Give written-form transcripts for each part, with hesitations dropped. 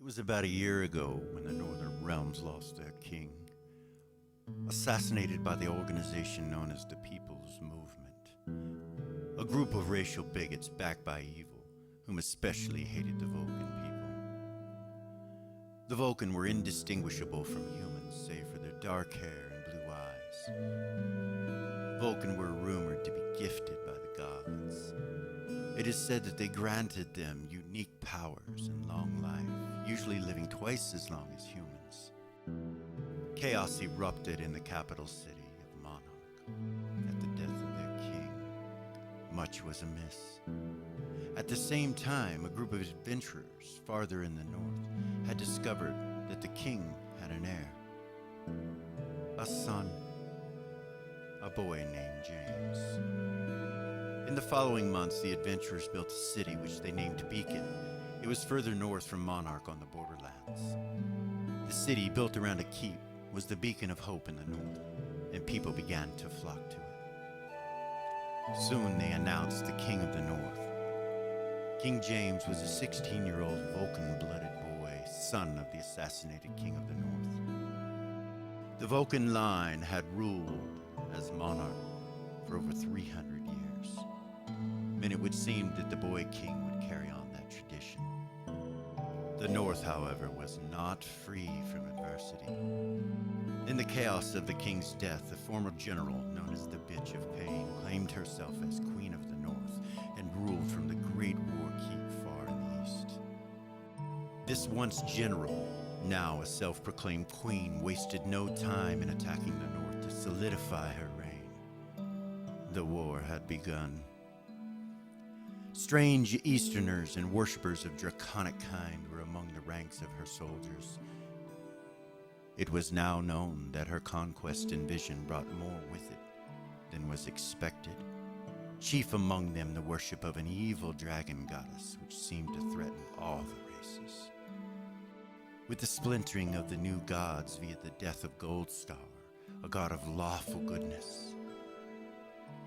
It was about a year ago when the Northern Realms lost their king, assassinated by the organization known as the People's Movement, a group of racial bigots backed by evil, whom especially hated the Vulcan people. The Vulcan were indistinguishable from humans save for their dark hair and blue eyes. Vulcan were rumored to be gifted by the gods. It is said that they granted them unique powers and long life, usually living twice as long as humans. Chaos erupted in the capital city of Monarch at the death of their king. Much was amiss. At the same time, a group of adventurers farther in the north had discovered that the king had an heir, a son, a boy named James. In the following months, the adventurers built a city which they named Beacon. It was further north from Monarch on the borderlands. The city, built around a keep, was the beacon of hope in the north, and people began to flock to it. Soon they announced the King of the North. King James was a 16-year-old Vulcan-blooded boy, son of the assassinated King of the North. The Vulcan line had ruled as monarch for over 300 years, and it would seem that the boy king would carry on that tradition. The North, however, was not free from adversity. In the chaos of the king's death, a former general known as the Bitch of Pain claimed herself as Queen of the North and ruled from the Great War Keep far in the east. This once general, now a self-proclaimed queen, wasted no time in attacking the North to solidify her reign. The war had begun. Strange Easterners and worshippers of draconic kind were among the ranks of her soldiers. It was now known that her conquest and vision brought more with it than was expected. Chief among them, the worship of an evil dragon goddess which seemed to threaten all the races. With the splintering of the new gods via the death of Goldstar, a god of lawful goodness,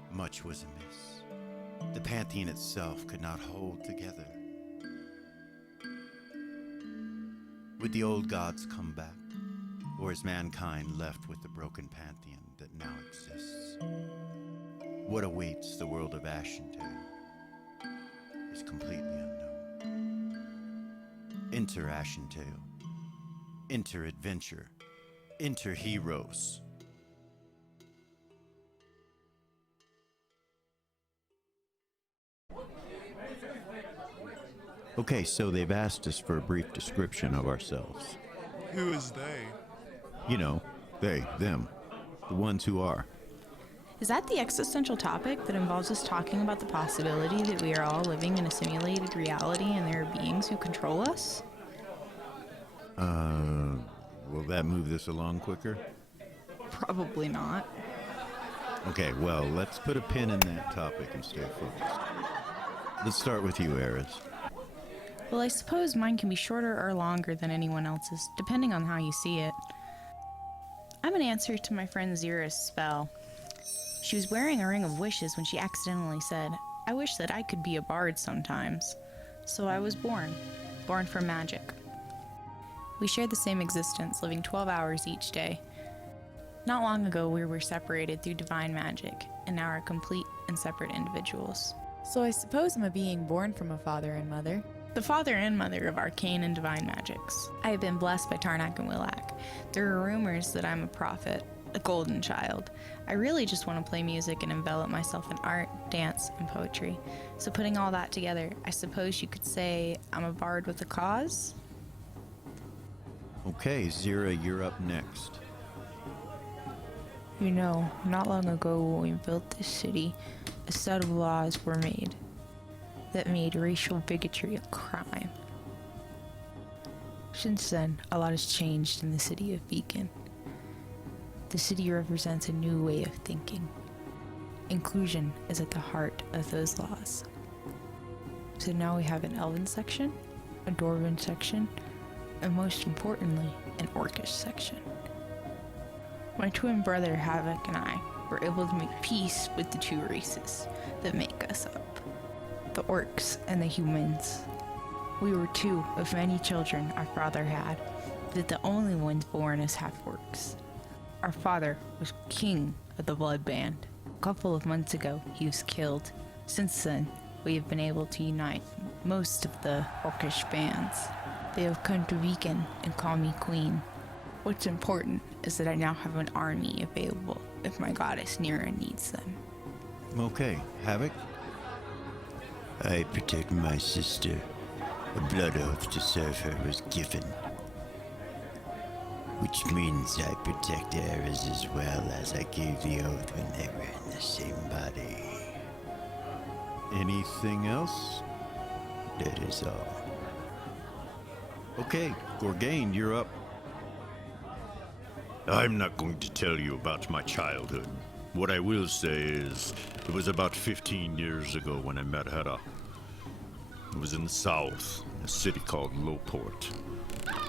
much was amiss. The pantheon itself could not hold together. Would the old gods come back, or is mankind left with the broken pantheon that now exists? What awaits the world of Ashentale is completely unknown. Enter Ashentale. Enter adventure. Enter heroes. Okay, so they've asked us for a brief description of ourselves. Who is they? You know, they, them, the ones who are. Is that the existential topic that involves us talking about the possibility that we are all living in a simulated reality and there are beings who control us? Will that move this along quicker? Probably not. Okay, well, let's put a pin in that topic and stay focused. Let's start with you, Ares. Well, I suppose mine can be shorter or longer than anyone else's, depending on how you see it. I'm an answer to my friend Zira's spell. She was wearing a ring of wishes when she accidentally said, "I wish that I could be a bard sometimes." So I was born for magic. We shared the same existence, living 12 hours each day. Not long ago, we were separated through divine magic, and now are complete and separate individuals. So I suppose I'm a being born from a father and mother. The father and mother of arcane and divine magics. I have been blessed by Tarnak and Willak. There are rumors that I'm a prophet, a golden child. I really just want to play music and envelop myself in art, dance, and poetry. So putting all that together, I suppose you could say I'm a bard with a cause? Okay, Zira, you're up next. You know, not long ago when we built this city, a set of laws were made that made racial bigotry a crime. Since then, a lot has changed in the city of Beacon. The city represents a new way of thinking. Inclusion is at the heart of those laws. So now we have an Elven section, a Dwarven section, and most importantly, an Orcish section. My twin brother Havoc and I were able to make peace with the two races that make us up, the orcs and the humans. We were two of many children our father had, but the only ones born as half-orcs. Our father was king of the Blood Band. A couple of months ago, he was killed. Since then, we have been able to unite most of the orcish bands. They have come to Beacon and call me queen. What's important is that I now have an army available if my goddess Nira needs them. Okay, Havoc? I protect my sister. A blood oath to serve her was given. Which means I protect Eris as well, as I gave the oath when they were in the same body. Anything else? That is all. Okay, Gorgain, you're up. I'm not going to tell you about my childhood. What I will say is, it was about 15 years ago when I met Hedda. It was in the south, in a city called Lowport.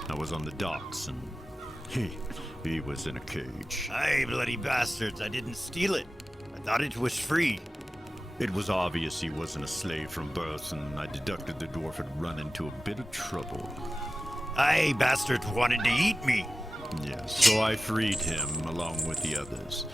I was on the docks and he was in a cage. Aye, bloody bastards, I didn't steal it. I thought it was free. It was obvious he wasn't a slave from birth, and I deducted the dwarf had run into a bit of trouble. Aye, bastards wanted to eat me. Yes, so I freed him along with the others.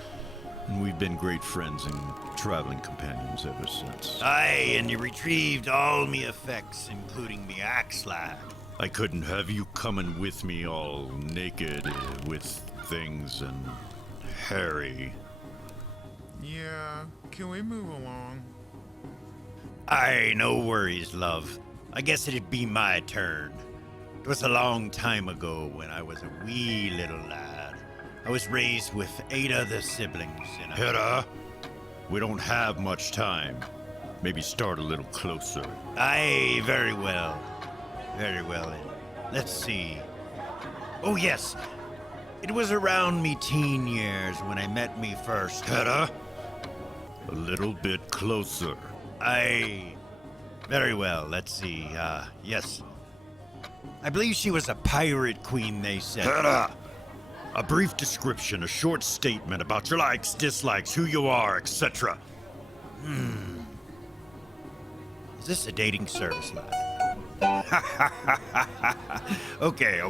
And we've been great friends and traveling companions ever since. Aye, and you retrieved all me effects, including me axe lad. I couldn't have you coming with me all naked with things and hairy. Yeah, can we move along? Aye, no worries, love. I guess it'd be my turn. It was a long time ago when I was a wee little lad. I was raised with 8 other siblings in a... Hedda, we don't have much time. Maybe start a little closer. Aye, very well. Very well, then. Let's see. Oh, yes. It was around me teen years when I met me first. Hedda, a little bit closer. Aye. Very well, let's see. Yes. I believe she was a pirate queen, they said. Hedda! A brief description, a short statement about your likes, dislikes, who you are, etc. Is this a dating service, lad? Okay.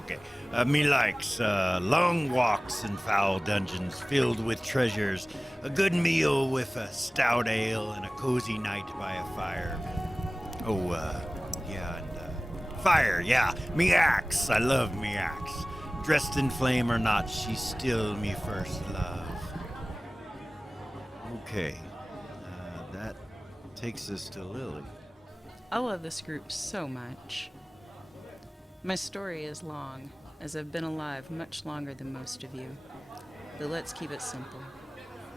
Me likes long walks and foul dungeons filled with treasures, a good meal with a stout ale, and a cozy night by a fire. Oh, yeah, and fire, yeah. Me axe. I love me axe. Dressed in flame or not, she's still me first love. Okay, that takes us to Lily. I love this group so much. My story is long, as I've been alive much longer than most of you. But let's keep it simple.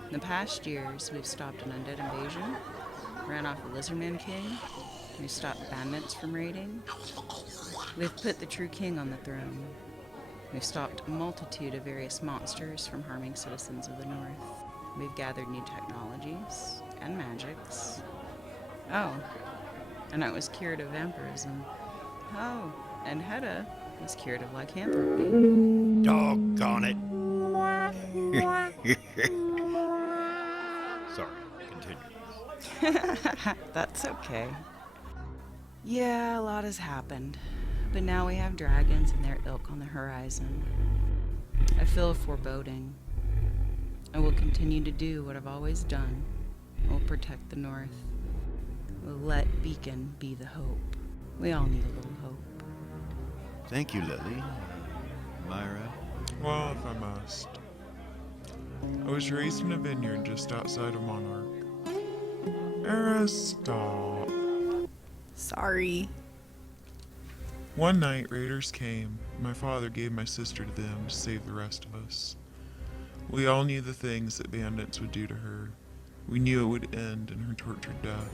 In the past years, we've stopped an undead invasion, ran off a Lizardman King, we've stopped bandits from raiding, we've put the true king on the throne, we've stopped a multitude of various monsters from harming citizens of the North, we've gathered new technologies and magics. Oh, and I was cured of vampirism. Oh, and Hedda was cured of lycanthropy. Doggone it. Sorry, continue. That's okay. Yeah, a lot has happened. But now we have dragons and their ilk on the horizon. I feel a foreboding. I will continue to do what I've always done. I will protect the North. We'll let Beacon be the hope. We all need a little hope. Thank you, Lily. Myra? Well, if I must. I was raised in a vineyard just outside of Monarch. Eris, stop. Sorry. One night, raiders came. My father gave my sister to them to save the rest of us. We all knew the things that bandits would do to her. We knew it would end in her tortured death.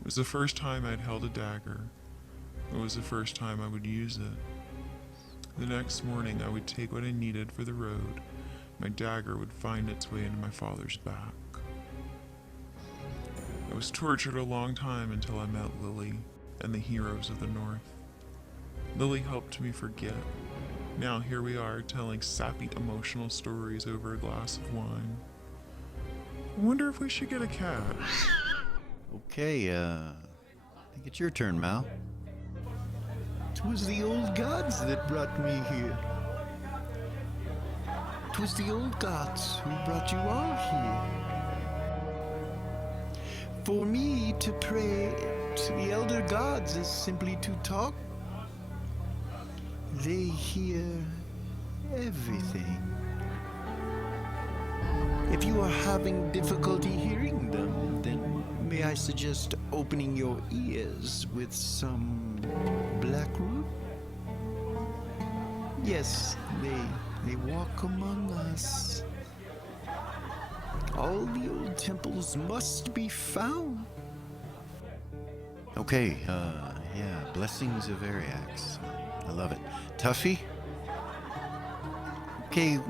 It was the first time I'd held a dagger. It was the first time I would use it. The next morning, I would take what I needed for the road. My dagger would find its way into my father's back. I was tortured a long time until I met Lily and the heroes of the North. Lily helped me forget. Now here we are telling sappy emotional stories over a glass of wine. I wonder if we should get a cat. Okay, I think it's your turn, Mal. 'Twas the old gods that brought me here. 'Twas the old gods who brought you all here. For me to pray to the elder gods is simply to talk. They hear everything. If you are having difficulty hearing them, then may I suggest opening your ears with some black root? Yes, they walk among us. All the old temples must be found. Okay, yeah, blessings of Ariax. I love it. Tuffy? Okay,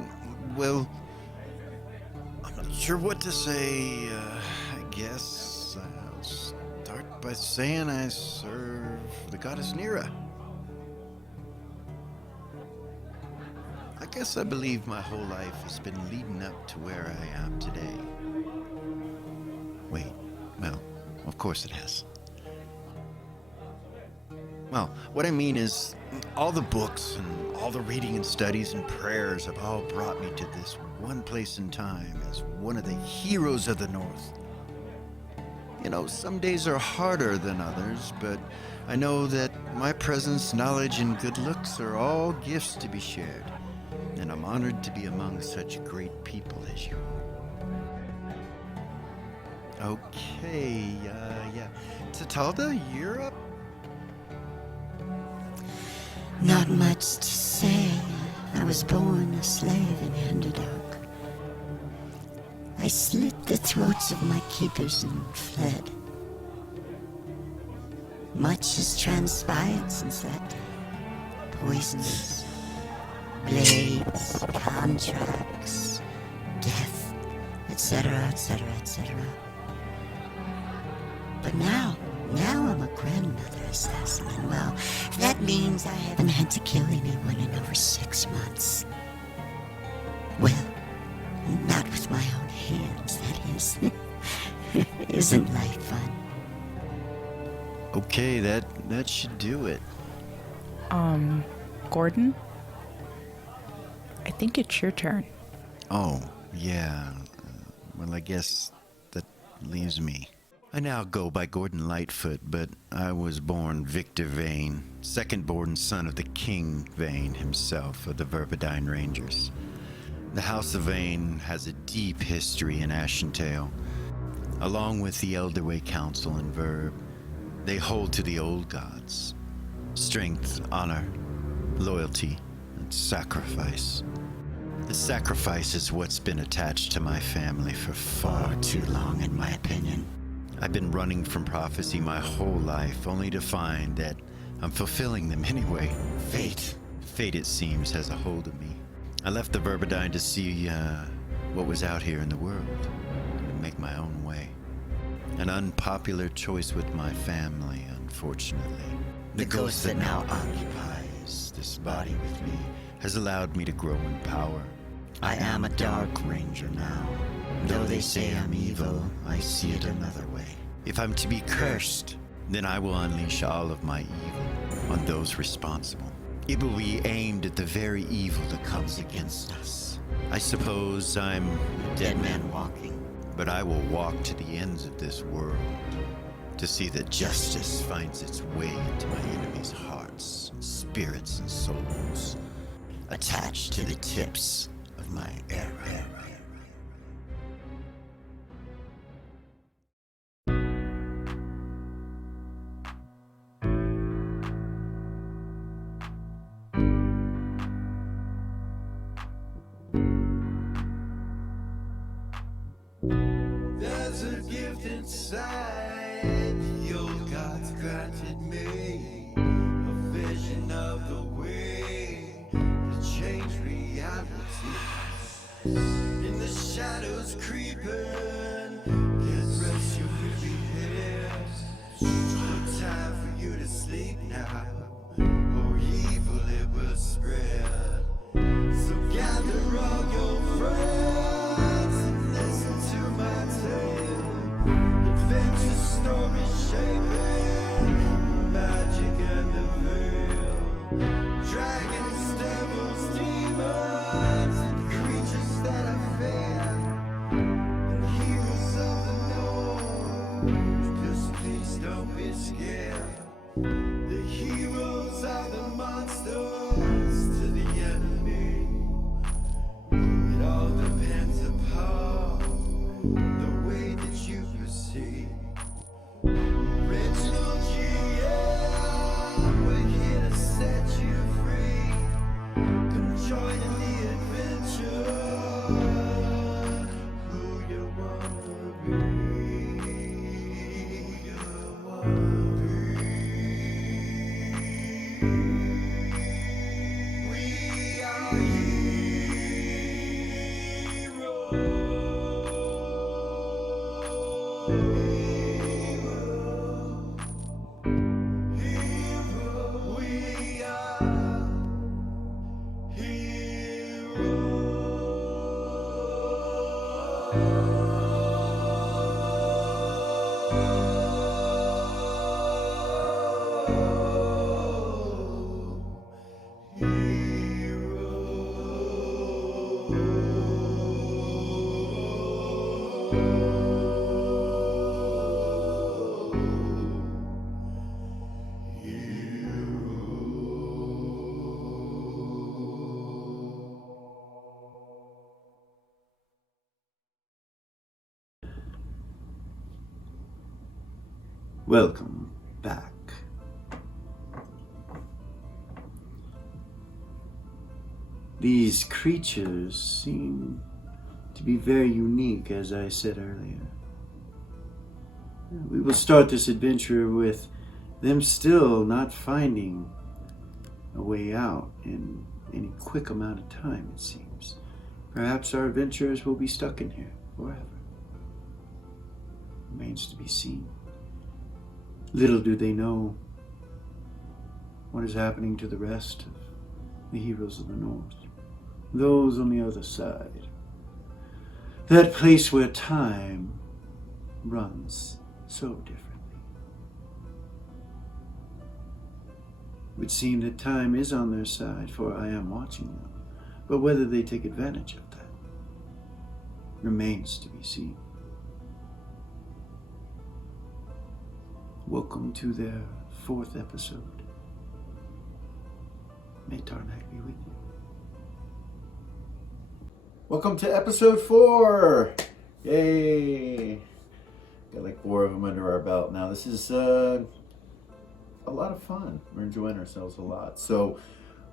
well, I'm not sure what to say. I guess I'll start by saying I serve the goddess Nera. I guess I believe my whole life has been leading up to where I am today. Wait, well, of course it has. Well, what I mean is, all the books and all the reading and studies and prayers have all brought me to this one place in time as one of the heroes of the North. You know, some days are harder than others, but I know that my presence, knowledge, and good looks are all gifts to be shared, and I'm honored to be among such great people as you. Okay, yeah. Tatalda, you're up? Not much to say. I was born a slave in the Underdark. I slit the throats of my keepers and fled. Much has transpired since that day. Poisons, blades, contracts, death, etc., etc., etc. But now I'm a grandmother assassin, and well, that means I haven't had to kill anyone in over 6 months. Well, not with my own hands, that is. Isn't life fun? Okay, that should do it. Gordon? I think it's your turn. Oh, yeah. Well, I guess that leaves me. I now go by Gordon Lightfoot, but I was born Victor Vane, second-born son of the King Vane himself of the Verpidine Rangers. The House of Vane has a deep history in Ashentale. Along with the Elderway Council and Verb, they hold to the old gods. Strength, honor, loyalty, and sacrifice. The sacrifice is what's been attached to my family for far too long, in my opinion. I've been running from prophecy my whole life, only to find that I'm fulfilling them anyway. Fate, it seems, has a hold of me. I left the Verpidine to see what was out here in the world, and make my own way. An unpopular choice with my family, unfortunately. The ghost that now occupies this body with me has allowed me to grow in power. I am a Dark Ranger now. Though they say I'm evil, I see it another way. If I'm to be cursed, then I will unleash all of my evil on those responsible. It will be aimed at the very evil that comes against us. I suppose I'm a dead man walking, but I will walk to the ends of this world to see that justice finds its way into my enemies' hearts, spirits, and souls, attached to the tips of my arrow. There's a gift inside the old gods granted me, a vision of the way to change reality. In the shadows creeping, get rest your weary head. No time for you to sleep now, or evil it will spread. So gather all your friends and listen to my tale. Adventure story shaping magic and the veil. Welcome back. These creatures seem to be very unique, as I said earlier. We will start this adventure with them still not finding a way out in any quick amount of time, it seems. Perhaps our adventurers will be stuck in here forever. Remains to be seen. Little do they know what is happening to the rest of the heroes of the North. Those on the other side. That place where time runs so differently. It would seem that time is on their side, for I am watching them. But whether they take advantage of that remains to be seen. Welcome to their 4th episode. May Tarnak be with you. Welcome to episode 4! Yay! Got like 4 of them under our belt now. This is a lot of fun. We're enjoying ourselves a lot. So,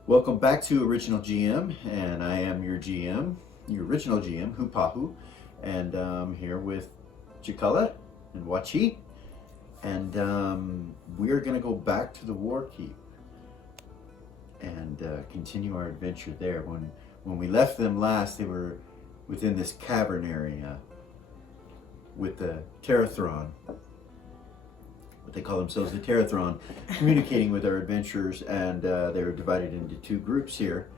welcome back to Original GM, and I am your GM, your original GM, Hupahu, and I'm here with Chikala and Wachi, and we're going to go back to the War Keep and continue our adventure there. When we left them last, they were within this cavern area with the Terrathron, what they call themselves, the Terrathron, communicating with our adventurers, and they were divided into 2 groups here.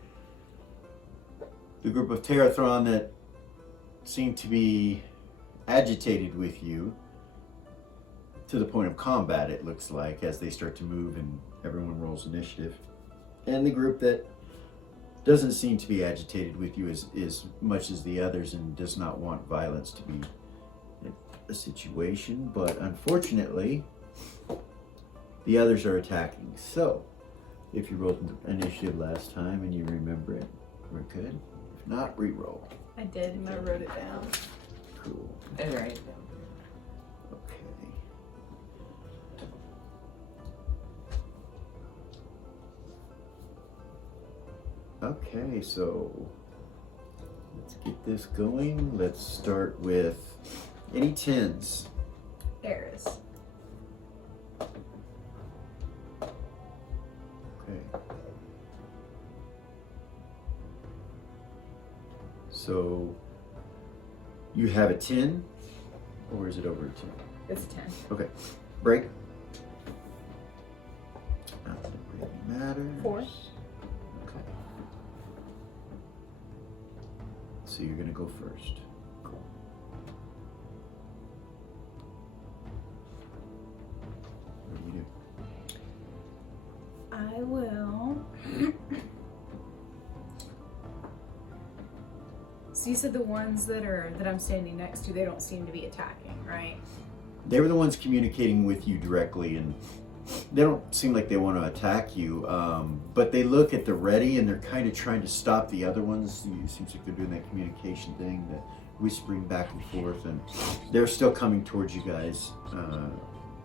The group of Terrathron that seemed to be agitated with you to the point of combat, it looks like, as they start to move and everyone rolls initiative. And the group that doesn't seem to be agitated with you as much as the others and does not want violence to be a situation, but unfortunately the others are attacking. So if you rolled initiative last time and you remember it, we're good. If not, re-roll. I did, and I wrote it down. Cool. I write it down. Okay, so let's get this going. Let's start with any 10s. Eris. Okay. So you have a 10, or is it over a 10? It's 10. Okay. Break. Not that it really matters. 4. Okay. So you're gonna go first. Cool. What do you do? I will. So you said the ones that I'm standing next to, they don't seem to be attacking, right? They were the ones communicating with you directly, and they don't seem like they want to attack you, but they look at the ready and they're kind of trying to stop the other ones. It seems like they're doing that communication thing, that whispering back and forth, and they're still coming towards you guys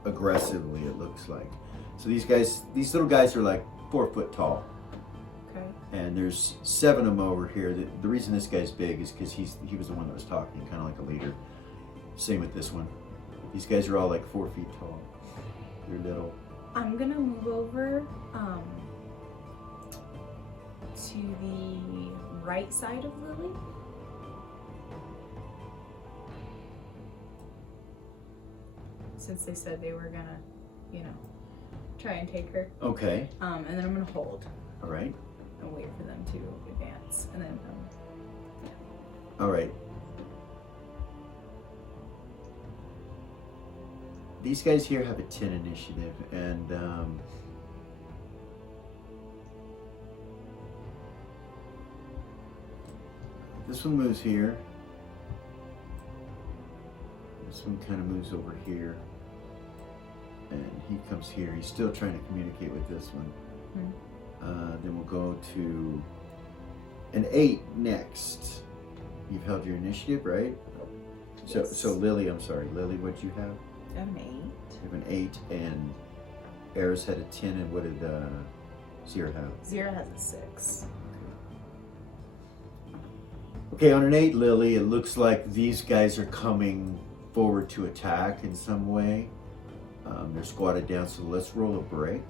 aggressively, it looks like. So these little guys are like 4 foot tall. Okay. And there's 7 of them over here. The reason this guy's big is because he was the one that was talking, kind of like a leader. Same with this one. These guys are all like 4 feet tall. They're little. I'm gonna move over to the right side of Lily. Since they said they were gonna, try and take her. Okay. And then I'm gonna hold All right. and wait for them to advance. And then, All right. These guys here have a 10 initiative, and this one moves here. This one kind of moves over here. And he comes here. He's still trying to communicate with this one. Then we'll go to an 8 next. You've held your initiative, right? Yes. So Lily, I'm sorry. Lily, what'd you have? I'm 8. We have an 8, and Eris had a 10, and what did Zira have? Zira has a 6. Okay, on an 8, Lily, it looks like these guys are coming forward to attack in some way. They're squatted down, so let's roll a break.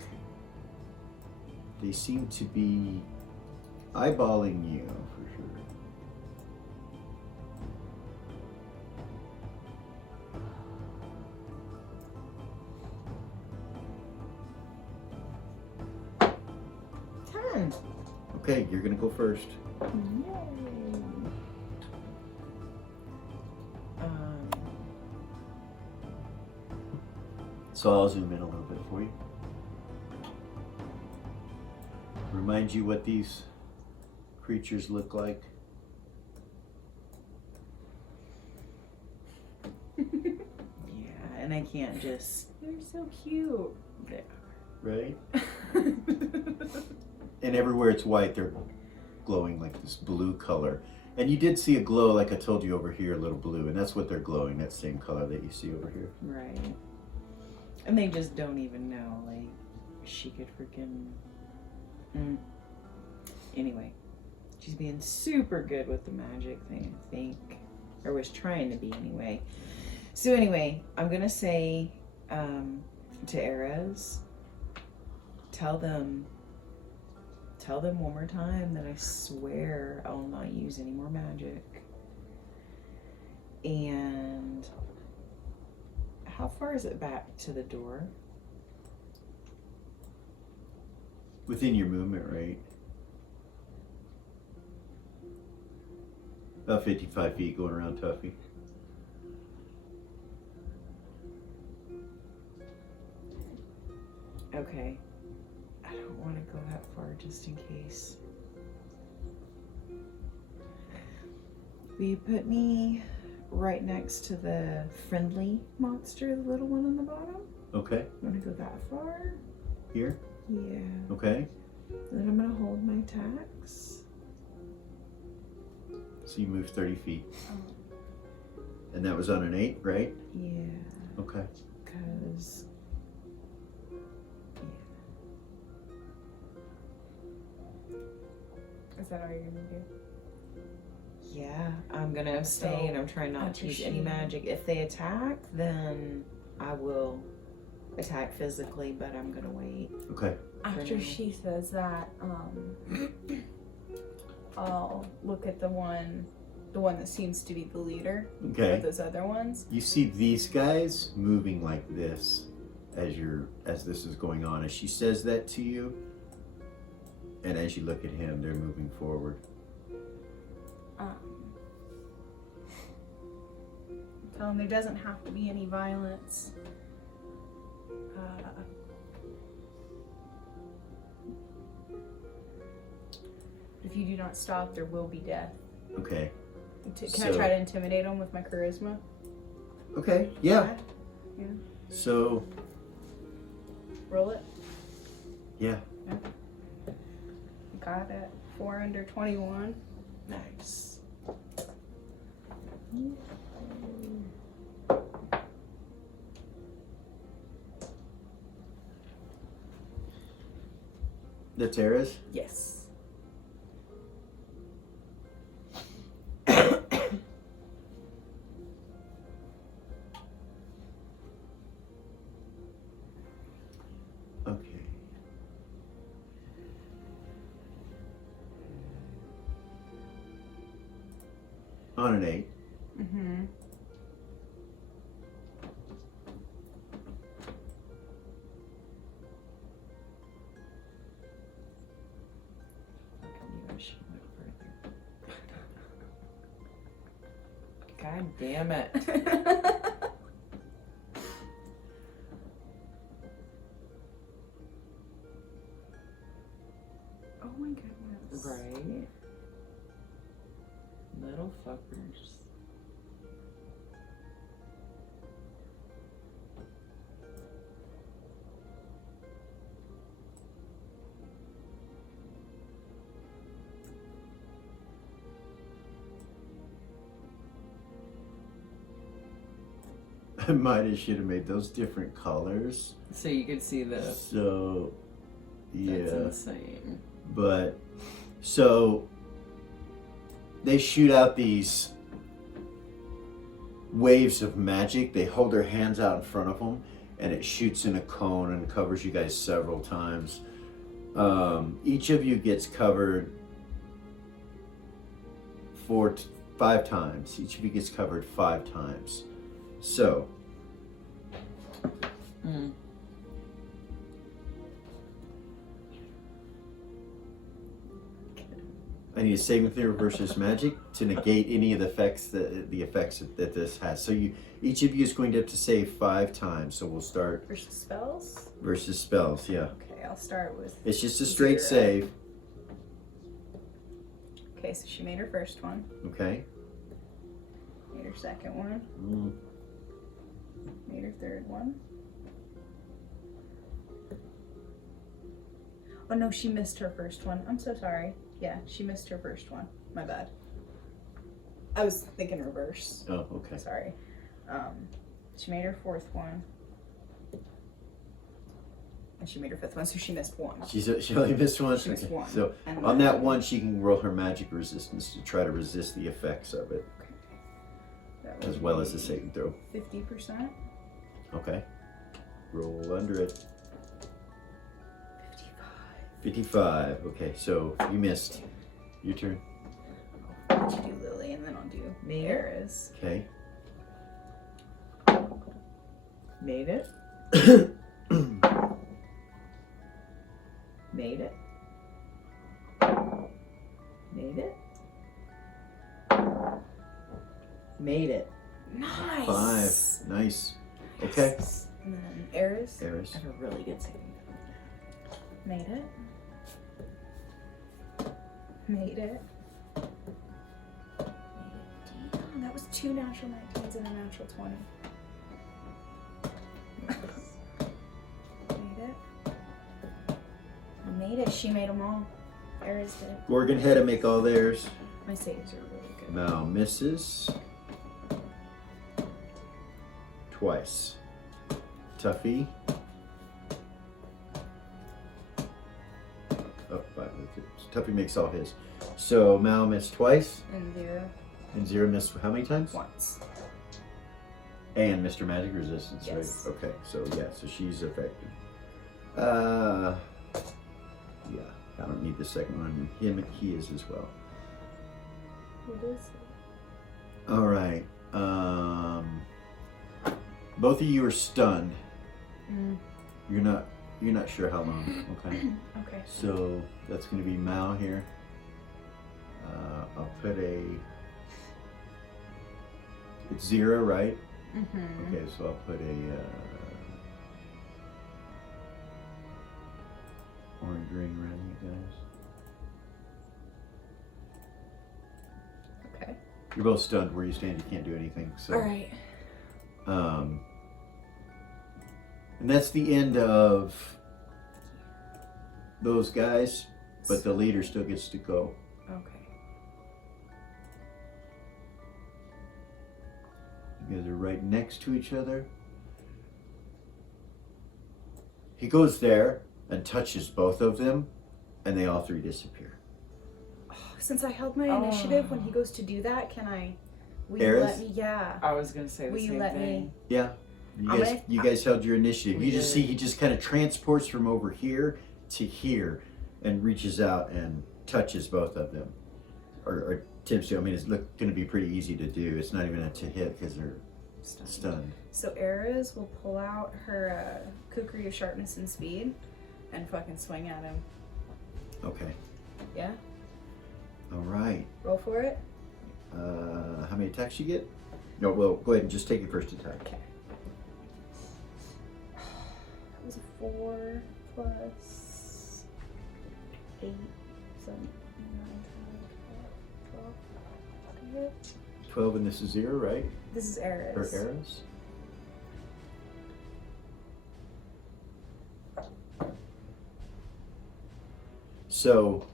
They seem to be eyeballing you, for sure. 10. Okay, you're gonna go first. So I'll zoom in a little bit for you. Remind you what these creatures look like. Yeah, and I can't just. They're so cute. Right? And everywhere it's white, they're glowing like this blue color. And you did see a glow, like I told you over here, a little blue, and that's what they're glowing, that same color that you see over here. Right. And they just don't even know. Like, she could freaking. Anyway, she's being super good with the magic thing, I think. Or was trying to be anyway. So anyway, I'm gonna say to Erez, tell them one more time that I swear I will not use any more magic. And how far is it back to the door? Within your movement, right? About 55 feet going around Tuffy. Okay. I don't want to go that far just in case. Will you put me right next to the friendly monster, the little one on the bottom? Okay. Want to go that far? Here? Yeah. Okay. Then I'm going to hold my attacks. So you move 30 feet. And that was on an 8, right? Yeah. Okay. Because... Is that all you're gonna do? Yeah, I'm gonna stay and I'm trying not to use any magic. If they attack, then I will attack physically, but I'm gonna wait. Okay. After she says that, I'll look at the one that seems to be the leader Okay. of those other ones. You see these guys moving like this as this is going on. As she says that to you, and as you look at him, they're moving forward. Tell him there doesn't have to be any violence. If you do not stop, there will be death. Okay. Can I try to intimidate him with my charisma? Okay, yeah. Yeah. So, Roll it. yeah. Got it. 4 under 21. Nice. That's Eris? Yes. Okay. On an 8. Mm-hmm. God damn it. Oh my goodness. Right? Little fuckers. I might have should have made those different colors. So you could see the. So, yeah. That's insane. But, so, they shoot out these waves of magic. They hold their hands out in front of them, and it shoots in a cone and covers you guys several times. Each of you gets covered 5 times. Each of you gets covered 5 times. So, I need a saving throw versus magic to negate any of the effects that this has. So each of you is going to have to save 5 times. So we'll start Versus spells? versus spells. Yeah, Okay, I'll start with. it's just a straight 0. save. Okay, so she made her first one. Okay. Made her second one. Made her third one. Oh no, she missed her first one. I'm so sorry. Yeah, she missed her first one. My bad. I was thinking reverse. Oh, okay. Sorry. She made her fourth one. And she made her fifth one, so she missed one. She only missed one. She missed one. So And on then- that one, she can roll her magic resistance to try to resist the effects of it, That would as well as be the saving throw. 50%. Okay. Roll under it. 55. 55. Okay, so you missed. Your turn. I'll let you do Lily, and then I'll do Me? Eris. Okay. Made it. Made it. Made it. Made it. Nice. 5. Nice. Okay. And then Eris. Eris. I have a really good saving. Made it. Made it. Damn, that was 2 natural 19s and a natural 20. Made it. I made it. She made them all. Eris did. Gorgon had to make all theirs. My saves are really good. Mal misses. Twice. Tuffy. Oh, 5. Tuffy makes all his. So Mal missed twice, And 0 and Zero missed how many times? once. And Mr. Magic Resistance, Yes. right? Okay, so yeah, so she's affected. Yeah, I don't need the second one. He is as well. What is it? All right. Both of you are stunned. You're not sure how long. Okay. Okay. So that's going to be Mal here. I'll put it's 0, right? Mm-hmm. Okay, so I'll put a orange ring around you guys. Okay. You're both stunned where you stand. You can't do anything. So. All right. And that's the end of those guys, but the leader still gets to go. Okay. You guys are right next to each other. He goes there and touches both of them, and they all 3 disappear. Since I held my initiative, when he goes to do that, will you Eris? let me? Yeah. I was gonna say the Will you same let thing. me? Yeah. You guys held your initiative. We You just did. see he just kind of transports from over here to here and reaches out and touches both of them. Or attempts to. I mean, it's going to be pretty easy to do. It's not even a to hit because they're stunned. So Eris will pull out her kukri of sharpness and speed and fucking swing at him. Okay. Yeah? All right. Roll for it? How many attacks you get? No, well, go ahead and just take your first attack. Okay. That was a 4 plus 8, 7, 9, 10, 12. 12, and this is 0, right? This is Eris. Or arrows? So,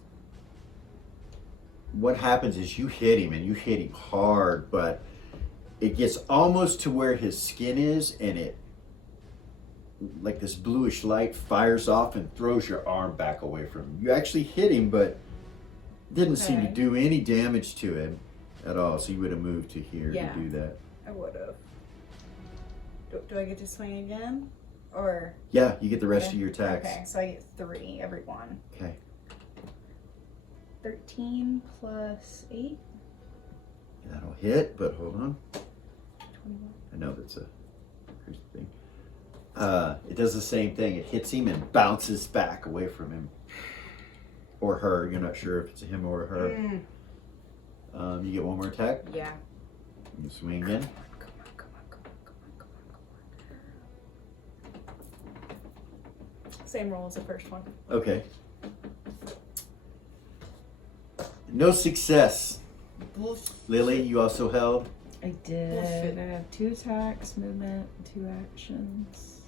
what happens is you hit him, and you hit him hard, but it gets almost to where his skin is, and it, like this bluish light, fires off and throws your arm back away from him. You actually hit him, but didn't seem to Okay. do any damage to him at all. So you would have moved to here Yeah. to do that. I would have. Do I get to swing again? Or. Yeah, you get the rest Okay. of your attacks. Okay, so I get 3 every one. Okay. 13 plus 8. That'll hit, but hold on. 21. I know that's a crazy thing. It does the same thing. It hits him and bounces back away from him. Or her. You're not sure if it's a him or a her. You get one more attack. Yeah. You swing again. Come on. Same roll as the first one. Okay. No success. Lily, you also held. I did. I have 2 attacks, movement, 2 actions.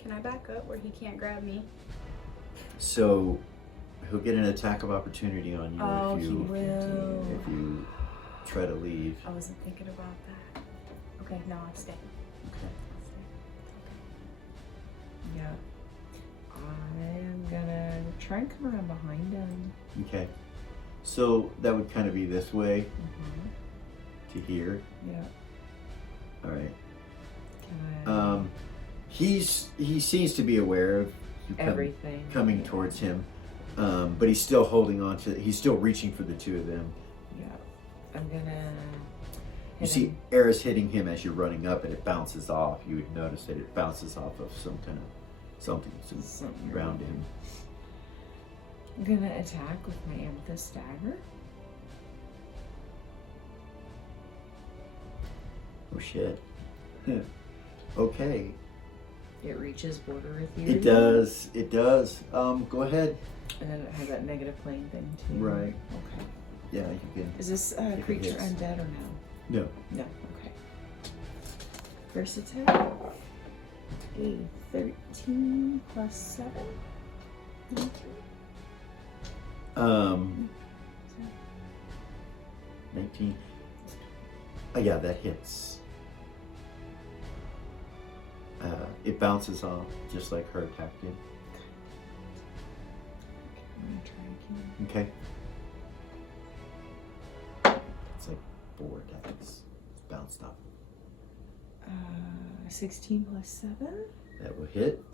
Can I back up where he can't grab me? So he'll get an attack of opportunity on you Oh, if he you will. if you try to leave. I wasn't thinking about that. Okay, no, I stay. Okay. Yeah. I'm gonna try and come around behind him. Okay. So that would kind of be this way to here. Yeah. All right. Can I? He seems to be aware of you Everything. coming towards him, but he's still holding on to. He's still reaching for the 2 of them. Yeah. I'm gonna. You hit see him. Eris hitting him as you're running up, and it bounces off. You would notice that it bounces off of some kind of something around him. I'm gonna attack with my amethyst dagger. Oh shit. Okay. It reaches border ethereal. It does. It does. Go ahead. And then it has that negative plane thing too. Right. Okay. Yeah, you can. Is this it creature hits. undead or no? No. No. Okay. First attack. A 13 plus 7. 19. Oh yeah, that hits. It bounces off just like her attack did. I'm gonna try again. Okay. It's like 4 attacks. It's bounced off. 16 plus 7. That will hit.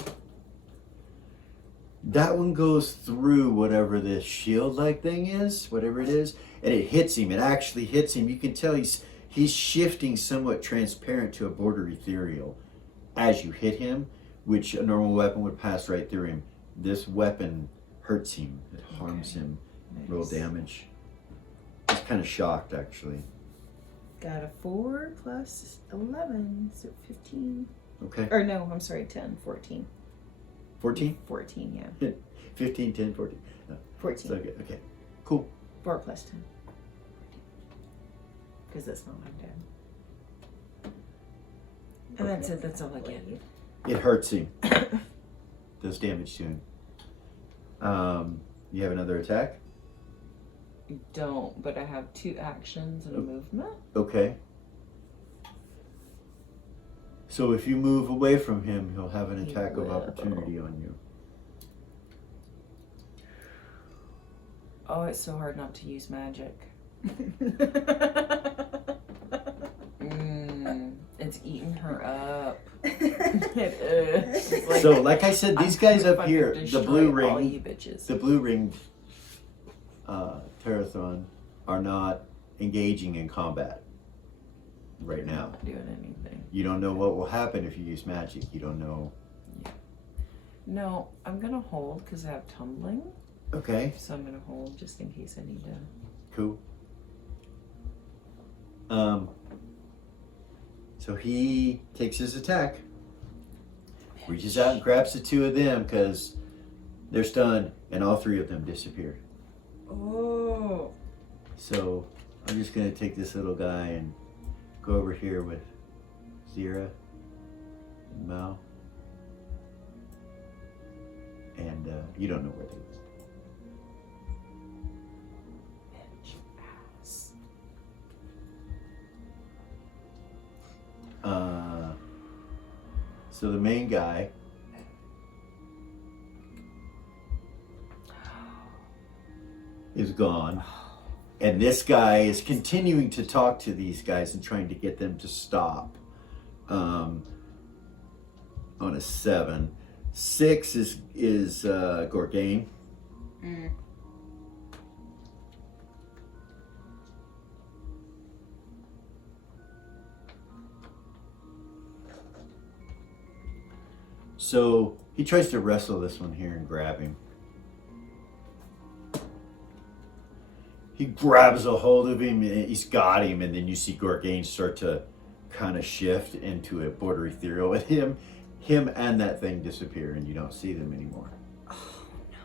That one goes through whatever this shield-like thing is, whatever it is, and it hits him. It actually hits him. You can tell he's shifting somewhat transparent to a border ethereal as you hit him, which a normal weapon would pass right through him. This weapon hurts him. It harms him. Nice. Roll damage. He's kind of shocked, actually. Got a 4 plus 11, so 15. Okay. Or no, I'm sorry, 10, 14. 14? 14, yeah. 15, 10, 14. No, 14. it's okay. Okay. Cool. 4 plus 10. Because that's not my dad. And that's it, that's all I get. It hurts him. Does damage to him. You have another attack? I don't, but I have 2 actions and a movement. Okay. So if you move away from him, he'll have an He attack of will. opportunity on you. Oh, it's so hard not to use magic. It's eating her up. It is. It's So, like I said, these guys up fucking here, the destroy blue all ring, you bitches. the blue ring Terrathron are not engaging in combat right now. Not doing anything. You don't know what will happen if you use magic. You don't know. No, I'm gonna hold because I have tumbling. Okay, So I'm gonna hold just in case I need to. cool. So he takes his attack, reaches out and grabs the 2 of them because they're stunned, and all 3 of them disappear. Oh. So I'm just gonna take this little guy and go over here with Zira and Mao. And you don't know where they went. Bitch ass. So the main guy is gone. And this guy is continuing to talk to these guys and trying to get them to stop. On a 7. 6 is Gorgain. So he tries to wrestle this one here and grab him. He grabs a hold of him, and he's got him, and then you see Gorgain start to kind of shift into a border ethereal, and him and that thing disappear, and you don't see them anymore. Oh no.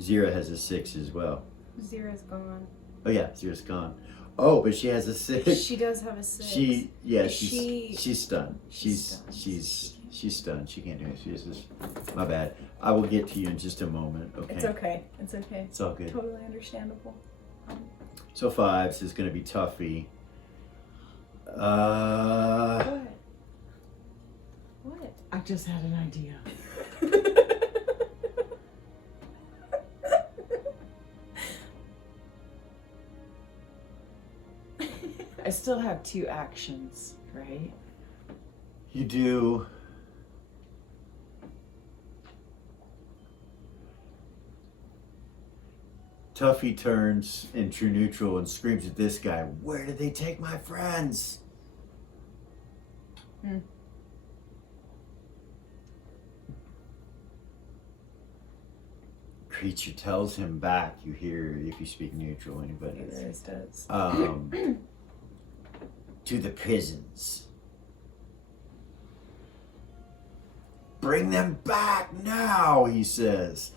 Zira has a 6 as well. Zira's gone. Oh yeah, Zira's gone. Oh, but she has a 6. She does have a 6. She's stunned. She's She's stunned. She can't do it. She's just, my bad. I will get to you in just a moment. Okay. It's okay. It's okay. It's all good. Totally understandable. So 5 is going to be Tuffy. What? I just had an idea. I still have 2 actions, right? You do. Tuffy turns in true neutral and screams at this guy, "Where did they take my friends?" Creature tells him back. You hear, if you speak neutral, anybody. It always does. To the prisons. Bring them back now, he says.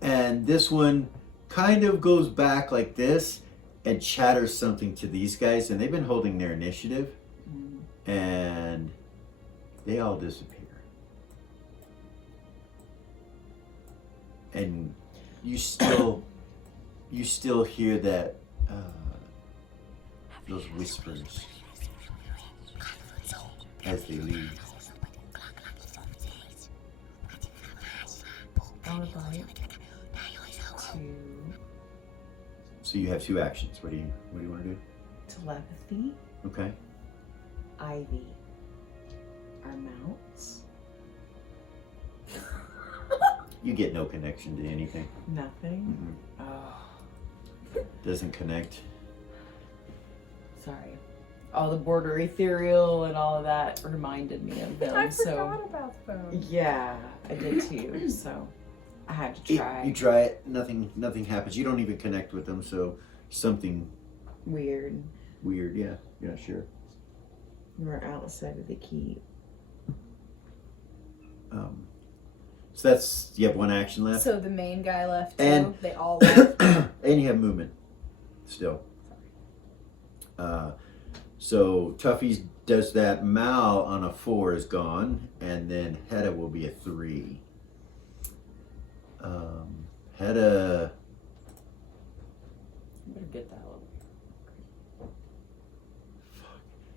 And this one kind of goes back like this and chatters something to these guys, and they've been holding their initiative, and they all disappear. And you still hear that those whispers as they leave. I would like to. So you have 2 actions. What do you want to do? Telepathy, Okay. Ivy, our mounts. You get no connection to anything. Nothing. Mm-mm. Oh, Doesn't connect. sorry. All the border ethereal and all of that reminded me of them. I so forgot about them. yeah, I did too. So I had to try. You try it. Nothing happens. You don't even connect with them. So something Weird. weird. Yeah. You're not sure. We're outside of the keep. So that's, you have 1 action left. So the main guy left too. And- They all left. And you have movement still. So Tuffy does that. Mal on a 4 is gone, and then Hedda will be a 3. Hedda. I better get that one.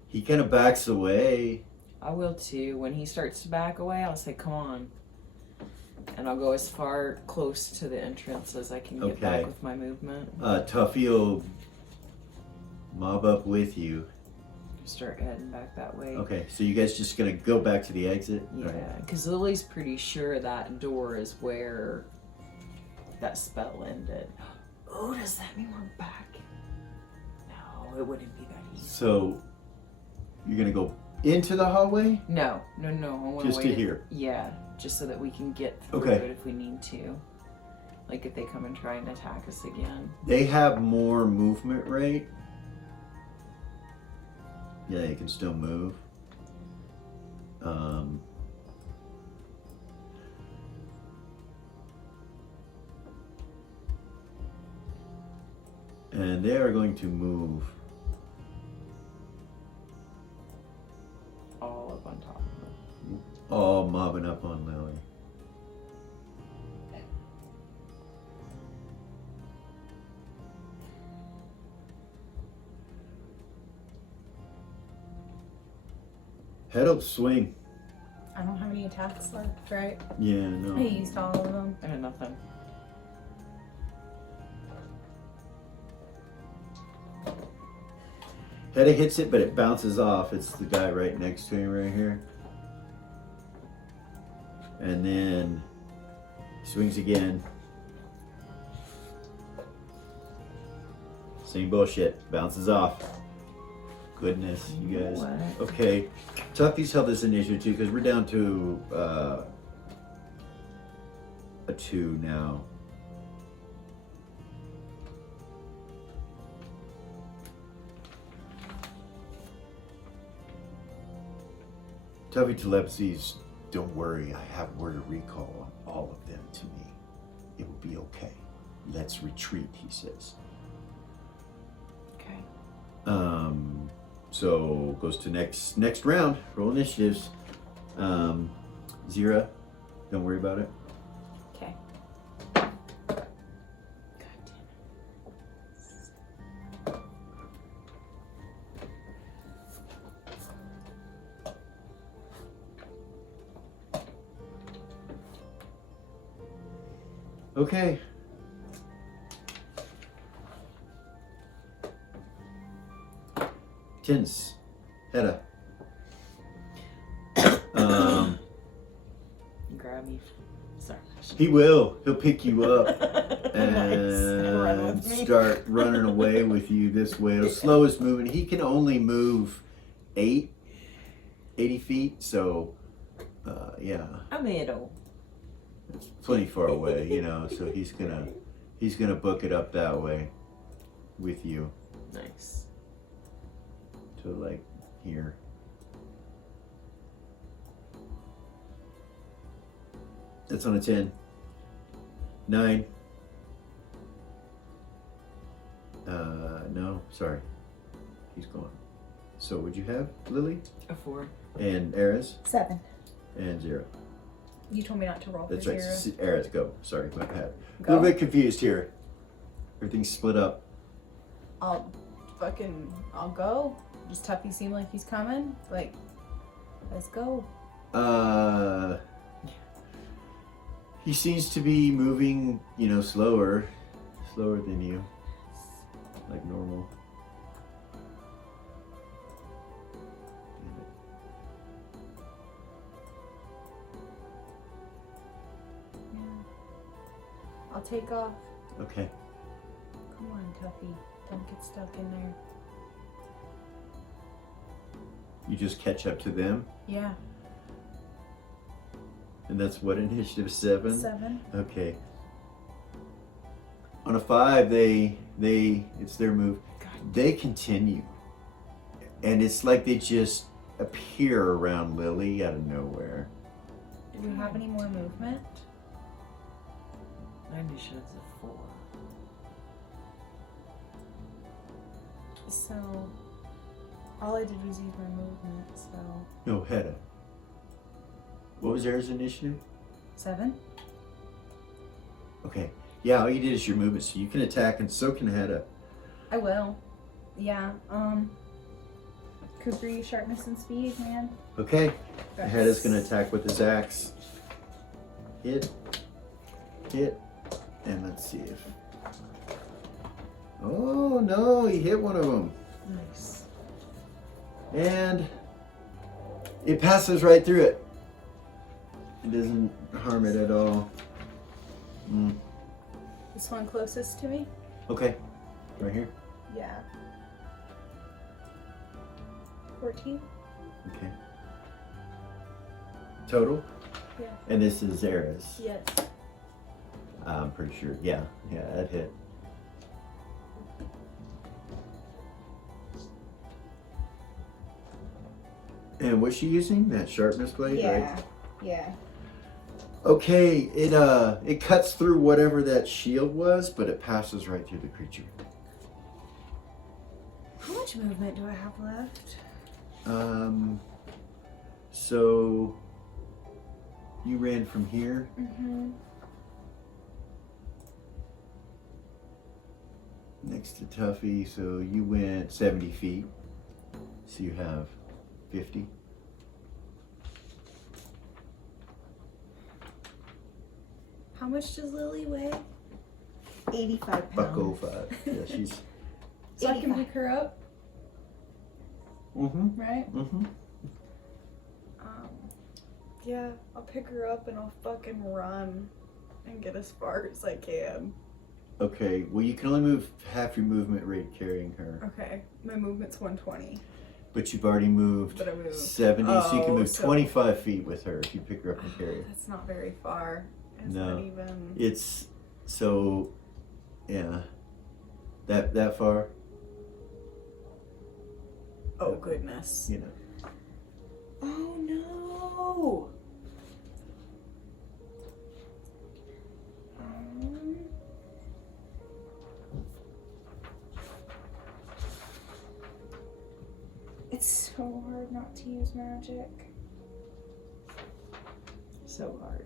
He kind of backs away. I will too. When he starts to back away, I'll say, "Come on," and I'll go as far close to the entrance as I can get Okay. back with my movement. Tuffy will mob up with you. Start heading back that way. Okay, so you guys just gonna go back to the exit? Yeah, Alright. because Lily's pretty sure that door is where that spell ended. Oh, does that mean we're back? No, it wouldn't be that easy. So you're gonna go into the hallway? No. I want Just to here? Yeah, just so that we can get through Okay. it if we need to. Like if they come and try and attack us again. They have more movement rate. Yeah, they can still move. And they are going to move All up on top of them. all mobbing up on Lily. Head'll swing. I don't have any attacks left, right? Yeah, no. I used all of them. I got nothing. Hedda hits it, but it bounces off. It's the guy right next to him right here. And then swings again. Same bullshit. Bounces off. Goodness, you guys. What? Okay. Tuffy's held this initiative too, because we're down to a 2 now. Tuffy telepathies, don't worry, I have word of recall on all of them to me. It will be okay. Let's retreat, he says. Okay. So goes to next round. Roll initiatives. Zira, don't worry about it. Okay. God damn Okay. Tins. Hedda. Grab me. Sorry. He will. He'll pick you up Nice. Run and with me. start running away with you this way. The slowest moving. He can only move 80 feet, so yeah. A middle. It's plenty far away, you know, so he's gonna book it up that way with you Nice. to like here. That's on a 10. 9. No, sorry. He's gone. So what'd you have, Lily? A 4. And Ares? 7. And 0. You told me not to roll for That's right. 0. Ares, go. Sorry, my bad. A Go. little bit confused here. Everything's split up. I'll go. Does Tuffy seem like he's coming? Like, let's go. He seems to be moving, you know, slower than you, like normal. Yeah. I'll take off. Okay. Come on, Tuffy. Don't get stuck in there. You just catch up to them, Yeah. and that's what, initiative 7? 7. Okay. On a 5, it's their move. They continue, and it's like they just appear around Lily out of nowhere. Do we have any more movement? My initiative's a 4. So, all I did was use my movement, so... No, Hedda. What was Ares' initiative? 7? Okay. Yeah, all you did is your movement, so you can attack, and so can Hedda. I will. Yeah, Kukri, sharpness and speed, man. Okay. That's- Hedda's gonna attack with his axe. Hit, and let's see if. Oh no, he hit one of them, Nice. and it passes right through it. It doesn't harm it at all. This one closest to me? Okay, right here. Yeah. 14? Okay. Total. Yeah. And this is Ares. Yes. I'm pretty sure. Yeah, that hit. And what's she using? That sharpness blade, Yeah. right? Yeah. Okay, it cuts through whatever that shield was, but it passes right through the creature. How much movement do I have left? So you ran from here. Mm-hmm. Next to Tuffy, so you went 70 feet. So you have 50. How much does Lily weigh? 85 pounds. Bucko 5. Yeah, she's. So I can pick her up, Mm-hmm. right? Mm-hmm. Yeah, I'll pick her up and I'll fucking run and get as far as I can. Okay, well, you can only move half your movement rate carrying her. Okay, my movement's 120. But you've already moved, But I moved 70, so you can move so 25 feet with her if you pick her up and carry her. That's not very far. It's No. not even. It's so, yeah, that far. Oh, goodness. You know. Oh, no. It's so hard not to use magic. So hard.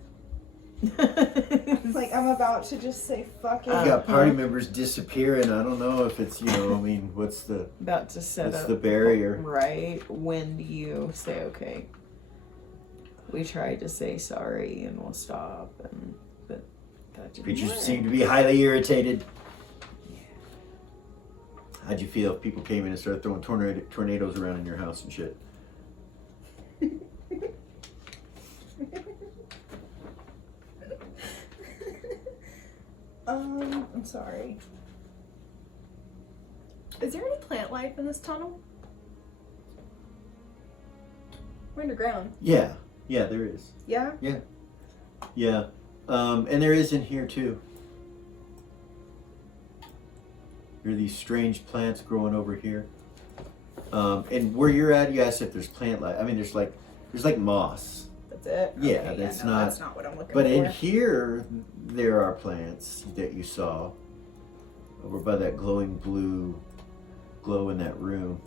Like, I'm about to just say fuck it. You've got party members disappearing. I don't know if it's, you know, I mean, what's the About to set what's up the barrier? right when you say okay. We tried to say sorry and we'll stop, but that didn't Creatures work. seem to be highly irritated. How'd you feel if people came in and started throwing tornadoes around in your house and shit? I'm sorry. Is there any plant life in this tunnel? We're underground. Yeah, there is. Yeah? Yeah, and there is in here too. There are these strange plants growing over here. And where you're at, you asked if there's plant life. I mean, there's like moss. That's it? Yeah, Okay, that's no, not. That's not what I'm looking But for. in here, there are plants that you saw over by that glowing blue glow in that room.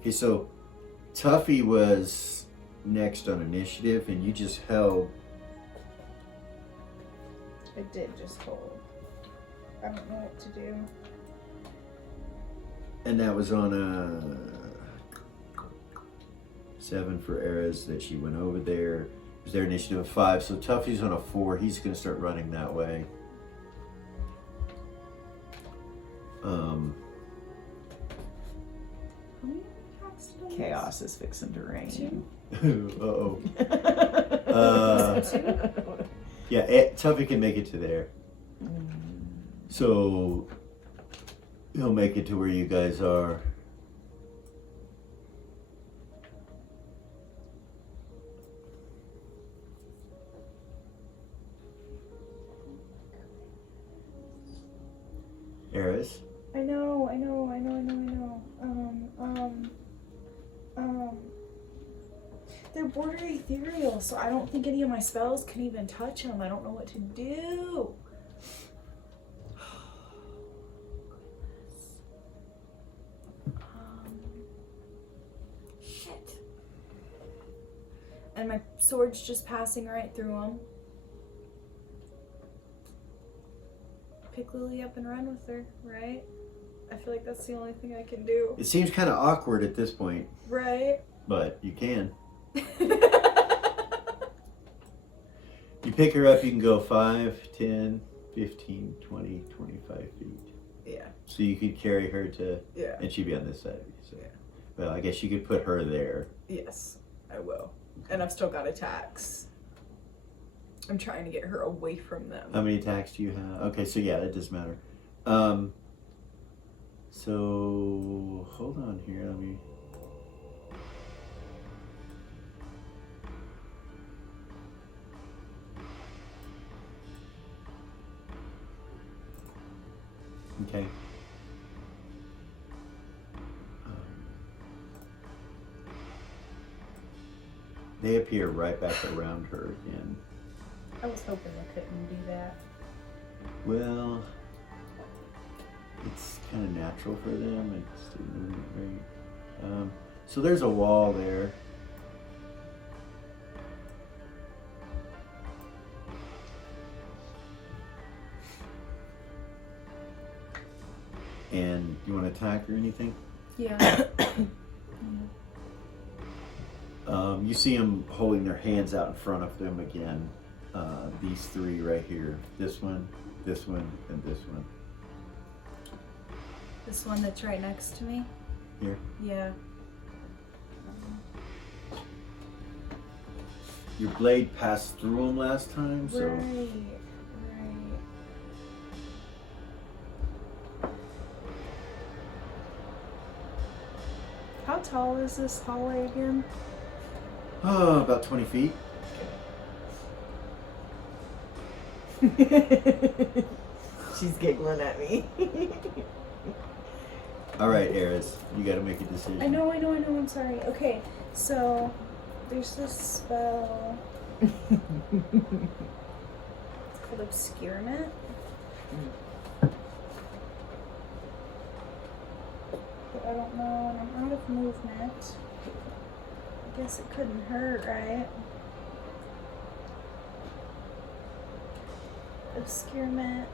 Okay, so Tuffy was next on initiative, and you just held. I did just hold. I don't know what to do. And that was on a 7 for Eras that she went over there. It was their initiative of 5, so Tuffy's on a 4. He's going to start running that way. How many attacks did I use? Chaos is fixing to rain. Uh-oh. Yeah, Tuffy can make it to there. So he'll make it to where you guys are. Eris? I know. They're border ethereal, so I don't think any of my spells can even touch them. I don't know what to do. Shit. And my sword's just passing right through them. Pick Lily up and run with her, right? I feel like that's the only thing I can do. It seems kind of awkward at this point, Right? but you can. You pick her up, you can go 5, 10, 15, 20, 25 feet. Yeah. So you could carry her to, Yeah. and she'd be on this side of you. So. Yeah. Well, I guess you could put her there. Yes, I will. And I've still got attacks. I'm trying to get her away from them. How many attacks do you have? Okay, so yeah, that does matter. So hold on here. Let me. Okay. They appear right back around her again. I was hoping I couldn't do that. Well, it's kind of natural for them. It's the movement rate. So there's a wall there. And you want to attack or anything? Yeah. You see them holding their hands out in front of them again. these three right here. This one, and this one. This one that's right next to me? Here. Yeah. Your blade passed through them last time, so. Right. How tall is this hallway again? Oh, about 20 feet. She's giggling at me. All right, Eris, you got to make a decision. I know, I'm sorry. Okay, so there's this spell. It's called Obscurement. But I don't know, and I'm out of movement. I guess it couldn't hurt, right? Obscurement,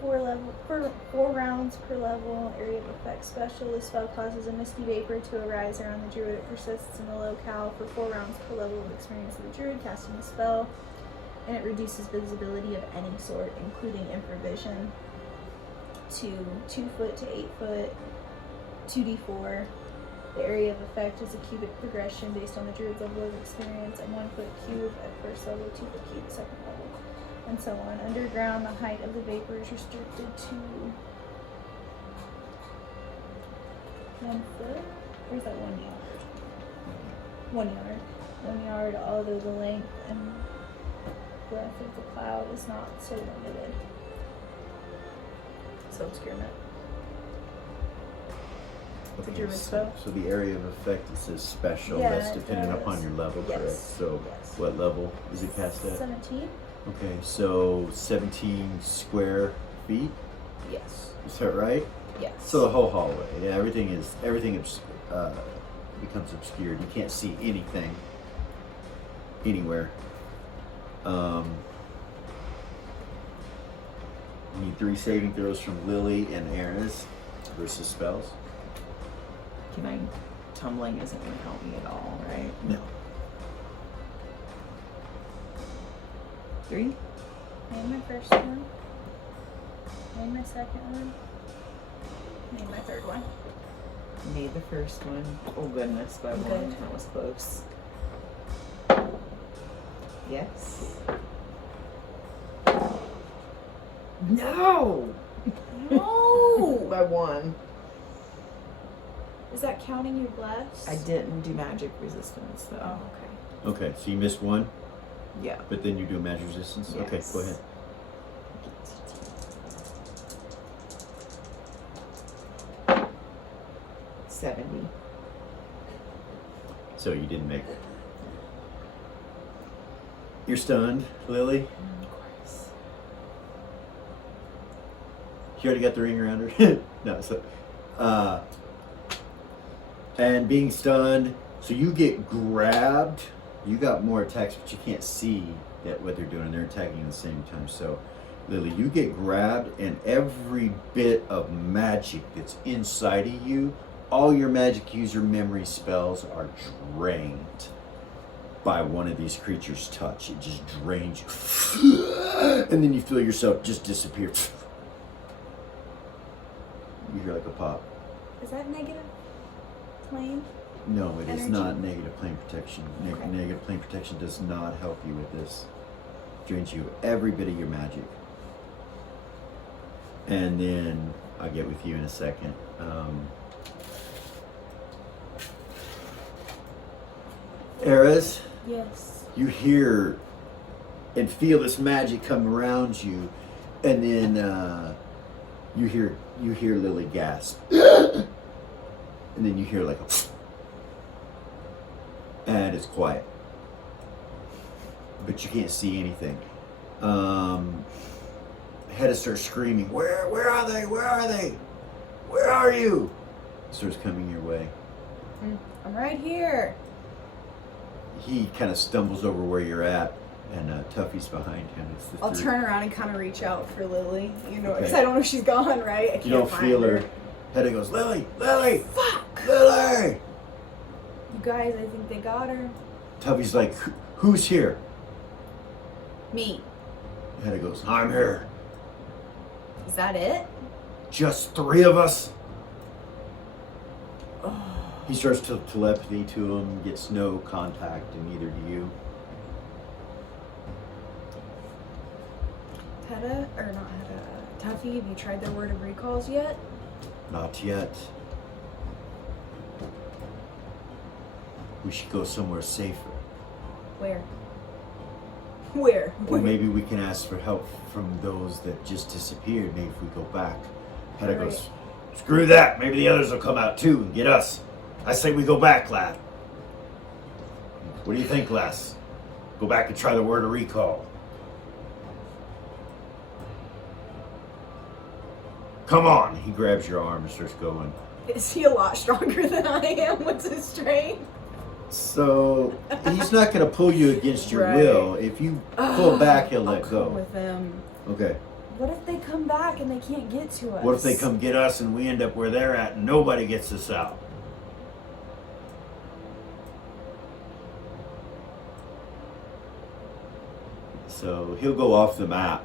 4 rounds per level, area of effect special. This spell causes a misty vapor to arise around the druid. It persists in the locale for 4 rounds per level of experience of the druid casting the spell, and it reduces visibility of any sort, including infravision, to 2 foot to 8 foot, 2d4. The area of effect is a cubic progression based on the druid's level of experience, and 1 foot cube at first level, 2 foot cube at second level, and so on. Underground, the height of the vapor is restricted to 1 foot? Or is that 1 yard? 1 yard. 1 yard, although the length and breadth of the cloud is not so limited. So obscurement. It's a druid spell. So the area of effect, it says special. Yeah, That's it dependent does. upon your level, Yes. correct? So Yes. what level is it cast at? 17? Okay, so 17 square feet. Yes. Is that right? Yes. So the whole hallway, yeah, everything becomes obscured. You can't see anything anywhere. You need 3 saving throws from Lily and Eris versus spells. Tumbling isn't going to help me at all, right? No. 3? Made my first one. Made my second one. Made my third one. Made the first one. Oh goodness, by 1. Good. That was close. Yes. No! No! By 1. Is that counting your bless? I didn't do magic resistance though. Oh, okay. Okay, so you missed 1, Yeah. but then you do magic resistance? Okay, Yes. go ahead. $70. So you didn't make it. You're stunned, Lily. Of course. She already got the ring around her. No, so and being stunned, so you get grabbed. You got more attacks, but you can't see that what they're doing. They're attacking at the same time. So, Lily, you get grabbed, and every bit of magic that's inside of you, all your magic user memory spells are drained by one of these creatures' touch. It just drains you, and then you feel yourself just disappear. You hear like a pop. Is that negative plane? No, it is Energy? not negative plane protection. Okay. Negative plane protection does not help you with this. Drains you every bit of your magic. And then I'll get with you in a second. Eris, Yes. you hear and feel this magic come around you, and then you hear Lily gasp, and then you hear like a and it's quiet, but you can't see anything. Hedda starts screaming, where are they? Where are they? Where are you? Starts coming your way. I'm right here. He kind of stumbles over where you're at, and Tuffy's behind him. It's the I'll three. turn around and kind of reach out for Lily, you know, because Okay. I don't know if she's gone, right? I can't You don't find feel her. Hedda goes, Lily! Fuck! Lily! You guys, I think they got her. Tuffy's like, who's here? Me. Hedda goes, I'm here. Is that it? Just 3 of us? He starts to telepathy to him, gets no contact, and neither do you. Hedda, or not Hedda, Tuffy, have you tried their word of recalls yet? Not yet. We should go somewhere safer. Where? Where? Or maybe we can ask for help from those that just disappeared. Maybe if we go back. Hedda Right. goes, screw that. Maybe the others will come out too and get us. I say we go back, lad. What do you think, Les? Go back and try the word of recall. Come on. He grabs your arm and starts going. Is he a lot stronger than I am? What's his strength? So he's not going to pull you against your Right. will. If you pull back, he'll let I'll go. come with them. Okay. What if they come back and they can't get to us? What if they come get us and we end up where they're at and nobody gets us out? So he'll go off the map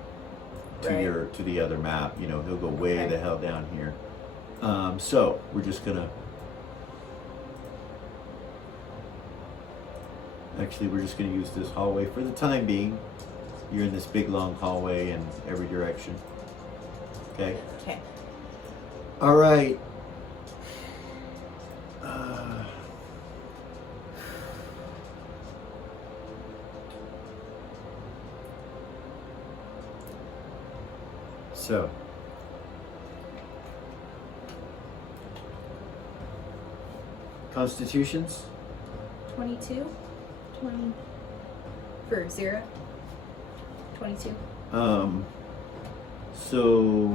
to Right. to the other map. You know, he'll go way Okay. the hell down here. So we're just gonna. Actually, we're just gonna use this hallway for the time being. You're in this big long hallway in every direction. Okay. Okay. All right. So, constitutions? 22? 20. For 0? 22. So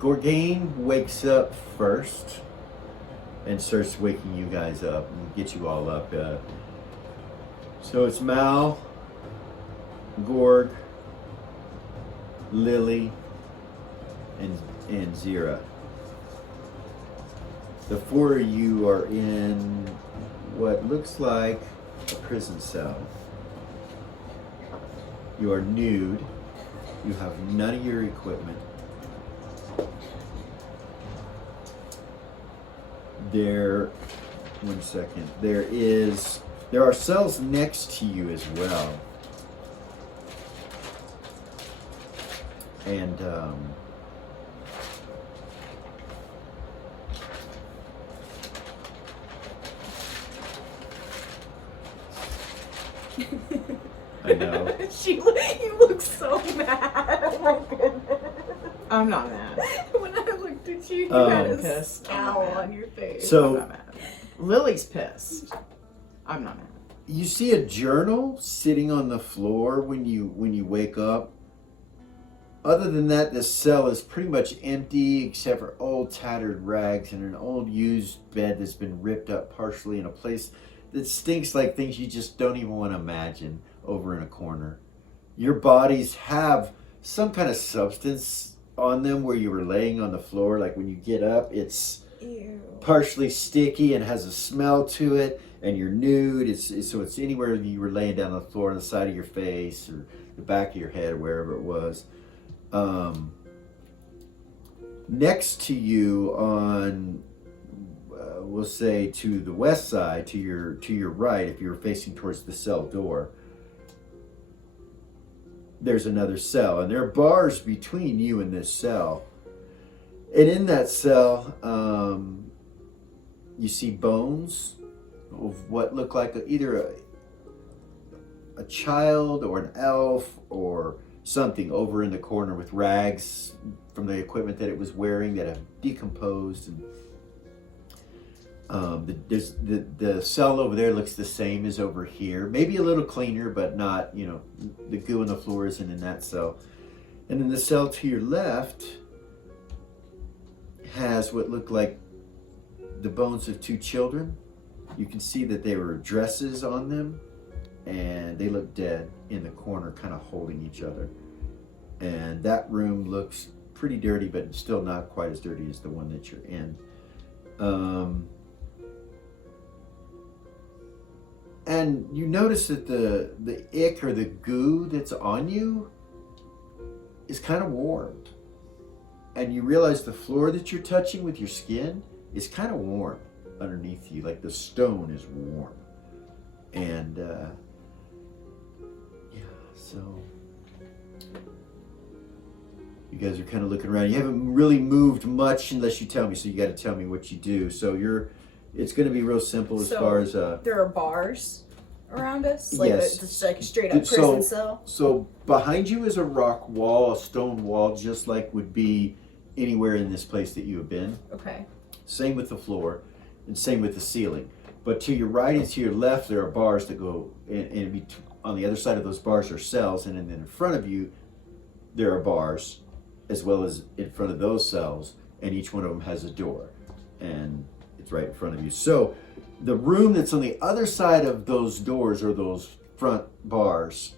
Gorgain wakes up first and starts waking you guys up and get you all up. So it's Mal, Gorg, Lily, and Zira. The 4 of you are in what looks like a prison cell. You are nude. You have none of your equipment. One second. There are cells next to you as well. And I know. You look so mad. Oh my goodness. I'm not mad. When I looked at you, you had a pissed. scowl on your face. I'm So not mad. Lily's pissed. I'm not mad. you see a journal sitting on the floor when you wake up. Other than that, this cell is pretty much empty except for old tattered rags and an old used bed that's been ripped up partially in a place that stinks like things you just don't even want to imagine over in a corner. Your bodies have some kind of substance on them where you were laying on the floor. Like when you get up, it's Ew. partially sticky and has a smell to it, and you're nude. So it's anywhere you were laying down on the floor, on the side of your face or the back of your head, wherever it was. Next to you on, we'll say to the west side, to your right, if you're facing towards the cell door, there's another cell, and there are bars between you and this cell. And in that cell, you see bones of what look like either a child or an elf or something over in the corner with rags from the equipment that it was wearing that have decomposed. And the cell over there looks the same as over here, maybe a little cleaner, but not, the goo on the floor isn't in that cell. And then the cell to your left has what look like the bones of 2 children. You can see that there were dresses on them, and they look dead in the corner, kind of holding each other. And that room looks pretty dirty, but still not quite as dirty as the one that you're in. And you notice that the ick or the goo that's on you is kind of warm. And you realize the floor that you're touching with your skin is kind of warm underneath you, like the stone is warm. And yeah, so you guys are kind of looking around. You haven't really moved much unless you tell me, so you got to tell me what you do. So it's going to be real simple as far as there are bars around us, like yes. just like a straight up prison cell. So behind you is a rock wall, a stone wall, just like would be anywhere in this place that you have been. Okay. Same with the floor, and same with the ceiling. But to your right and to your left, there are bars that go, and on the other side of those bars are cells, and then in front of you, there are bars, as well as in front of those cells, and each one of them has a door, and it's right in front of you. So the room that's on the other side of those doors or those front bars,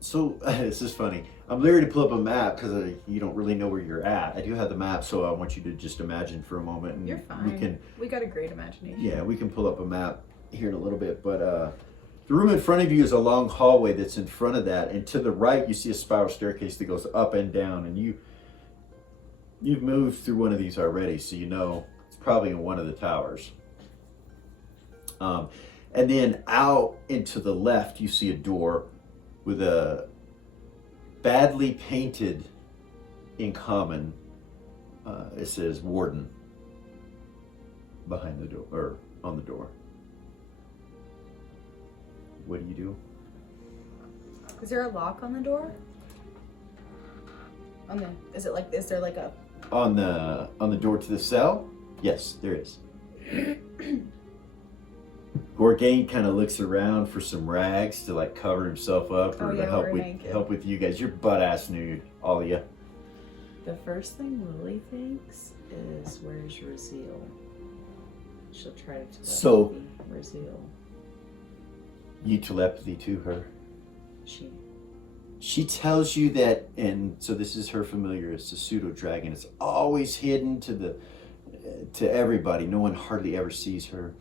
so this is funny. I'm leery to pull up a map because you don't really know where you're at. I do have the map, so I want you to just imagine for a moment. And you're fine. We got a great imagination. Yeah, we can pull up a map here in a little bit. But the room in front of you is a long hallway that's in front of that. And to the right, you see a spiral staircase that goes up and down. And you've moved through one of these already, so you know it's probably in one of the towers. And then out into the left, you see a door with a badly painted in common, it says warden behind the door, or on the door. What do you do? Is there a lock on the door? Is there like a on the door to the cell? Yes, there is. Gorgain kind of looks around for some rags to like cover himself up or to help with you guys. You're butt ass nude, all of you. The first thing Lily thinks is, "Where's Raziel?" She'll try to Raziel. You telepathy to her. She tells you that, and so this is her familiar. It's a pseudo dragon. It's always hidden to everybody. No one hardly ever sees her.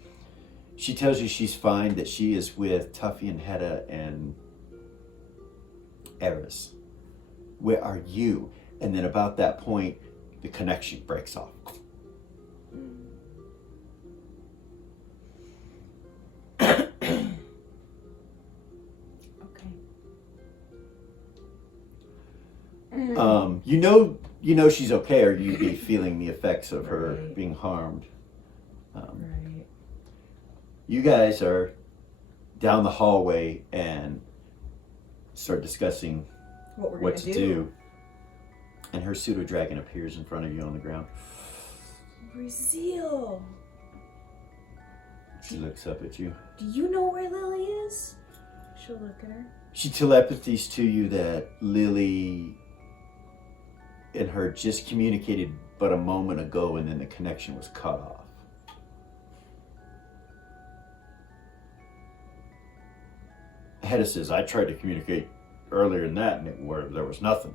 She tells you she's fine, that she is with Tuffy and Hedda and Eris. Where are you? And then about that point, the connection breaks off. You know she's okay, or you'd be feeling the effects of her being harmed. Right. You guys are down the hallway and start discussing what to do. And her pseudo dragon appears in front of you on the ground. Raziel. She looks up at you. Do you know where Lily is? She'll look at her. She telepathies to you that Lily and her just communicated but a moment ago, and then the connection was cut off. Hedda says, I tried to communicate earlier than that, and there was nothing.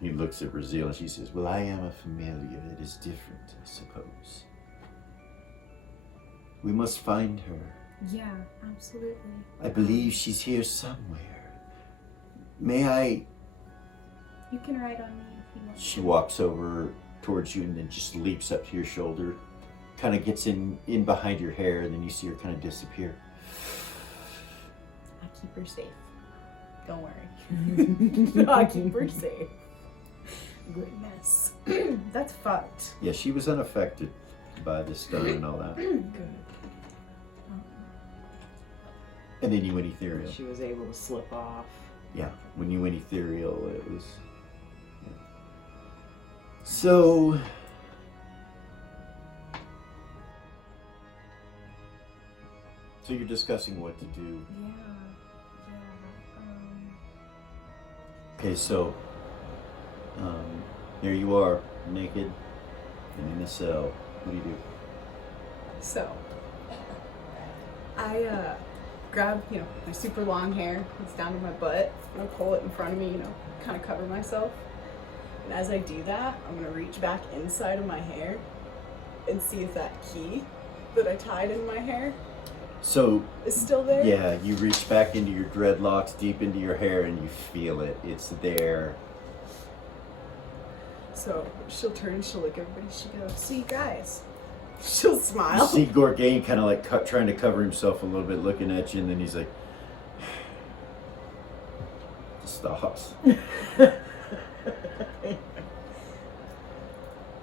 He looks at Raziel and she says, well, I am a familiar. It is different, I suppose. We must find her. Yeah, absolutely. I believe she's here somewhere. May I? You can ride on me if you want. She walks over towards you and then just leaps up to your shoulder, kind of gets in behind your hair, and then you see her kind of disappear. I keep her safe. Don't worry. I keep her safe. Goodness. That's fucked. Yeah, she was unaffected by the stun and all that. Good. And then you went ethereal. She was able to slip off. Yeah, when you went ethereal, it was... Yeah. So... So you're discussing what to do. Yeah. Okay, so... here you are, naked, and in a cell. What do you do? So... I, grab, my super long hair. It's down to my butt. And I pull it in front of me, kind of cover myself. And as I do that, I'm gonna reach back inside of my hair and see if that key that I tied in my hair So, is still there. yeah, you reach back into your dreadlocks, deep into your hair, and you feel it. It's there. So she'll turn and she'll look at everybody. She goes, "See, guys." She'll smile. You see Gorgain kind of like trying to cover himself a little bit, looking at you, and then he's like, stops.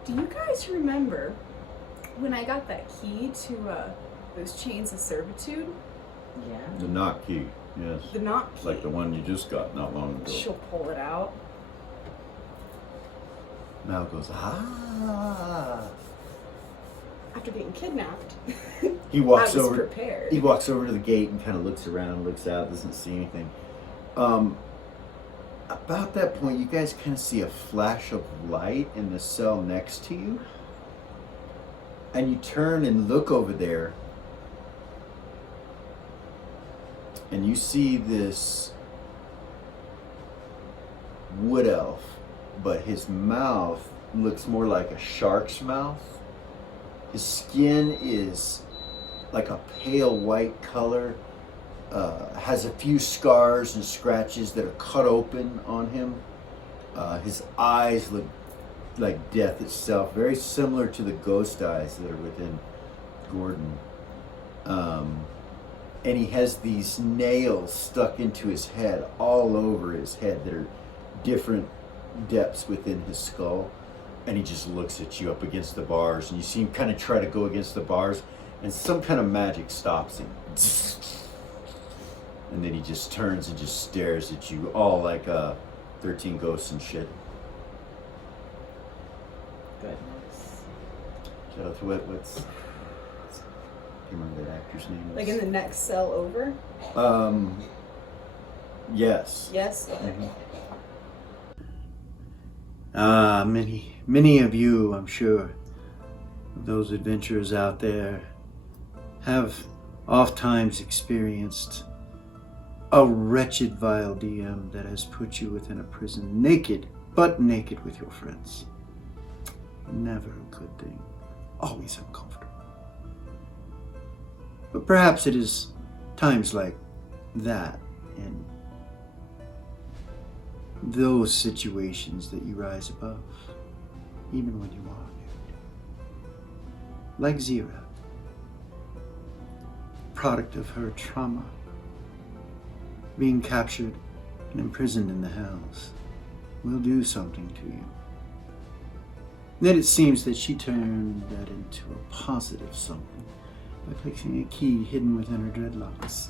Do you guys remember when I got that key to those chains of servitude? Yeah. The knock key, yes. The knock key. Like the one you just got not long ago. She'll pull it out. Mal goes, ah. After getting kidnapped, He walks I was over. prepared. He walks over to the gate and kind of looks around, looks out, doesn't see anything. About that point, you guys kind of see a flash of light in the cell next to you, and you turn and look over there, and you see this wood elf, but his mouth looks more like a shark's mouth. His skin is like a pale white color, has a few scars and scratches that are cut open on him. His eyes look like death itself, very similar to the ghost eyes that are within Gordon. And he has these nails stuck into his head, all over his head, that are different depths within his skull. And he just looks at you up against the bars, and you see him kind of try to go against the bars, and some kind of magic stops him. And then he just turns and just stares at you, all like 13 Ghosts and shit. Goodness. Shout out to what's do you remember that actor's name? Like in the next cell over? Yes. Yes? Okay. Many of you, I'm sure, of those adventurers out there, have oft-times experienced a wretched, vile DM that has put you within a prison, naked, but naked with your friends. Never a good thing. Always uncomfortable. But perhaps it is times like that and those situations that you rise above, even when you are nude. Like Zira, product of her trauma, being captured and imprisoned in the hells, will do something to you. Then it seems that she turned that into a positive something by placing a key hidden within her dreadlocks,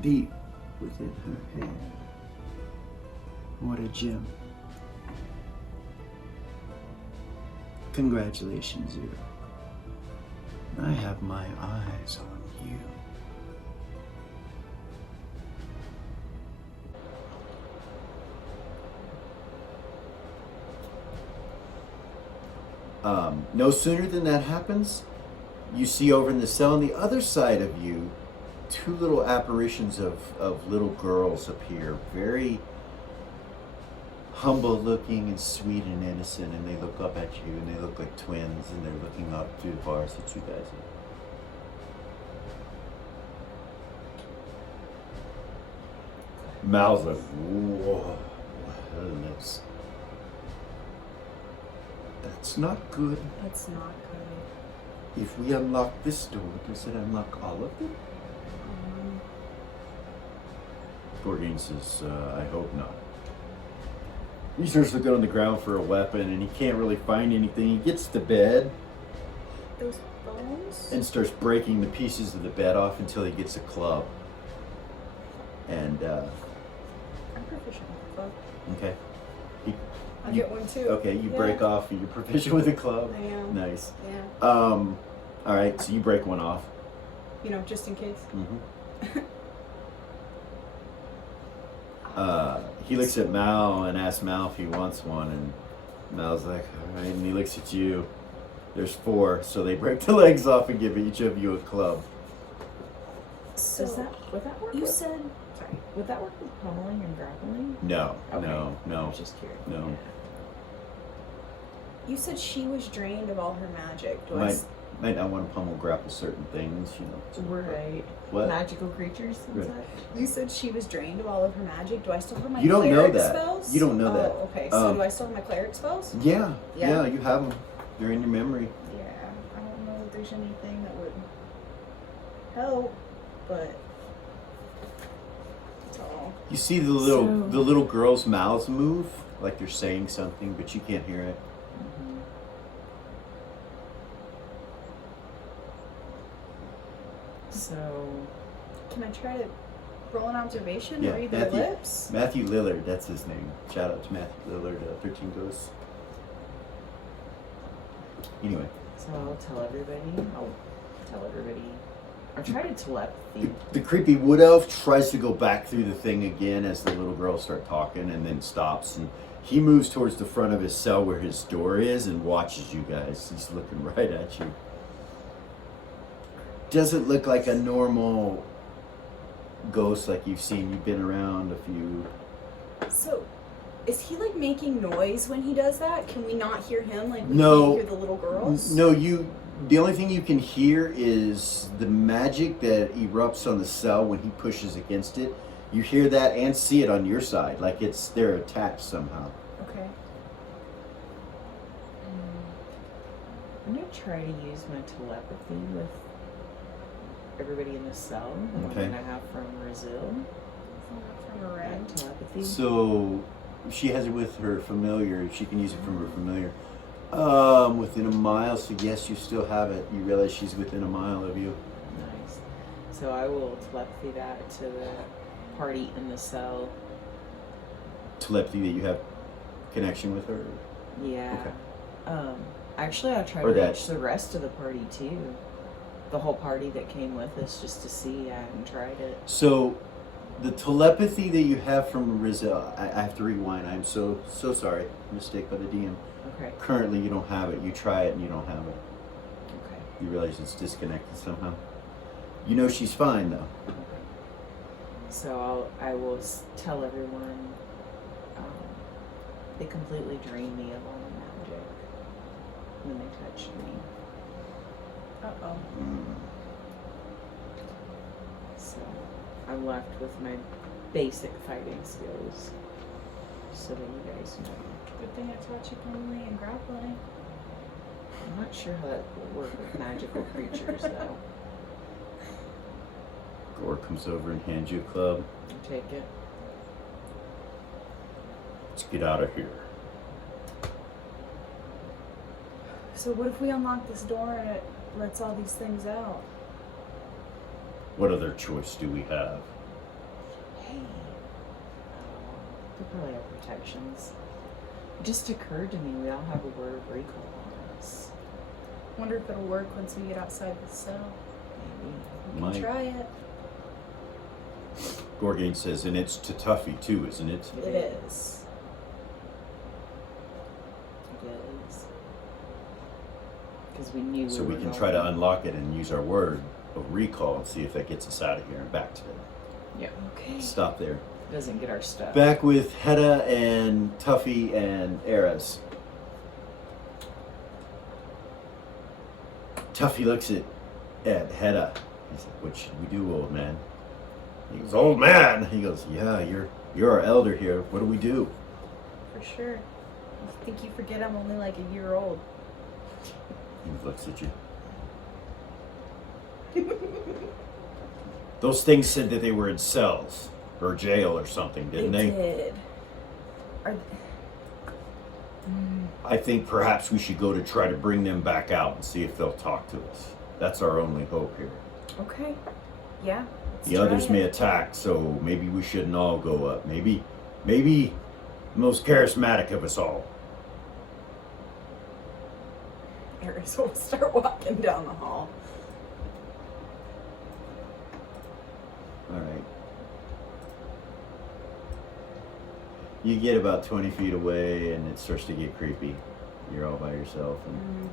deep within her hair. What a gem. Congratulations, Zira. I have my eyes on you. No sooner than that happens, you see over in the cell on the other side of you, two little apparitions of little girls appear, very humble looking and sweet and innocent, and they look up at you and they look like twins, and they're looking up through the bars at you guys. Mal's like, whoa, that's not good. That's not good. If we unlock this door, does it unlock all of them? Gorgain says, I hope not. He starts looking on the ground for a weapon, and he can't really find anything. He gets to bed. Those bones? And starts breaking the pieces of the bed off until he gets a club. And, I'm proficient with a club. okay. I'll get one too. Okay, you break off, you're proficient with a club. I am. Nice. Yeah. Alright, so you break one off. You know, just in case. Mm-hmm. He looks at Mal and asks Mal if he wants one, and Mal's like, alright, and he looks at you. There's 4, so they break the legs off and give each of you a club. So would that work? You with, said sorry. Would that work with pummeling and grappling? No, Okay. no. I was just curious. No. You said she was drained of all her magic. Do I Might, s- might not want to pummel grapple certain things, you know. Right. What? Magical creatures and Right. such. You said she was drained of all of her magic. Do I still have my You don't know cleric that. spells? You don't know oh, that. Okay, so Um, do I still have my cleric spells? Yeah, Yeah. yeah, you have them. They're in your memory. Yeah, I don't know if there's anything that would help, but that's all. You see the little girls' mouths move like they're saying something, but you can't hear it. Mm-hmm. So, Can I try to roll an observation Yeah, or read their Matthew. lips? Matthew Lillard, that's his name. Shout out to Matthew Lillard, 13 Ghosts. Anyway, so I'll tell everybody. I'll try to telepathy. the creepy wood elf tries to go back through the thing again as the little girls start talking, and then stops, and he moves towards the front of his cell where his door is and watches you guys. He's looking right at you. Doesn't look like a normal ghost like you've seen. You've been around a few. So, is he like making noise when he does that? Can we not hear him? Like we No. can't hear the little girls? No, the only thing you can hear is the magic that erupts on the cell when he pushes against it. You hear that and see it on your side, like they're attached somehow. Okay. I'm gonna try to use my telepathy with everybody in the cell. The Okay. one that I have from Brazil. From a red. Telepathy. So she has it with her familiar. She can use it from her familiar. Within a mile. So yes, you still have it. You realize she's within a mile of you. Nice. So I will telepathy that to the party in the cell. Telepathy that you have connection with her. Yeah. Okay. Actually, I'll try Or to that- reach the rest of the party too. The whole party that came with us, just to see. I hadn't tried it. So, the telepathy that you have from Rizal, I have to rewind. I'm so sorry. Mistake by the DM. Okay. Currently, you don't have it. You try it and you don't have it. Okay. You realize it's disconnected somehow. You know she's fine though. So I will tell everyone. They completely drained me of all my magic when they touched me. Uh-oh. So I'm left with my basic fighting skills. So that you guys know. Good thing I taught you pummeling and grappling. I'm not sure how that will work with magical creatures though. Gore comes over and hands you a club. I'll take it. Let's get out of here. So what if we unlock this door and it lets all these things out? What other choice do we have? Hey. They probably have protections. It just occurred to me we all have a word of recall on us. Wonder if it'll work once we get outside the cell. Maybe. We can Might. try it. Gorgain says, and it's to Tuffy too, isn't it? It is. It is. Because we knew So we were can going. try to unlock it and use our word of recall and see if that gets us out of here and back to them. Yeah. Okay. Stop there. Doesn't get our stuff. Back with Hedda and Tuffy and Eras. Tuffy looks at Hedda. He's like, "What should we do, old man?" He goes, "Old man." He goes, "Yeah, you're our elder here. What do we do?" For sure. I think you forget I'm only like a year old. He looks at you. Those things said that they were in cells or jail or something, didn't they? did. Are I think perhaps we should go to try to bring them back out and see if they'll talk to us. That's our only hope here. okay. Yeah. let's The try others may it. attack, so maybe we shouldn't all go up. Maybe the most charismatic of us all. Aries will start walking down the hall. All right. You get about 20 feet away and it starts to get creepy. You're all by yourself and you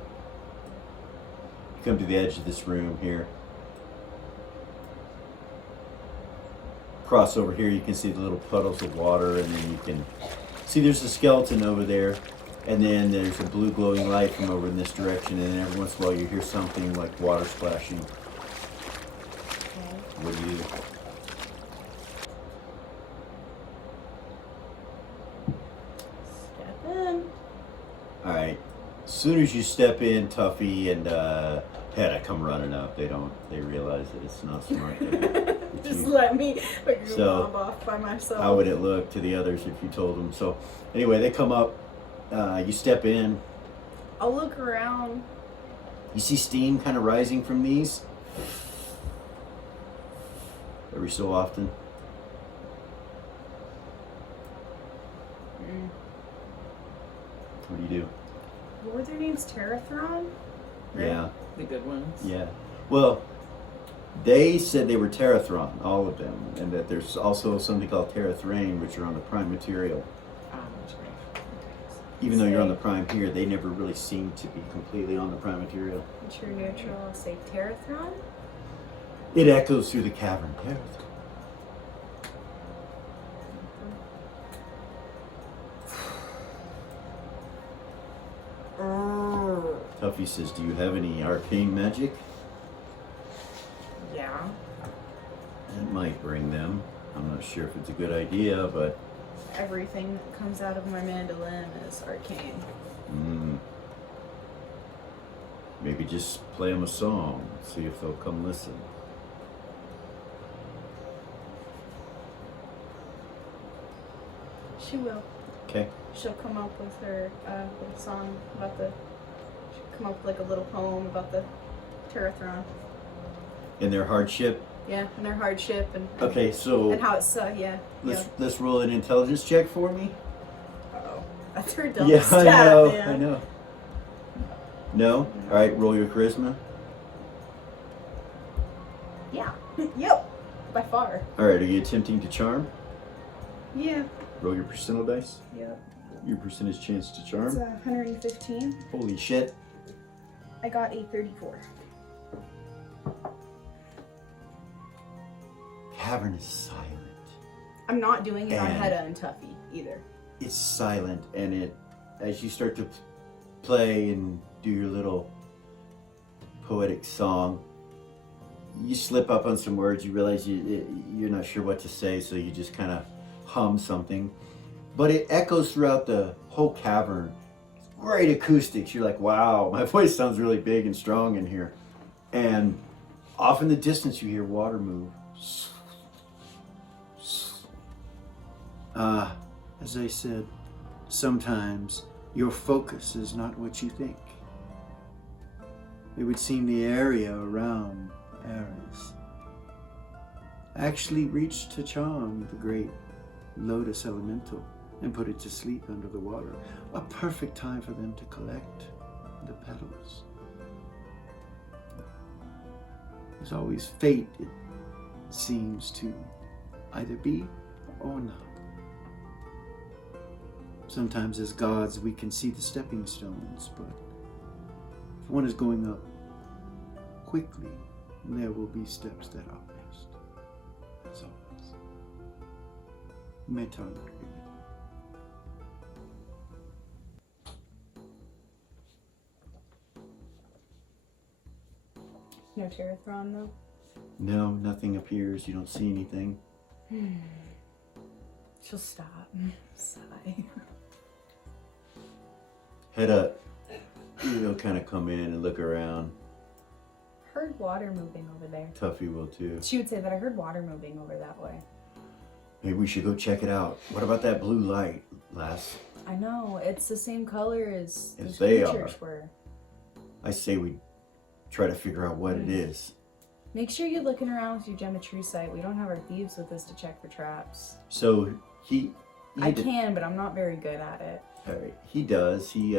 come to the edge of this room here. Cross over here, you can see the little puddles of water, and then you can see there's a skeleton over there. And then there's a blue glowing light from over in this direction, and then every once in a while you hear something like water splashing. Okay. What do you do? Step in. Alright. As soon as you step in, Tuffy and Hedda come running up. They realize that it's not smart to Just let me put your So, mob off by myself. How would it look to the others if you told them? So, anyway, they come up. You step in. I'll look around. You see steam kind of rising from these every so often. What do you do? What were their names? Terrathron? Right? Yeah, The good ones. yeah. Well, they said they were Terrathron, all of them, and that there's also something called Terrathrain, which are on the prime material. That's right. Even though you're on the prime here, they never really seem to be completely on the prime material. True neutral. I'll say Terrathron. It echoes through the cavern. Terrathron. Tuffy says, do you have any arcane magic? Yeah. That might bring them. I'm not sure if it's a good idea, but... Everything that comes out of my mandolin is arcane. Maybe just play them a song, see if they'll come listen. She will. Okay. She'll come up with her with a song about the. She'll come up with like a little poem about the Terrathron. In their hardship? Yeah, and their hardship and. Okay, so... And how it's yeah. Let's roll an intelligence check for me. Uh-oh. That's her dumb Yeah, stat, I know. No? Alright, roll your charisma. Yeah. Yep. By far. Alright, are you attempting to charm? Yeah. Roll your percentile dice. Yep. Your percentage chance to It's charm. 115. Holy shit. I got a 34. Cavern is silent. I'm not doing it on And- Hedda and Tuffy either. It's silent, and it, as you start to play and do your little poetic song, you slip up on some words. You realize you're not sure what to say, so you just kind of hum something. But it echoes throughout the whole cavern. Great acoustics. You're like, wow, my voice sounds really big and strong in here. And off in the distance, you hear water move. As I said, sometimes your focus is not what you think. It would seem the area around Ares actually reached to charm the great Lotus Elemental and put it to sleep under the water. A perfect time for them to collect the petals. There's always fate, it seems to either be or not. Sometimes as gods we can see the stepping stones, but if one is going up quickly, there will be steps that are missed. As always. Metal. No Terrathron though? No, nothing appears. You don't see anything. She'll stop. Sigh. Head up. You'll kind of come in and look around. Heard water moving over there. Tuffy will too. She would say that I heard water moving over that way. Maybe we should go check it out. What about that blue light, lass? I know, it's the same color as Yes, the they creatures are. were. I say we try to figure out what it is. Make sure you're looking around with your geometry We don't have our thieves with us to check for traps. So I can, but I'm not very good at it. All right, he does. He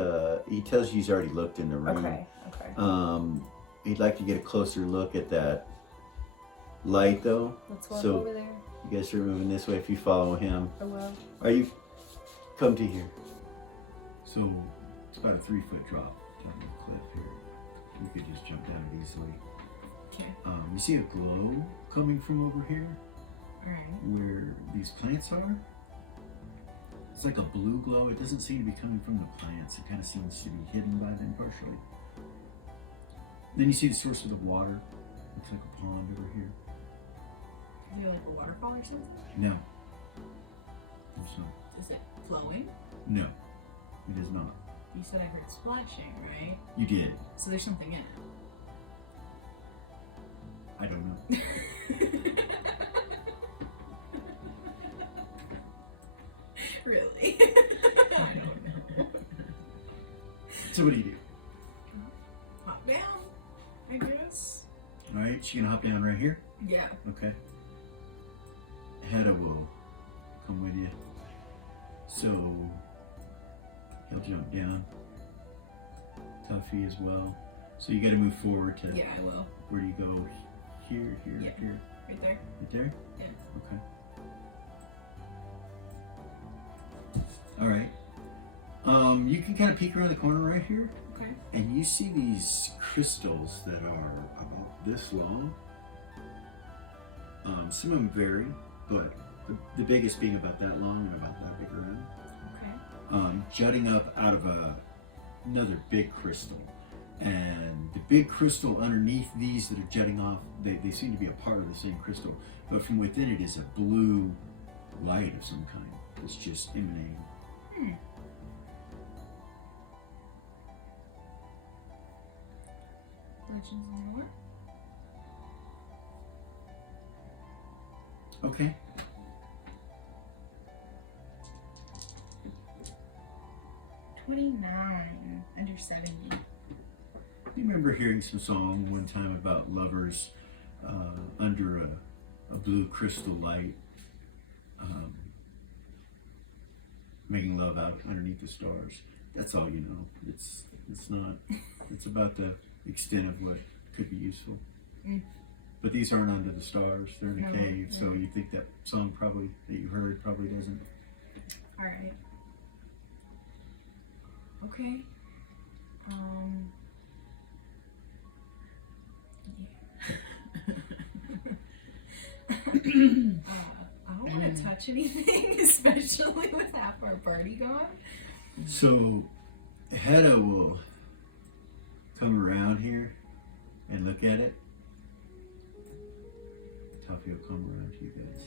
tells you he's already looked in the room. Okay, okay. He'd like to get a closer look at that light, though. Let's walk So over there. you guys are moving this way. If you follow him, I will. are you? Come to here. So it's about a 3-foot drop down the cliff here. You could just jump down it easily. Okay. You see a glow coming from over here, Alright. where these plants are. It's like a blue glow. It doesn't seem to be coming from the plants. It kind of seems to be hidden by them partially. Then you see the source of the water. Looks like a pond over here. Is it like a waterfall or something? No. It's not. Is it flowing? No, it is not. You said I heard splashing, right? You did. So there's something in it. I don't know. Really? I don't know. So what do you do? Hop down, I guess. All right, she's gonna hop down right here. Yeah. Okay. Hedda will come with you. So he'll jump down. Tuffy as well. So you got to move forward to. Yeah, I will. Where do you go? Here, here, Yeah. here. Right there. Right there? Yeah. Okay. All right. You can kind of peek around the corner right here, Okay. and you see these crystals that are about this long. Some of them vary, but the biggest being about that long and about that big around. Okay. Jutting up out of another big crystal. And the big crystal underneath these that are jutting off, they seem to be a part of the same crystal, but from within it is a blue light of some kind that's just emanating. Legends and lore. Okay. Under 70. You remember hearing some song one time about lovers under a blue crystal light, making love out underneath the stars. That's all you know. It's not. It's about the extent of what could be useful. But these aren't under the stars. They're in a cave, so you think that song probably that you heard probably doesn't. All right. Okay. I don't want to touch anything, especially with half our party gone. So Hedda will come around here and look at it. Tuffy will come around to you guys.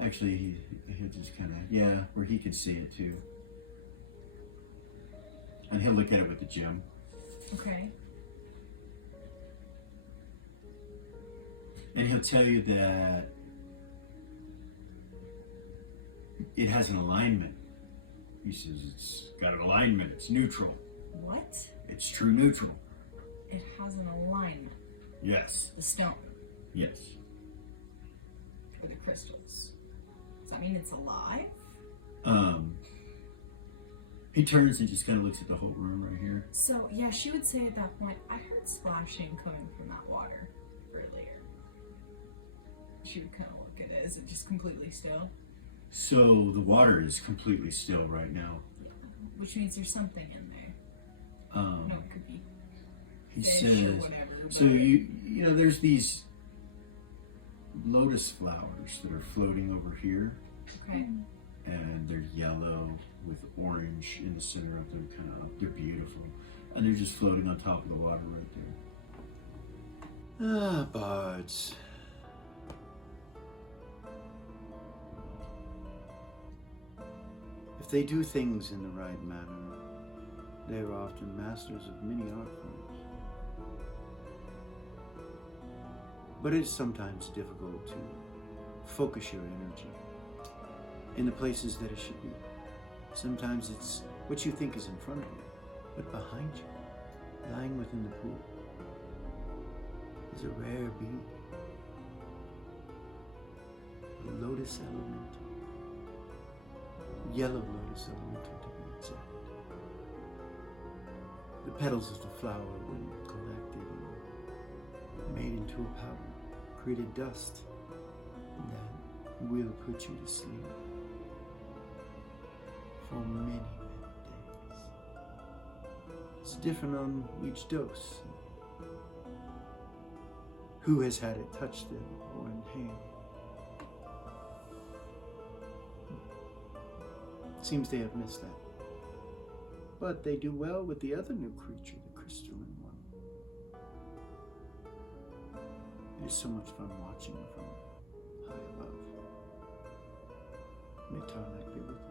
Actually, he'll just kind of, where he can see it too. And he'll look at it with the gem. Okay. And he'll tell you that it has an alignment. He says it's got an alignment, it's neutral. What? It's true neutral. It has an alignment. Yes. The stone. Yes. Or the crystals. Does that mean it's alive? He turns and just kind of looks at the whole room right here. So, yeah, she would say at that point, I heard splashing coming from that water earlier. She would kind of look at it. Is it just completely still? So the water is completely still right now. Yeah. Which means there's something in there. No, it could be He fish says, or whatever. so you know, there's these lotus flowers that are floating over here. Okay. And they're yellow with orange in the center of them, they're beautiful. And they're just floating on top of the water right there. Ah, bards. If they do things in the right manner, they are often masters of many art forms. But it is sometimes difficult to focus your energy in the places that it should be. Sometimes it's what you think is in front of you, but behind you, lying within the pool, is a rare being, a lotus elemental, yellow lotus elemental to be exact. The petals of the flower, when collected and made into a powder, created dust that will put you to sleep for many, many days. It's different on each dose. Who has had it touch them or in hand? Seems they have missed that. But they do well with the other new creature, the crystalline one. It is so much fun watching from high above. May Tom not be with you.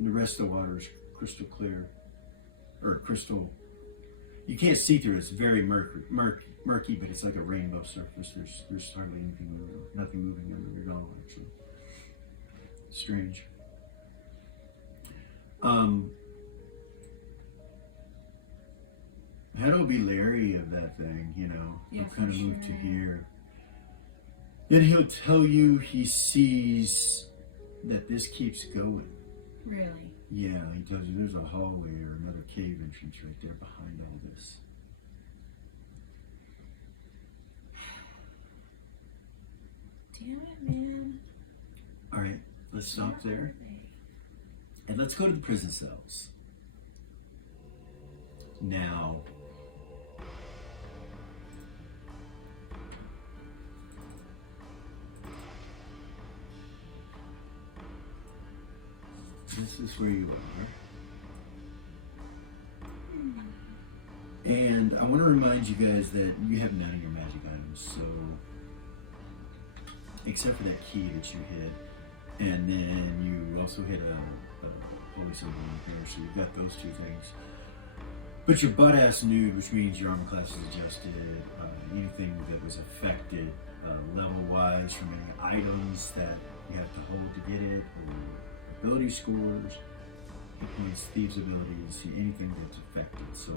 The rest of the water is crystal clear, or crystal. You can't see through it. It's very murky, but it's like a rainbow surface. There's hardly anything moving, nothing moving under it at all, actually. Strange. He'll be leery of that thing, you know. Yeah, he'll kind of for move to sure. here. Then he'll tell you he sees that this keeps going. Really? Yeah, he tells you there's a hallway or another cave entrance right there behind all this. Damn it, man. All right, let's stop there. And let's go to the prison cells. Now, this is where you are. And I want to remind you guys that you have none of your magic items, so except for that key that you hid, and then you also hit a holy symbol in here, so you've got those two things. But you're butt-ass nude, which means your armor class is adjusted. Anything that was affected level-wise from any items that you have to hold to get it, or ability scores, hit points, thieves' abilities, anything that's affected. So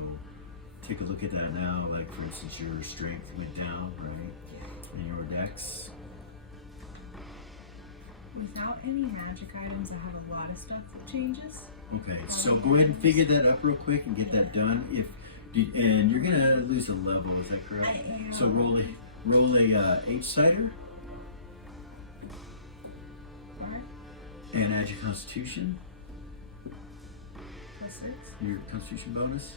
take a look at that now. Like, for instance, your strength went down, right? And your dex. Without any magic items, I have a lot of stuff that changes. Okay, so go ahead and figure that up real quick and get that done. And you're gonna lose a level, is that correct? I am. So roll a H-sider and add your Constitution. Plus 6. Your Constitution bonus.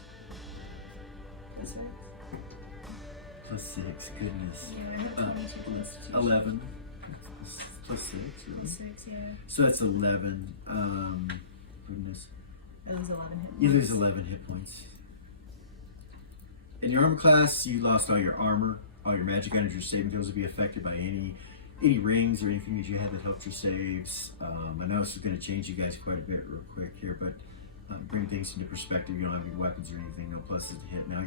Plus 6. Plus 6, goodness. Yeah, I have 22 Constitution. 11. Plus 6, really? Plus 6, yeah. So that's 11. Goodness. I lose 11 hit points. You lose 11 hit points. In your armor class, you lost all your armor, all your magic items, your saving throws will be affected by any rings or anything that you had that helped your saves. I know this is going to change you guys quite a bit real quick here, but bring things into perspective. You don't have any weapons or anything, no pluses to hit. Now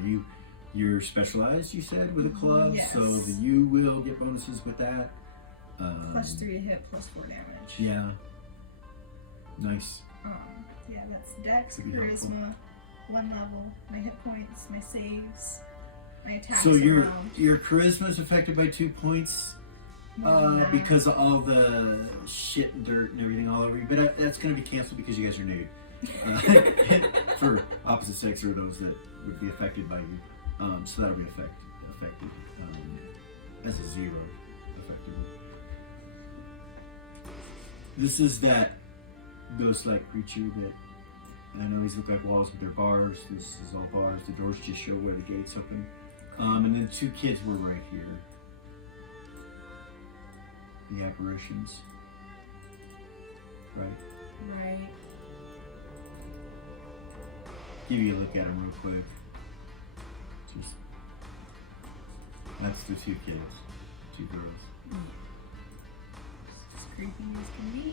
you're specialized, you said, with a club, Yes. so you will get bonuses with that. Plus 3 to hit, plus 4 damage. Yeah. Nice. Yeah, that's Dex, That'd be helpful. Charisma, 1 level, my hit points, my saves, my attacks. So your around. charisma is affected by 2 points because of all the shit and dirt and everything all over you. But that's going to be canceled because you guys are nude. For opposite sex or those that would be affected by you. So that'll be affected as a 0 effectively. This is that ghost-like creature that I know these look like walls, but they're bars. This is all bars. The doors just show where the gates open. And then 2 kids were right here. The apparitions. Right. Right. Give you a look at them real quick. Just that's the 2 kids, 2 girls. As creepy as can be.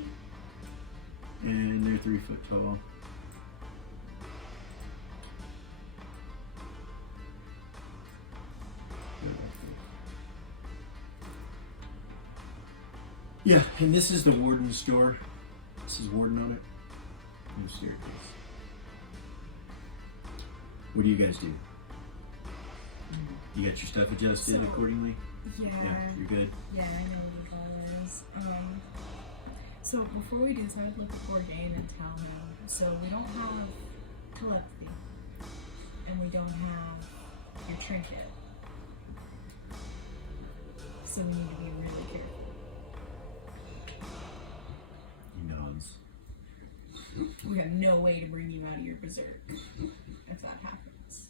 And they're 3 foot tall. Yeah, and this is the warden's door. This is warden on it. No staircase. What do you guys do? You got your stuff adjusted accordingly? Yeah. Yeah, you're good. Yeah, I know what all is. So before we do this, I would look at Bourdain and tell him. So we don't have telepathy, and we don't have your trinket. So we need to be really careful. He nods. We got no way to bring you out of your berserk if that happens.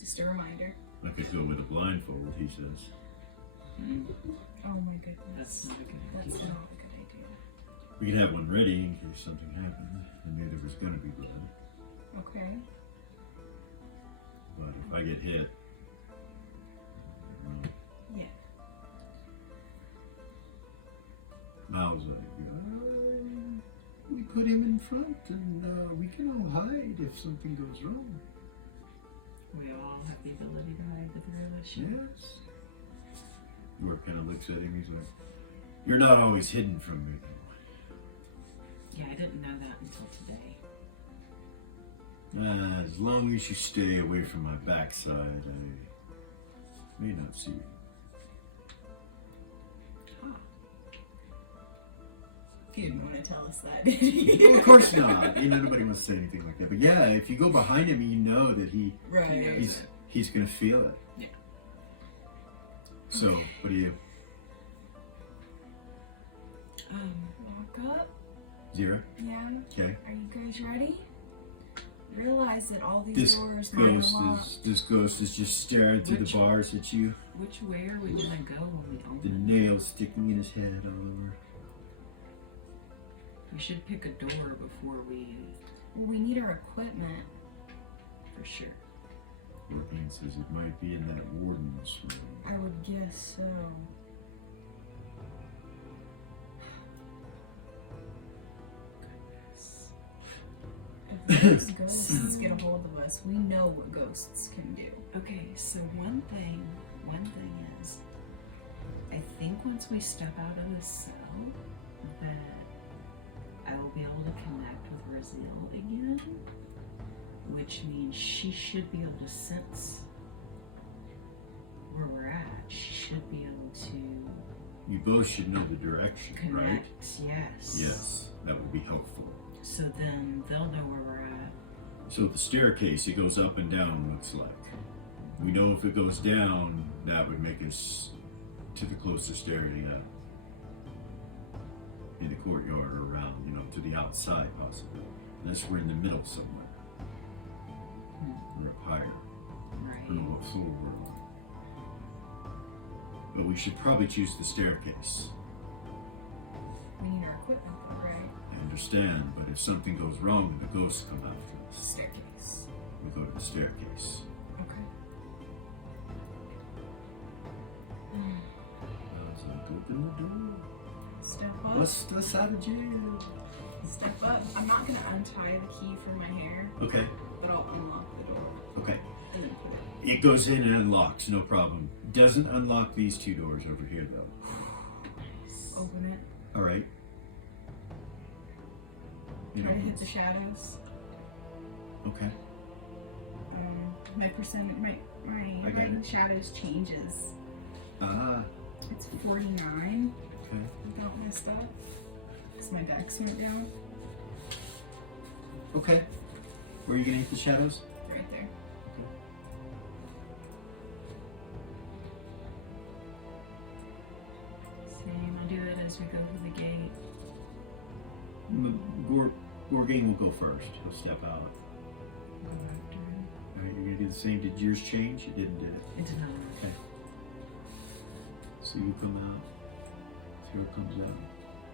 Just a reminder. I could go with a blindfold, he says. Oh my goodness. That's not a good That's idea. not a good idea. We could have one ready in case something happened. I knew there was gonna be blood. Okay. But if I get hit, I don't know. Yeah. Mal's like, We put him in front and we can all hide if something goes wrong. We all have the ability to hide the three of us. yeah. Yes. York kind of looks at him. He's like, "You're not always hidden from me, though." Yeah, I didn't know that until today. As long as you stay away from my backside, I may not see you. You didn't want to tell us that, did you? Well, of course not. You know, nobody wants to say anything like that. But yeah, if you go behind him, you know that Right. he's gonna feel it. Yeah. So, what do you? Walk up. Zero? Yeah. Okay. Are you guys ready? Realize that all these doors might unlock. This ghost is just staring through Which- the bars at you. Which way are we gonna go when we The open? nails sticking in his head all over. We should pick a door before we, Well, we need our equipment. for sure. Orgain says it might be in that warden's room. I would guess so. If those ghosts get a hold of us, we know what ghosts can do. Okay, so one thing is, I think once we step out of the cell, that I will be able to connect with Raziel again, which means she should be able to sense where we're at. She should be able to You both should know the direction, connect. right? Yes. Yes, that would be helpful. So then they'll know where we're at. So the staircase, it goes up and down, looks like. We know if it goes down, that would make us to the closest area in the courtyard or around, you know, to the outside possibly. Unless we're in the middle somewhere. Or up higher. Right. I don't know what floor we're on. But we should probably choose the staircase. We need our equipment, though, right? I understand, but if something goes wrong and the ghosts come after us, Staircase. we go to the staircase. Okay. So open the door. Step up. Bust us out of jail. Step up. I'm not gonna untie the key from my hair, Okay, but I'll unlock the door okay. and then put it. It goes in and unlocks, no problem. Doesn't unlock these two doors over here though. Open it. Alright. You Try to know, hit the shadows. okay. My percentage, my I got right it. shadows changes. Ah, It's 49 okay. without messed up. Because my dex went down. Okay. Where are you gonna hit the shadows? Right there. Same, I'll do it as we go through the gate. Gorgain will go first. He'll step out. Go after him. Alright, you're gonna do the same. Did yours change? It didn't, did it? It did not. Okay. See who come out. See who comes out.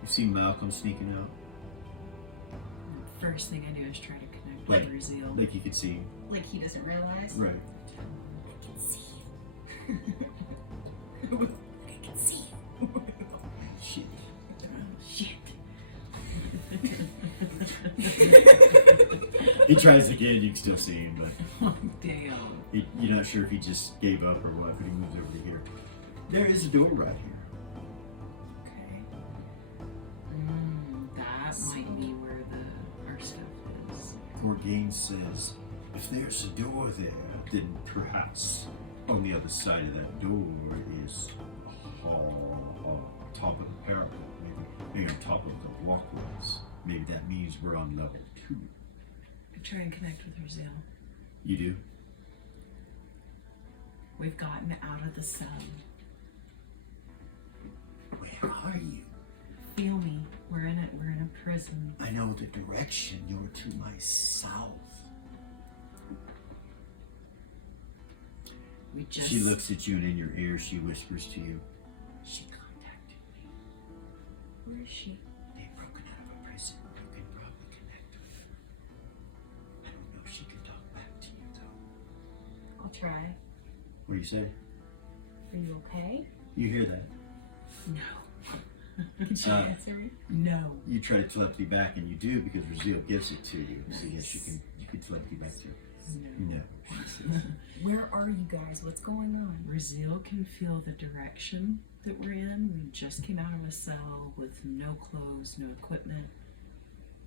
You see Malcolm sneaking out? First thing I do is try to connect Like- with Raziel. Like you could see him. Like he doesn't realize. Right. I can see you. I can see you. Shit. Shit. He tries again, you can still see him, but Damn. you're not sure if he just gave up or what, but he moves over to here. There is a door right here. Okay. That might be where our stuff is. Gorgain says, if there's a door there, then perhaps on the other side of that door is a hall on top of the parapet, maybe on top of the walkways. Maybe that means we're on level 2. I try and connect with Raziel. You do? We've gotten out of the cell. Where are you? Feel me. We're in it. We're in a prison. I know the direction. You're to my south. We just... She looks at you, and in your ear, she whispers to you, She contacted me. Where is she? they've broken out of a prison. You can probably connect with her. I don't know if she can talk back to you, though. I'll try. What do you say? Are you okay? You hear that? No. Can she answer me? No. You try to telepathy back, and you do because Raziel gives it to you. So yes, you can telepathy back to her. No. Where are you guys? What's going on? Raziel can feel the direction that we're in. We just came out of a cell with no clothes, no equipment.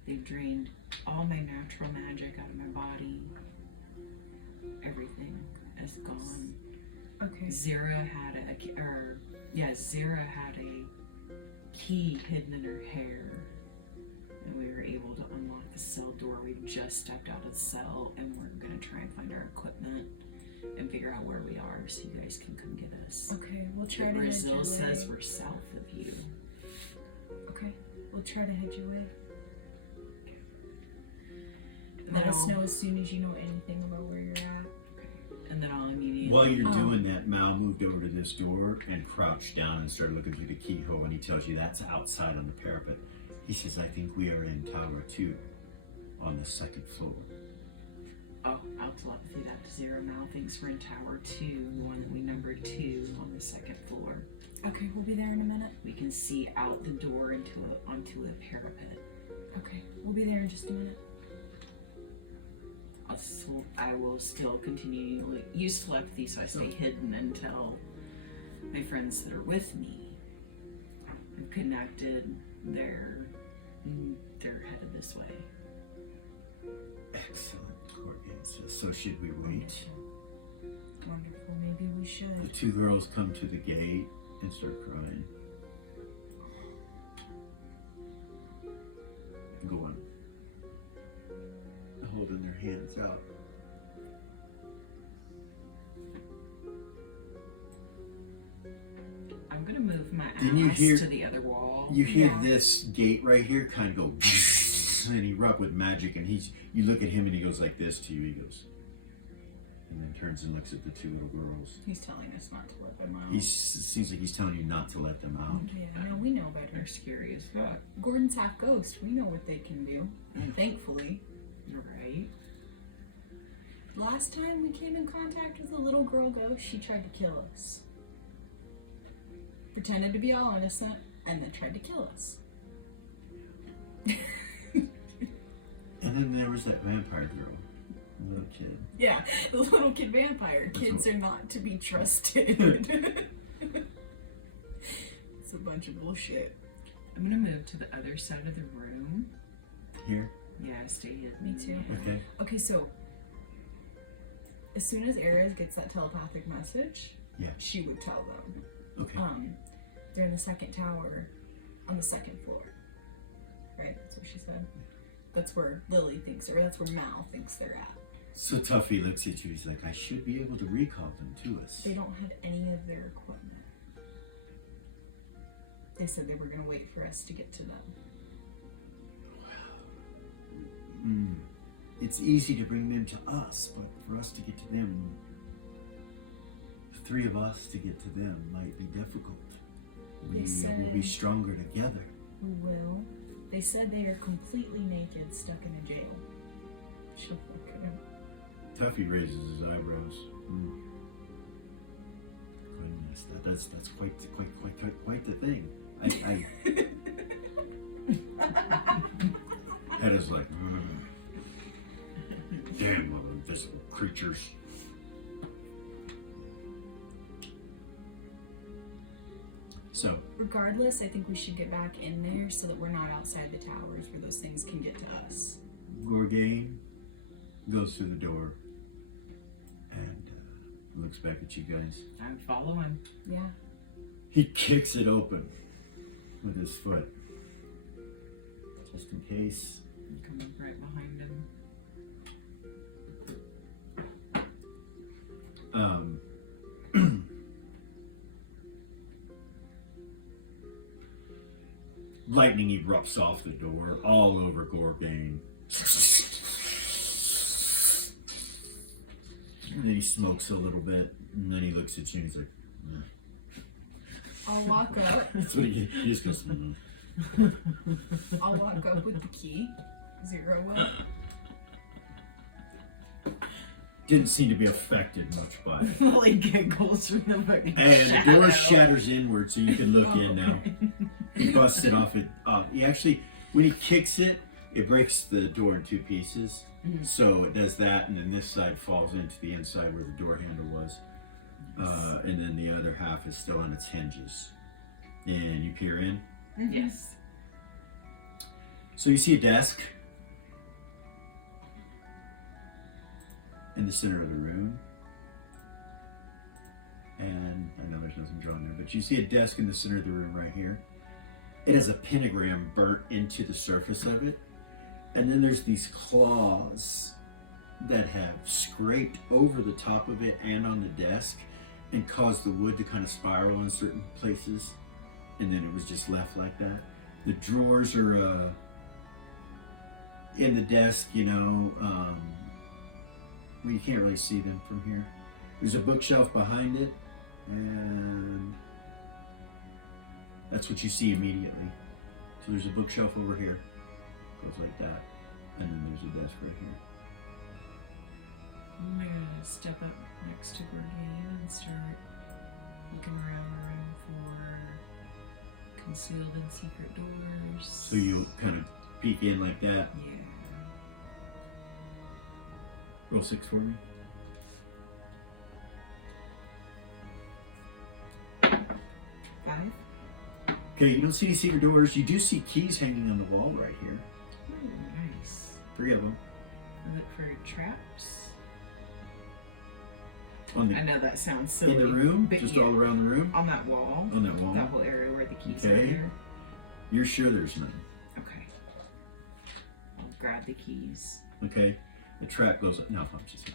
They've drained all my natural magic out of my body. Everything is gone. Okay. Zira had a key hidden in her hair, and we were able to unlock the cell door. We just stepped out of the cell, and we're gonna try and find our equipment and figure out where we are, so you guys can come get us. Okay, we'll try to head Brazil your says way. we're south of you. Okay, we'll try to head your way. And Let then us I'll- know as soon as you know anything about where you're at. And then I'll immediately. While you're doing that, Mal moved over to this door and crouched down and started looking through the keyhole, and he tells you that's outside on the parapet. He says, I think we are in Tower 2 on the second floor. Oh, I'll telepathy that to Zero now. Thinks we're in Tower 2, the one that we numbered 2 on the second floor. Okay, we'll be there in a minute. We can see out the door onto a parapet. Okay, we'll be there in just a minute. I will still continue to use telepathy, so I stay hidden until my friends that are with me have connected. They're headed this way. Excellent, Courtney says. So should we wait? Wonderful, maybe we The should. two girls come to the gate and start crying. Go on. Holding their hands out. I'm gonna move my Didn't you ass hear- to the other wall. You hear this gate right here kind of go and erupt with magic, and you look at him and he goes like this to you. He goes, and then turns and looks at the two little girls. He's telling us not to let them out. It seems like he's telling you not to let them out. Yeah, no, we know better. They're scary as fuck. Gordon's half ghost. We know what they can do. Thankfully. Right? Last time we came in contact with a little girl ghost, she tried to kill us. Pretended to be all innocent, and then tried to kill us. And then there was that vampire girl, the little kid. Yeah, the little kid vampire. Kids are not to be trusted. It's a bunch of bullshit. I'm gonna move to the other side of the room. Here? Yeah, stay hidden. Me too. Okay. Okay, so as soon as Ares gets that telepathic message, Yeah. she would tell them. Okay. They're in the second tower on the second floor. Right? That's what she said. That's where Lily thinks, or that's where Mal thinks they're at. So Tuffy looks at you. He's like, I should be able to recall them to us. They don't have any of their equipment. They said they were going to wait for us to get to them. It's easy to bring them to us, but for us to get to them, the three of us to get to them might be difficult. We will be stronger together. We will. They said they are completely naked, stuck in a jail. She'll look at him. Tuffy raises his eyebrows. Goodness, that's quite the thing. Head is like, damn little invisible creatures. So, Regardless, I think we should get back in there so that we're not outside the towers where those things can get to us. Gorgain goes through the door and looks back at you guys. I'm following. Yeah. He kicks it open with his foot, just in case. I'm coming right behind him. Lightning erupts off the door, all over Gorgain. And then he smokes a little bit, and then he looks at you and he's like, I'll walk up. That's what he just goes, I'll walk up with the key. Zero will. Didn't seem to be affected much by it. Like giggles from the fucking And the door shatters inward so you can look in now. He busts it off. He actually, when he kicks it, it breaks the door in two pieces. Mhm. So it does that, and then this side falls into the inside where the door handle was. And then the other half is still on its hinges. And you peer in. Yes. So you see a desk in the center of the room. And I know there's nothing drawn there, but you see a desk in the center of the room right here. It has a pentagram burnt into the surface of it. And then there's these claws that have scraped over the top of it and on the desk and caused the wood to kind of spiral in certain places. And then it was just left like that. The drawers are in the desk, you know. Well, you can't really see them from here. There's a bookshelf behind it, and that's what you see immediately. So there's a bookshelf over here, goes like that, and then there's a desk right here. I'm gonna step up next to Gorgain and start looking around the room for concealed and secret doors. So you'll kind of peek in like that. Yeah. Roll 6 for me. 5. Okay, you don't see any secret doors. You do see keys hanging on the wall right here. Ooh, nice. 3 of them. Look for traps. On the, I know that sounds silly. in the room? but Just yeah, all around the room? on that wall. On that wall? That whole area where the keys Okay. are there. You're sure there's none. Okay. I'll grab the keys. Okay. The trap goes up. No, I'm just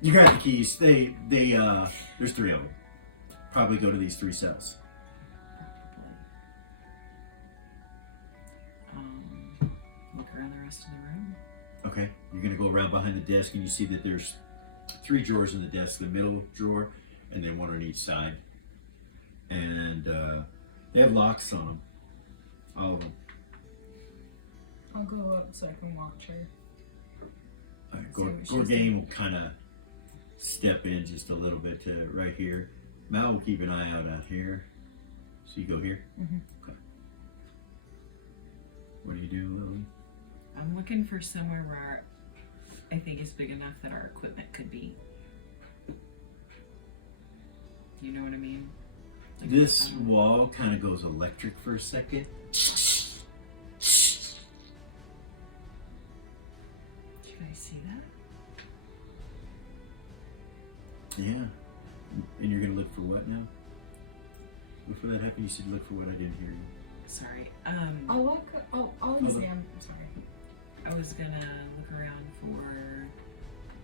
You grab the keys. They there's 3 of them. Probably go to these 3 cells. Look around the rest of the room. Okay. You're gonna go around behind the desk and you see that there's 3 drawers in the desk, the middle drawer, and then 1 on each side. And they have locks on them. All of them. I'll go up so I can watch her. Alright, See what she's Gorgain will kind of step in just a little bit to right here. Mal will keep an eye out here. So you go here? Mhm. Okay. What do you do, Lily? I'm looking for somewhere where I think is big enough that our equipment could be. You know what I mean? Like, This wall kind of goes electric for a second. Do you guys see that? Yeah. And you're gonna look for what now? Before that happened, you said look for what. I didn't hear you. Sorry. I'll look. I'll examine. Sorry. I was gonna look around for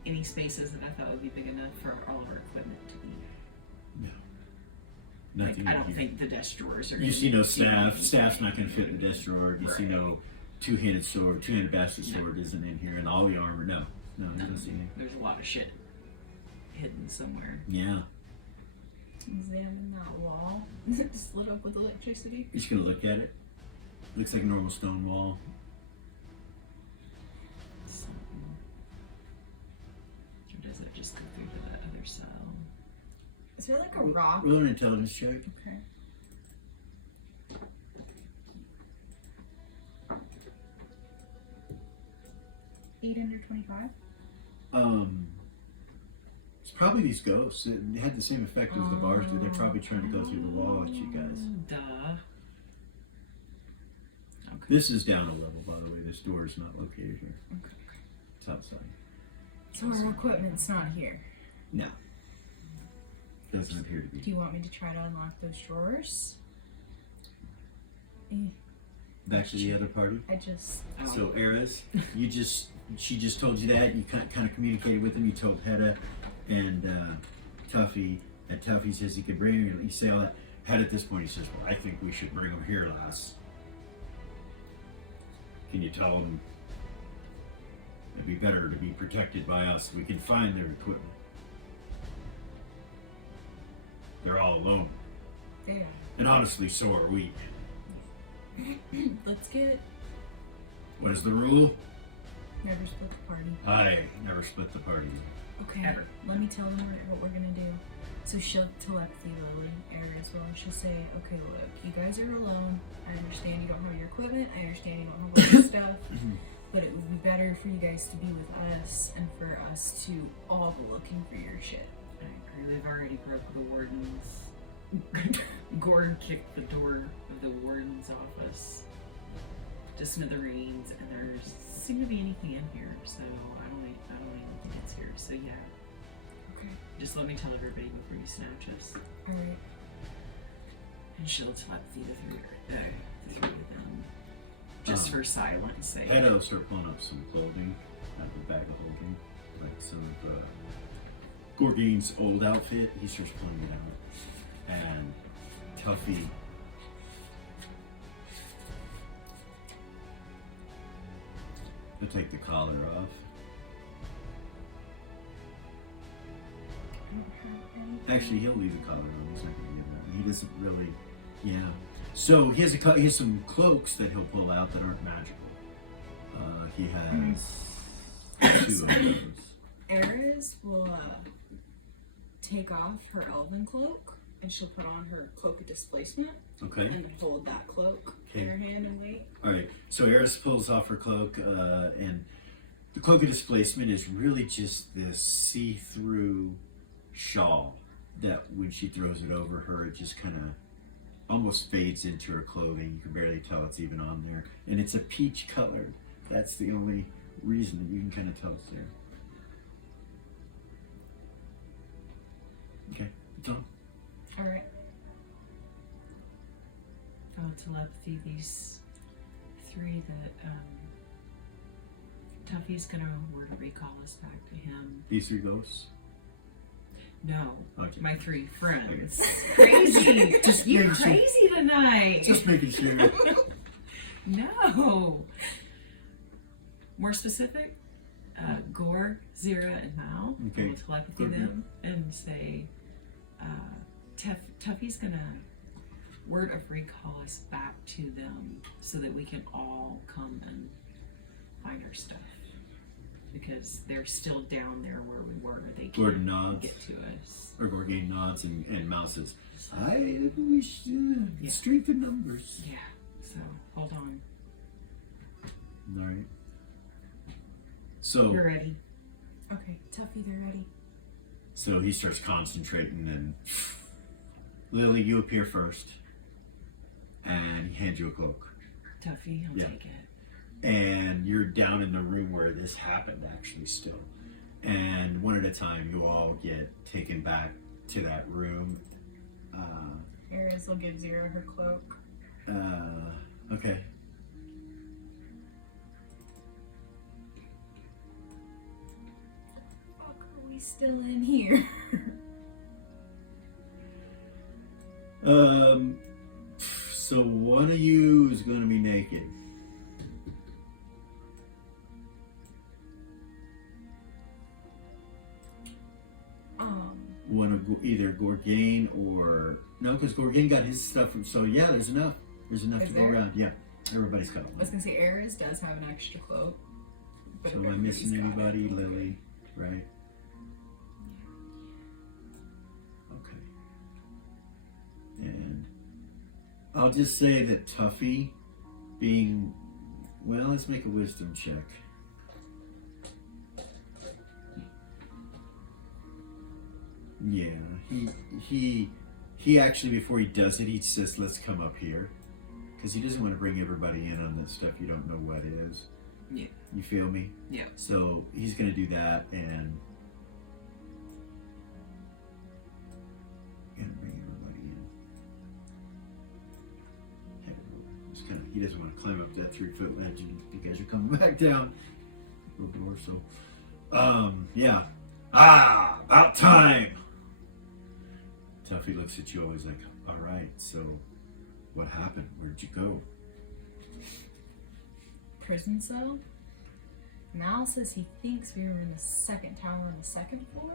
any spaces that I thought would be big enough for all of our equipment to be. No. Like, Nothing. I don't think the desk drawers are. You see no staff. Staff's not gonna fit in the desk drawer. You see Right. no two-handed sword. Two-handed bastard sword isn't in here, and all the armor. No. No, you don't see any. There's a lot of shit hidden somewhere. Yeah. Examine that wall. Is it just lit up with electricity? You're just gonna look at it. Looks like a normal stone wall. Something. Or does it just go through to that other cell? Is there like a rock? Roll an intelligence check. Okay. $8 under 25. It's probably these ghosts. It had the same effect as the bars did. They're probably trying to go through the wall at you guys. Duh. Okay. This is down a level, by the way. This door is not located here. Okay. It's outside. So our equipment's not here. No. Doesn't appear to Do be. you want me to try to unlock those drawers? Back to the other party. I just. So, Eris, she just told you that. You kind of communicated with him. You told Hedda and Tuffy. And Tuffy says he could bring him. You say all that. Hedda at this point, he says, well, I think we should bring him here, lass. Can you tell him It'd be better to be protected by us. We can find their equipment. They're all alone. Yeah. And honestly, so are we. Let's get. What is the rule? Never split the party. I never split the party. Okay, Ever. let me tell them what we're gonna do. So she'll telepathy Lily, Aries will, and she'll say, okay, look, you guys are alone. I understand you don't have your equipment. I understand you don't have all your stuff. But it would be better for you guys to be with us and for us to all be looking for your shit. I agree. We've already broke the warden's. Gord kicked the door of the warden's office to smithereens, and there doesn't seem to be anything in here, so I don't even think it's here. So yeah. Okay. Just let me tell everybody before you snatch us. Alright. And she'll telepathy the three of them. Just for silence sake. Hedo start pulling up some clothing out of the bag of holding. Like some of Gorgine's old outfit. He starts pulling it out. And Tuffy he'll take the collar off. Actually, he'll leave the collar on. He's not going to give that. He doesn't really. Yeah. So he has some cloaks that he'll pull out that aren't magical. He has 2 of those. Aries will take off her elven cloak and she'll put on her cloak of displacement. Okay. And then hold that cloak Okay. in her hand and wait. Alright, so Eris pulls off her cloak, and the cloak of displacement is really just this see-through shawl that when she throws it over her, it just kind of almost fades into her clothing. You can barely tell it's even on there. And it's a peach color. That's the only reason that you can kind of tell it's there. Okay, it's on. Alright. I'll telepathy these 3 that Tuffy's gonna word to recall us back to him. These 3 ghosts? No, Okay. my 3 friends. Okay. Crazy! Just You're making sure. crazy tonight! Just making sure. No! More specific? Gore, Zira, and Mal. Okay. I'll telepathy Mhm. them and say, Tuffy's gonna word of recall us back to them so that we can all come and find our stuff. Because they're still down there where we were. They Gordon can't nods. get to us. Or Gorgine nods and Mouse says, I wish strength in numbers. Yeah, so hold on. Alright. So We're ready. Okay, Tuffy, they're ready. So he starts concentrating and Lily, you appear first. And he hands you a cloak. Tuffy, I'll Yeah. take it. And you're down in the room where this happened actually still. And one at a time you all get taken back to that room. Aries will give Zira her cloak. Okay. Fuck, are we still in here? So one of you is going to be naked. One of either Gorgane or no, because Gorgane got his stuff from. So yeah, there's enough. There's enough Is to there? go around. Yeah, everybody's got I one. was gonna say Aries does have an extra cloak. But So am I missing anybody? Lily, right? Okay. And I'll just say that Tuffy, being well, let's make a wisdom check. Yeah, he actually before he does it, he says, "Let's come up here," because he doesn't want to bring everybody in on this stuff you don't know what is. Yeah. You feel me? Yeah. So he's gonna do that and bring everybody in. Just kinda, he doesn't want to climb up that 3-foot ledge, and you guys are coming back down. Or so. Yeah. About time. Tuffy looks at you always like, all right, so what happened? Where'd you go? Prison cell? Mal says he thinks we were in the second tower on the second floor.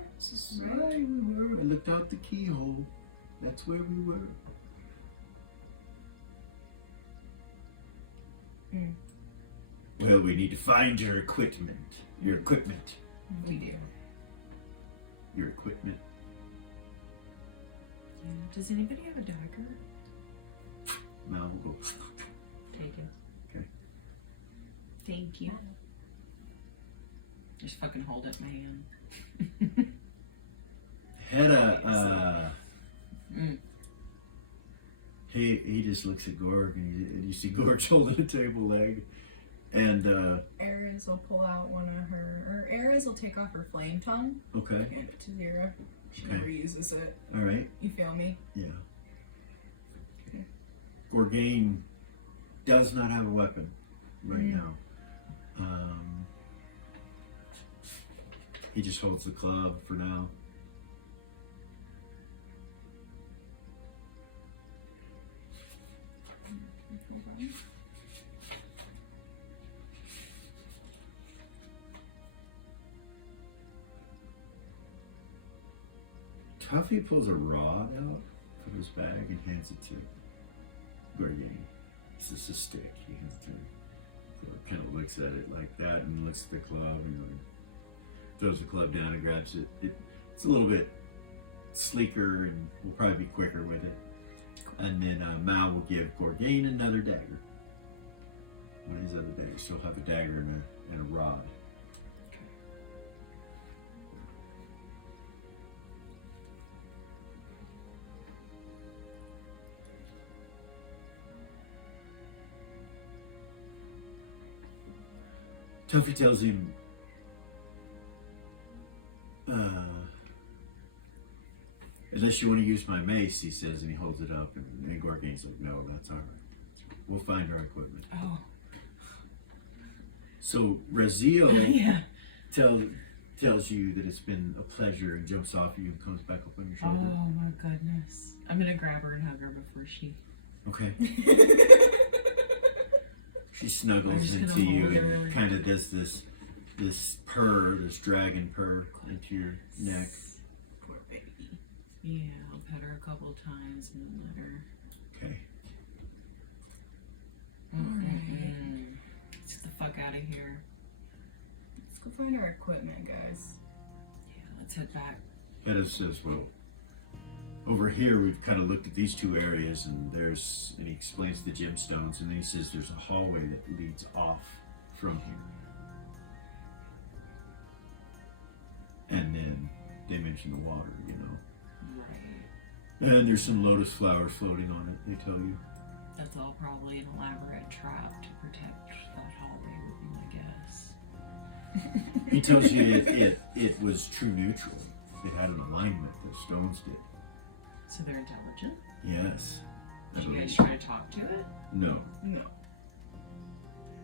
Right, we were. I looked out the keyhole. That's where we were. Well, we need to find your equipment. Your equipment. We do. Your equipment. Yeah. Does anybody have a dagger? Now we'll go. Take it. Okay. Thank you. Just fucking hold up my hand. Hedda, he just looks at Gorg, and you see Gorg holding a table leg, and Ares will pull out one of her, or Ares will take off her flame tongue. okay, Hand it to Zira. She Okay. never uses it. all right, You feel me? yeah. Gorgain does not have a weapon right now. He just holds the club for now. Tuffy pulls a rod out from his bag and hands it to Gorgain. It's just a stick. He hands it to him. Kind of looks at it like that and looks at the club and throws the club down and grabs it. It's a little bit sleeker and will probably be quicker with it. And then Mal will give Gorgain another dagger. One of his other daggers. She'll have a dagger and a rod. Tuffy tells him, unless you want to use my mace, he says, and he holds it up, and Gorgain's like, no, that's all right. We'll find our equipment. Oh. So Raziel Yeah. tells you that it's been a pleasure and jumps off you and comes back up on your shoulder. Oh my goodness. I'm gonna grab her and hug her before she. Okay. She I'm snuggles just into gonna you hold her. and kind of does this purr, this dragon purr into your neck. Poor baby. Yeah, I'll pet her a couple of times and then let her. Okay. Let's get the fuck out of here. Let's go find our equipment, guys. Yeah, let's head back. Hedda says, well, over here we've kind of looked at these two areas and he explains the gemstones and then he says there's a hallway that leads off from here. And then they mention the water, you know. Right. And there's some lotus flowers floating on it, they tell you. That's all probably an elaborate trap to protect that hallway, would be my guess. He tells you it was true neutral. It had an alignment, the stones did. So they're intelligent? Yes. Did you guys try to talk to it? No. No.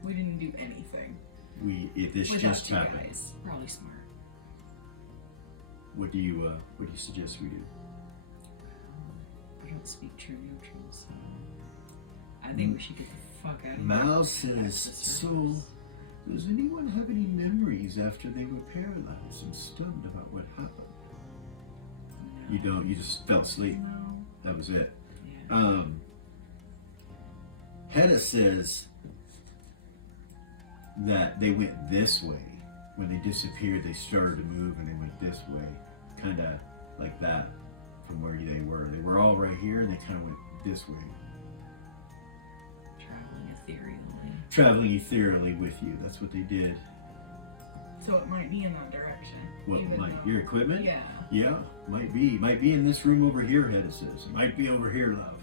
We didn't do anything. This Without just you happened. guys. Probably smart. What do you suggest we do? I don't speak true neutral, so I think we should get the fuck out of here. Mal Back says, to the so surface. does anyone have any memories after they were paralyzed and stunned about what happened? No. You don't, you just fell asleep. No. That was it. Yeah. Hedda says that they went this way. When they disappeared, they started to move and they went this way. Kind of like that from where they were. They were all right here and they kind of went this way. Traveling ethereally. Traveling ethereally with you. That's what they did. So it might be in that direction. What, even might, though- your equipment? Yeah. Yeah, might be. Might be in this room over here, Hedda says. Might be over here, love.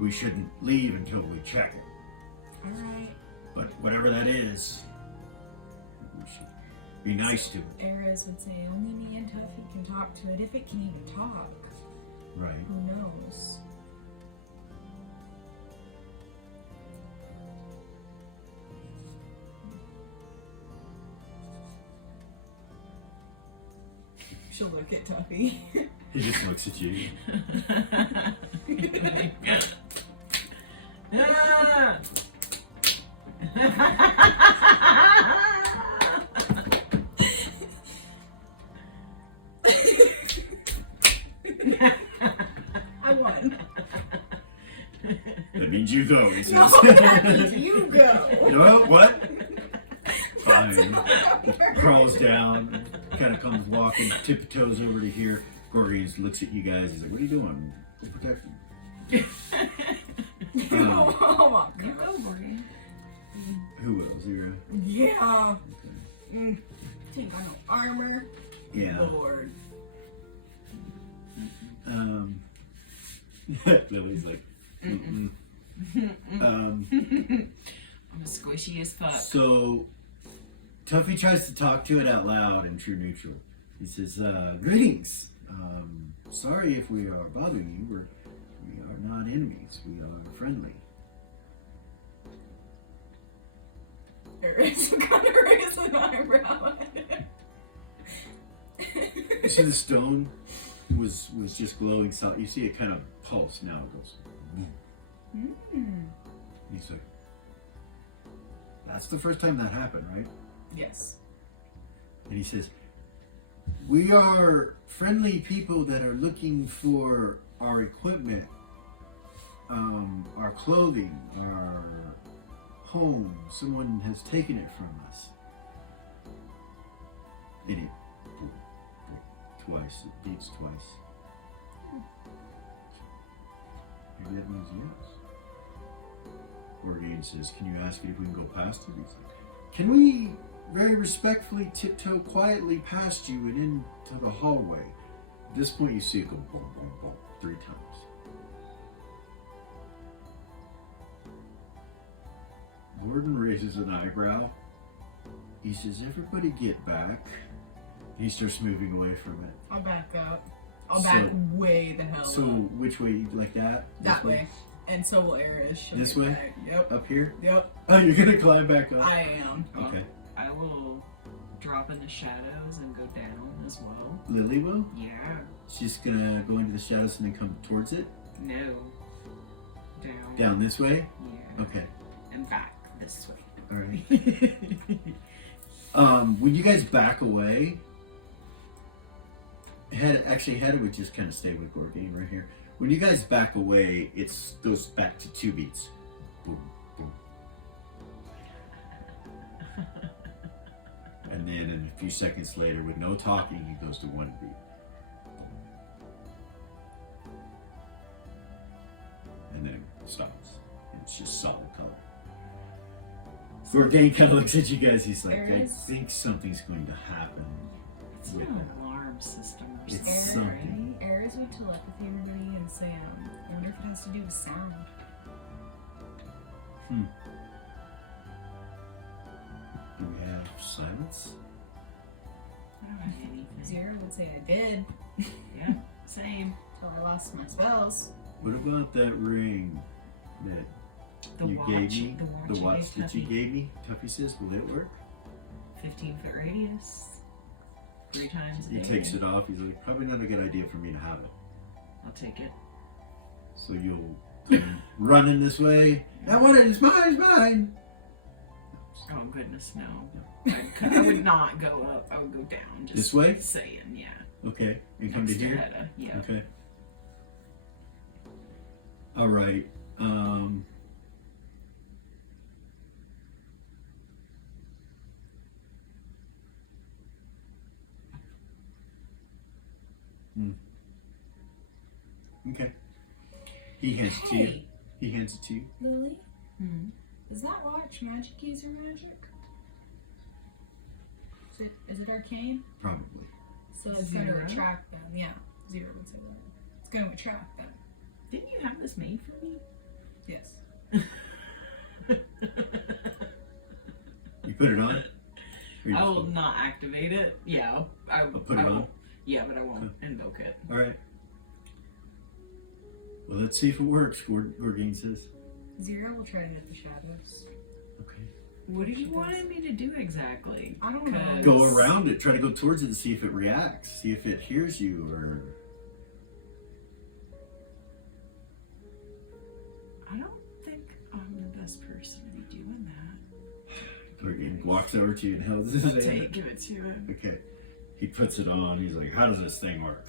We shouldn't leave until we check it. Alright. But whatever that is, we should be nice to it. Ares would say only me and Tuffy can talk to it, if it can even talk. Right. Who knows? She'll look at Tuffy. He just looks at you. That means you go, he says. No, that means you go. No, what? Fine. Crawls down, kind of comes walking, tiptoes over to here. Gorgies looks at you guys. He's like, what are you doing? Go protect him. Oh, you go, Morgan. Who else? Zero? Yeah. Take on no armor. Yeah. Lord. Lily's like, I'm squishy as fuck. So, Tuffy tries to talk to it out loud in true neutral. He says, greetings. Sorry if we are bothering you. We are not enemies. We are friendly. Eris kind of raised an eyebrow. You see the stone was just glowing solid. You see it kind of pulse. Now it goes boom. He's like, that's the first time that happened, right? Yes. And he says, we are friendly people that are looking for our equipment, our clothing, our home. Someone has taken it from us. And it twice, it beats twice. Maybe that means yes. Orgain says, can you ask it if we can go past it? He's like, can we very respectfully tiptoe quietly past you and into the hallway? At this point you see it go boom, boom, boom 3 times. Gordon raises an eyebrow. He says, everybody get back. He starts moving away from it. I'll back up. I'll back way the hell So up. which way? Like that? That way. And so will Eris. She'll This get way? back. Yep. Up here? Yep. Oh, you're gonna climb back up? I am. Okay. I will drop in the shadows and go down as well. Lily will? Yeah. She's gonna go into the shadows and then come towards it? No. Down. Down this way? Yeah. Okay. And back this way. Alright. When you guys back away, Hedda would just kind of stay with Gorgain right here. When you guys back away, it goes back to 2 beats. Boom, boom. And then in a few seconds later, with no talking, he goes to 1 beat. And then stops. It's just solid color. Gorgain kind of looks at you guys. He's like, I think something's going to happen. It's with an that. alarm system or It's something. something. Eris would telepathy everybody and say, I wonder if it has to do with sound. Do we have silence? I don't have anything. Zero would say I did. Yeah, same. Till I lost my spells. What about that ring that The you watch. gave me? The The watch watch that you Tuffy. gave me? Tuffy says, will it work? 15-foot radius. 3 times a He day. takes it off. He's like, probably not a good idea for me to have it. I'll take it. So you'll come running this way. That one is mine, it's mine. Oh goodness, no. I would not go up. I would go down. Just This way? Saying, yeah. Okay, and come to Next here? Hedda, yeah. Okay. All right. Okay. He hands it to you. Hey. He hands it to you. Lily? Hmm. Is that watch magic user magic? Is it arcane? Probably. So it's going to Zero? attract them. Yeah, Zero would say that. It's going to attract them. Didn't you have this made for me? Yes. You put it on? Or you I just will put- not activate it. Yeah, I'll put it will. on? Yeah, but I won't invoke it. All right. Well, let's see if it works, Gorgain says. Zero will try to hit the shadows. Okay. What did you want me to do exactly? I don't know. 'Cause- Go around it. Try to go towards it and see if it reacts. See if it hears you or... I don't think I'm the best person to be doing that. Gorgain walks over to you and holds his hand. Give it to him. Okay. He puts it on. He's like, how does this thing work?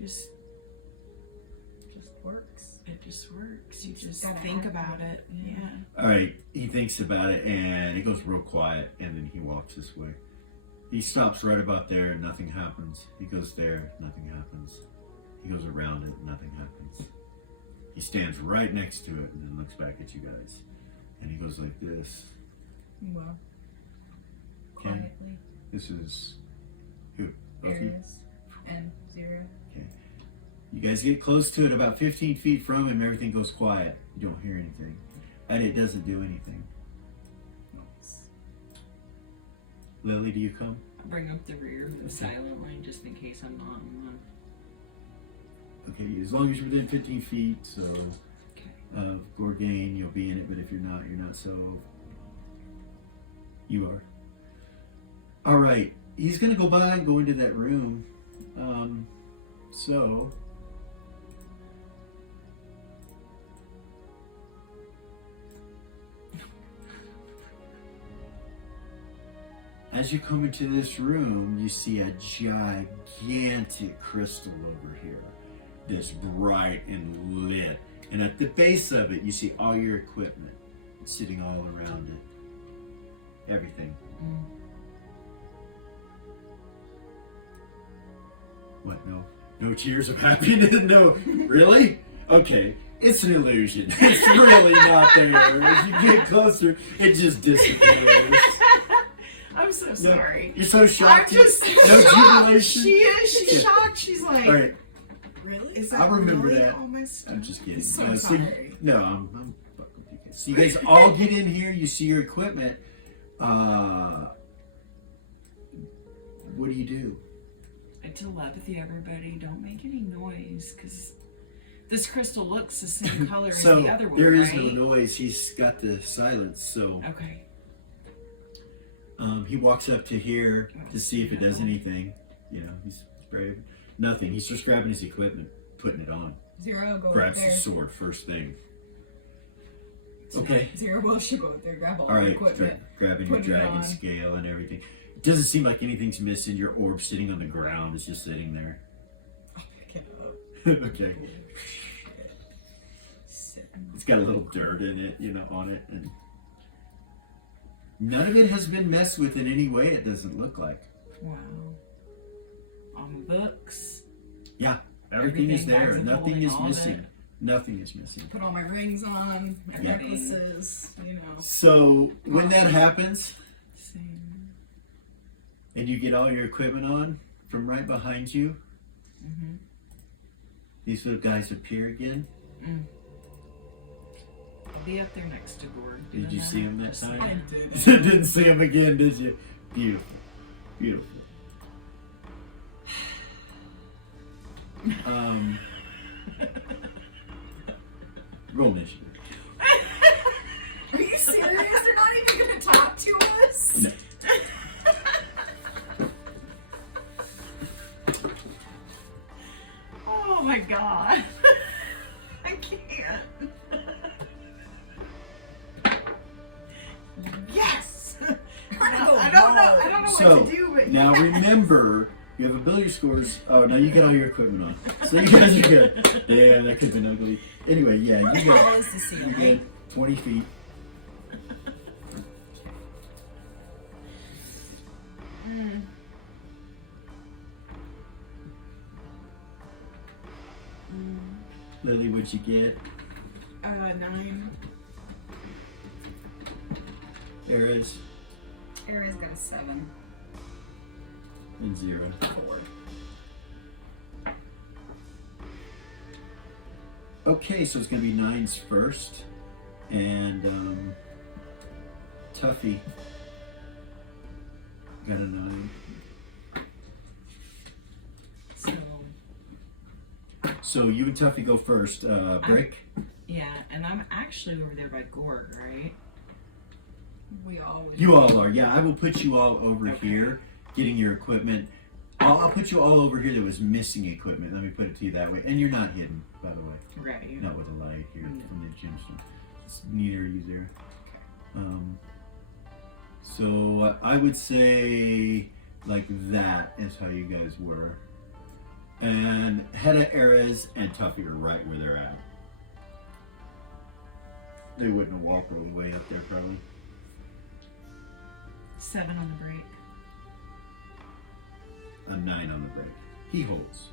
Just Just works. It just works. You just gotta think have about it. Yeah. All right, he thinks about it and it goes real quiet, and then he walks this way. He stops right about there and nothing happens. He goes there, nothing happens. He goes around it, nothing happens. He stands right next to it and then looks back at you guys. And he goes like this. Well, Okay. quietly. This is who? Both of you? Areas and Zero. Okay. You guys get close to it, about 15 feet from him, everything goes quiet. You don't hear anything. And it doesn't do anything. Lily, do you come? I'll bring up the rear, move silently, just in case I'm not in one. Okay, as long as you're within 15 feet, so Okay. Gorgain, you'll be in it, but if you're not, so you are. All right, he's gonna go by and go into that room. So as you come into this room, you see a gigantic crystal over here. This bright and lit. And at the base of it, you see all your equipment sitting all around it. Everything. What, no? No tears of happiness? No, really? Okay, it's an illusion. It's really not there. As you get closer, it just disappears. I'm so sorry. You're so shocked. I'm just no shocked. jubilation. She is. She's Yeah. shocked. She's like, All right, really? Is that I remember really that. all my stuff? I'm just kidding. So So sorry. no, I'm fucking with you guys. So you guys all get in here. You see your equipment. What do you do? I telepathy everybody. Don't make any noise, because this crystal looks the same color So as the other one, there is right? no noise. He's got the silence. So Okay. he walks up to here to see if it does anything. You know, he's brave. Nothing. He's just grabbing his equipment, putting it on. Zero, go Grabs up there. his sword first thing. Okay. Zero will should go up there, grab all All the right. equipment. Grabbing your put it dragon on. scale and everything. It doesn't seem like anything's missing. Your orb sitting on the ground is just sitting there. I'll pick it up. Okay. Sitting. It's got a little dirt in it, on it, and none of it has been messed with in any way. It doesn't look like. Wow. On books. Yeah, everything is there, Everything and has nothing holding is all of missing. it. Nothing is missing. Put all my rings on, my Yeah. necklaces, So when that happens, Same. and you get all your equipment on from right behind you, Mm-hmm. these little guys appear again. I'll be up there next to Gord. Did you see him that time? I did. Didn't see him again, did you? Beautiful, beautiful. Roll initiative. Are you serious? They're not even gonna talk to us? No. Oh my god. I can't. Yes! I don't know So what to do, but now yes. remember, you have ability scores. Oh, now you get all your equipment on. So you guys are good. Yeah, that could have been ugly. Anyway, yeah, you got Is the you ceiling. get 20 feet. Lily, what'd you get? 9. Eras Aries got a 7. and 0. 4. Okay, so it's gonna be 9s first, and Tuffy got a 9. So you and Tuffy go first. Brick. Yeah, and I'm actually over there by Gord, right? We always. You all are. Yeah, I will put you all over here, getting your equipment. I'll put you all over here that was missing equipment. Let me put it to you that way. And you're not hidden, by the way. Right. Not with a light here from the gemstone. It's neither are you there. So I would say like that is how you guys were. And Hedda, Erez, and Tuffy are right where they're at. They wouldn't have walked all the way up there, probably. 7 on the break. A 9 on the break. He holds.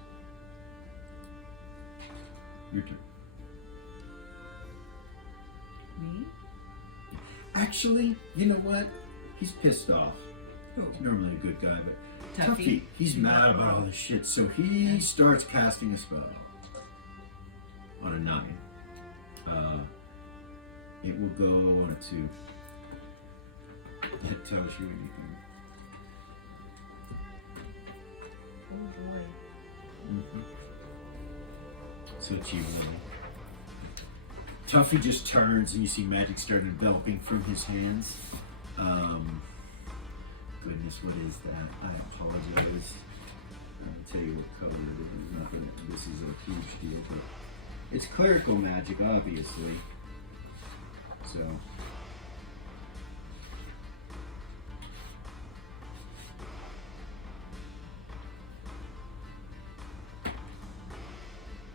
Your turn. Me? Actually, you know what? He's pissed off. Who? He's normally a good guy, but Tuffy? he's mad about all this shit, so he starts casting a spell on a 9. It will go on a 2. That tells you anything. Oh boy. Mm-hmm. So it's you, Tuffy just turns and you see magic start enveloping from his hands. Goodness, what is that? I apologize. I'll tell you what color it is. Not that this is a huge deal, but it's clerical magic, obviously. So.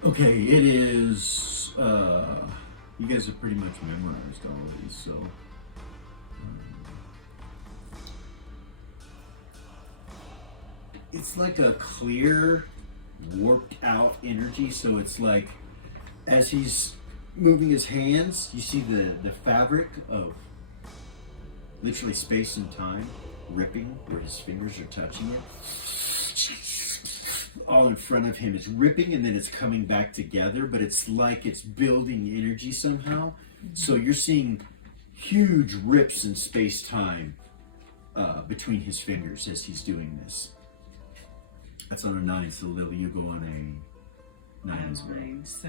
Okay, it is, you guys have pretty much memorized all of these, so. It's like a clear, warped out energy, so it's like, as he's moving his hands, you see the fabric of literally space and time ripping where his fingers are touching it. All in front of him is ripping and then it's coming back together, but it's like it's building energy somehow. So you're seeing huge rips in space-time between his fingers as he's doing this. That's on a 9, so Lily, you go on a 9 as well. So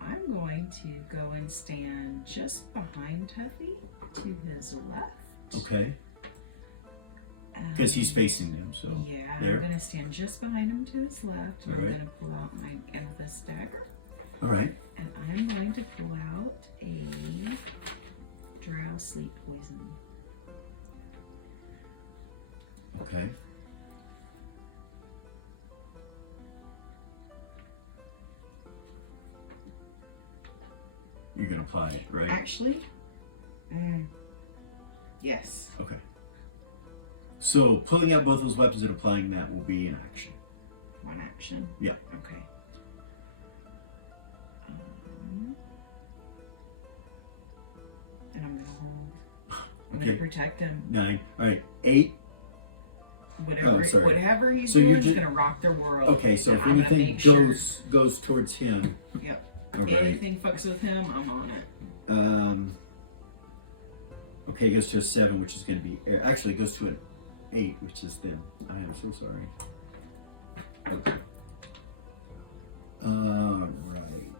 I'm going to go and stand just behind Tuffy to his left. Okay. Because he's facing them, so. Yeah, there. I'm going to stand just behind him to his left. And All I'm right. going to pull out my amethyst dagger. All right. And I'm going to pull out a drow sleep poison. Okay. You're going to apply it, right? Actually, yes. Okay. So pulling out both those weapons and applying that will be an action. One action? Yeah. Okay. And I'm going to hold. I'm going to protect him. 9. All right. 8. Whatever he's So doing you're is ju- going to rock their world. Okay, so and if I'm gonna anything make sure- goes towards him. Yep. All right. Anything fucks with him, I'm on it. Okay, it goes to a 7, which is going to be... Actually, it goes to an 8, which is them. I am so sorry. Okay. Right.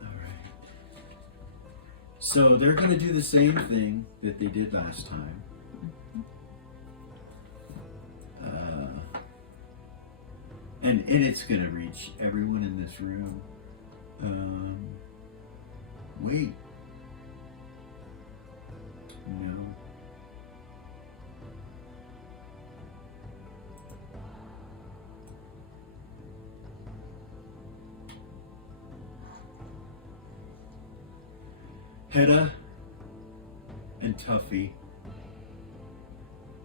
Alright. So they're going to do the same thing that they did last time. And it's going to reach everyone in this room. Wait. No. Hedda and Tuffy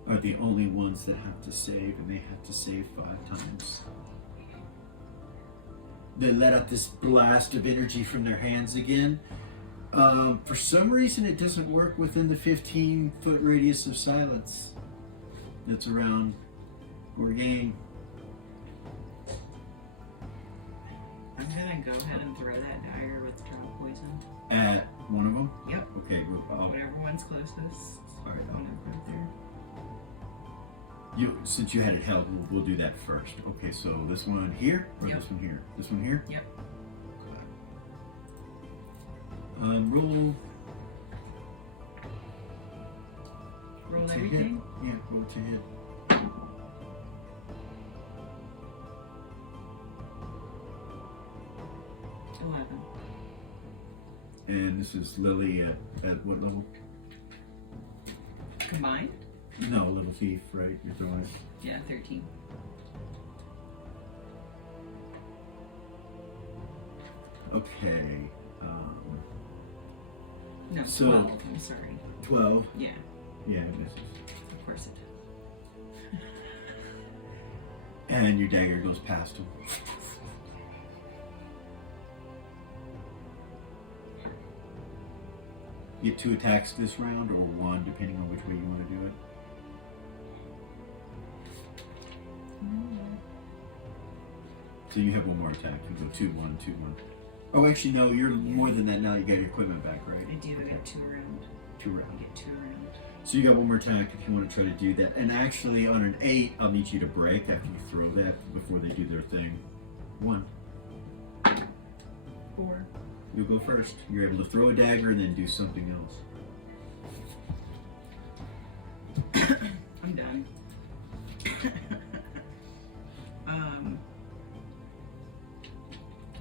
are the only ones that have to save, and they have to save 5 times. They let out this blast of energy from their hands again. For some reason, it doesn't work within the 15-foot radius of silence that's around Orgain. I'm going to go ahead and throw that dagger with drow poison. At one of them? Yep. Okay, Whatever one's closest. All right, I'm going to put it there. Since you had it held, we'll do that first. Okay, so this one here, or Yep. this one here? This one here? Yep. Roll. Roll to everything? Hit. Yeah, roll to hit. And this is Lily at what level? Combined? No, little thief, right? You're throwing it. Yeah, 13. Okay. No, So- 12. I'm sorry. 12. Yeah, Yeah, it misses. of course it did. And your dagger goes past him. You get 2 attacks this round, or 1, depending on which way you want to do it. So you have 1 more attack. You go 2, 1, 2, 1. Oh, actually, no, you're more than that now. You got your equipment back, right? I do. I get 2 around. 2 I rounds. get 2 around. So you got 1 more attack if you want to try to do that. And actually, on an 8, I'll need you to break after you throw that before they do their thing. 1. 4. You'll go first. You're able to throw a dagger and then do something else. I'm done.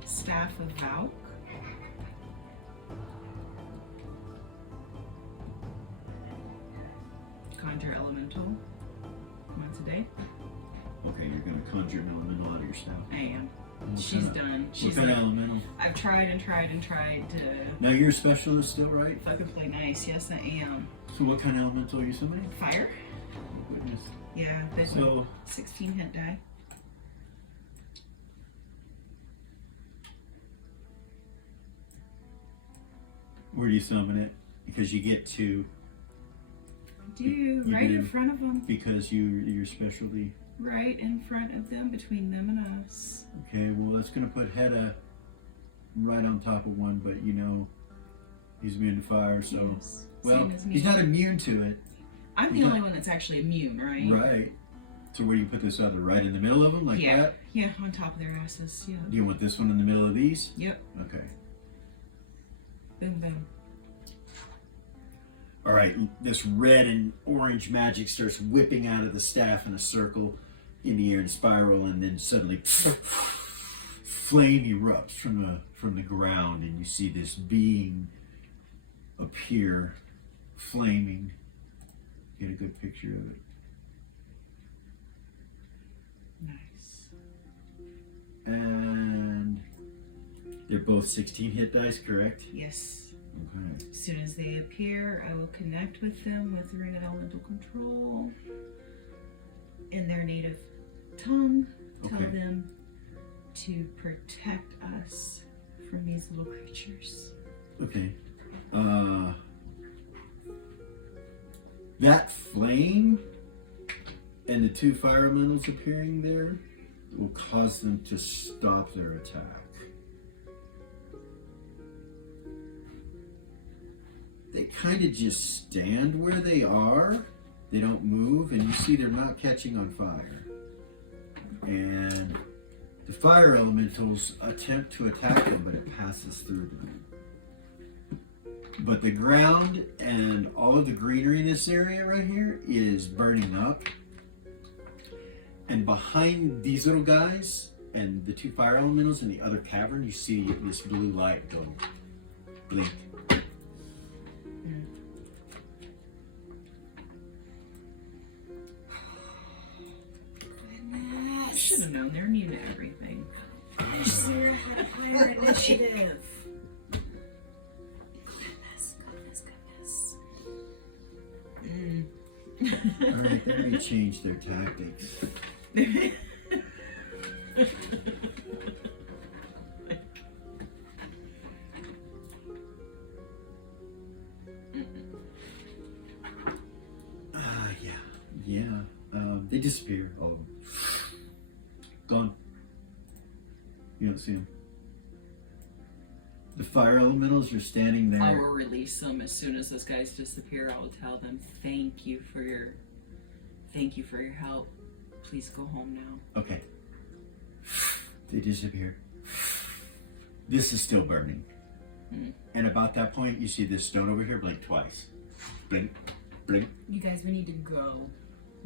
Staff of Valk. Conjure Elemental. Once a day. Okay, you're going to conjure an elemental out of your staff. I am. What She's kind of- done. What She's kind like, of elemental? I've tried and tried and tried to Now you're a specialist still, right? fucking play nice. Yes, I am. So what kind of elemental are you summoning? Fire? Oh, goodness. Yeah, there's So 16 hit die. where do you summon it? Because you get to, Do You right do. in front of them. because your specialty. Right in front of them, between them and us. Okay, well that's going to put Hedda right on top of one, but you know, he's immune to fire, so. Yes. Well, Same as me. he's not immune to it. I'm the he's only not- one that's actually immune, right? Right. So where do you put this other? Right in the middle of them, like yeah. that? Yeah, on top of their asses. Yeah. Do you want this one in the middle of these? Yep. Okay. Boom, boom. All right, this red and orange magic starts whipping out of the staff in a circle in the air and spiral, and then suddenly flame erupts from the ground, and you see this being appear, flaming. Get a good picture of it. Nice. And they're both 16 hit dice, correct? Yes. Okay. As soon as they appear, I will connect with them with Ring of Elemental Control in their native tongue. Tell Okay. them to protect us from these little creatures. Okay. That flame and the 2 fire elementals appearing there will cause them to stop their attack. They kind of just stand where they are. They don't move, and you see they're not catching on fire. And the fire elementals attempt to attack them, but it passes through them. But the ground and all of the greenery in this area right here is burning up. And behind these little guys and the 2 fire elementals in the other cavern, you see this blue light going blink. I should have known they're immune to everything. Sarah had a higher initiative. All right, they're going to change their tactics. Yeah. They disappear, all of them. Gone. You don't see them. The fire elementals are standing there. I will release them as soon as those guys disappear. I will tell them thank you for your help. Please go home now. Okay. They disappear. This is still burning. And about that point, you see this stone over here blink twice. Blink, blink. You guys, we need to go.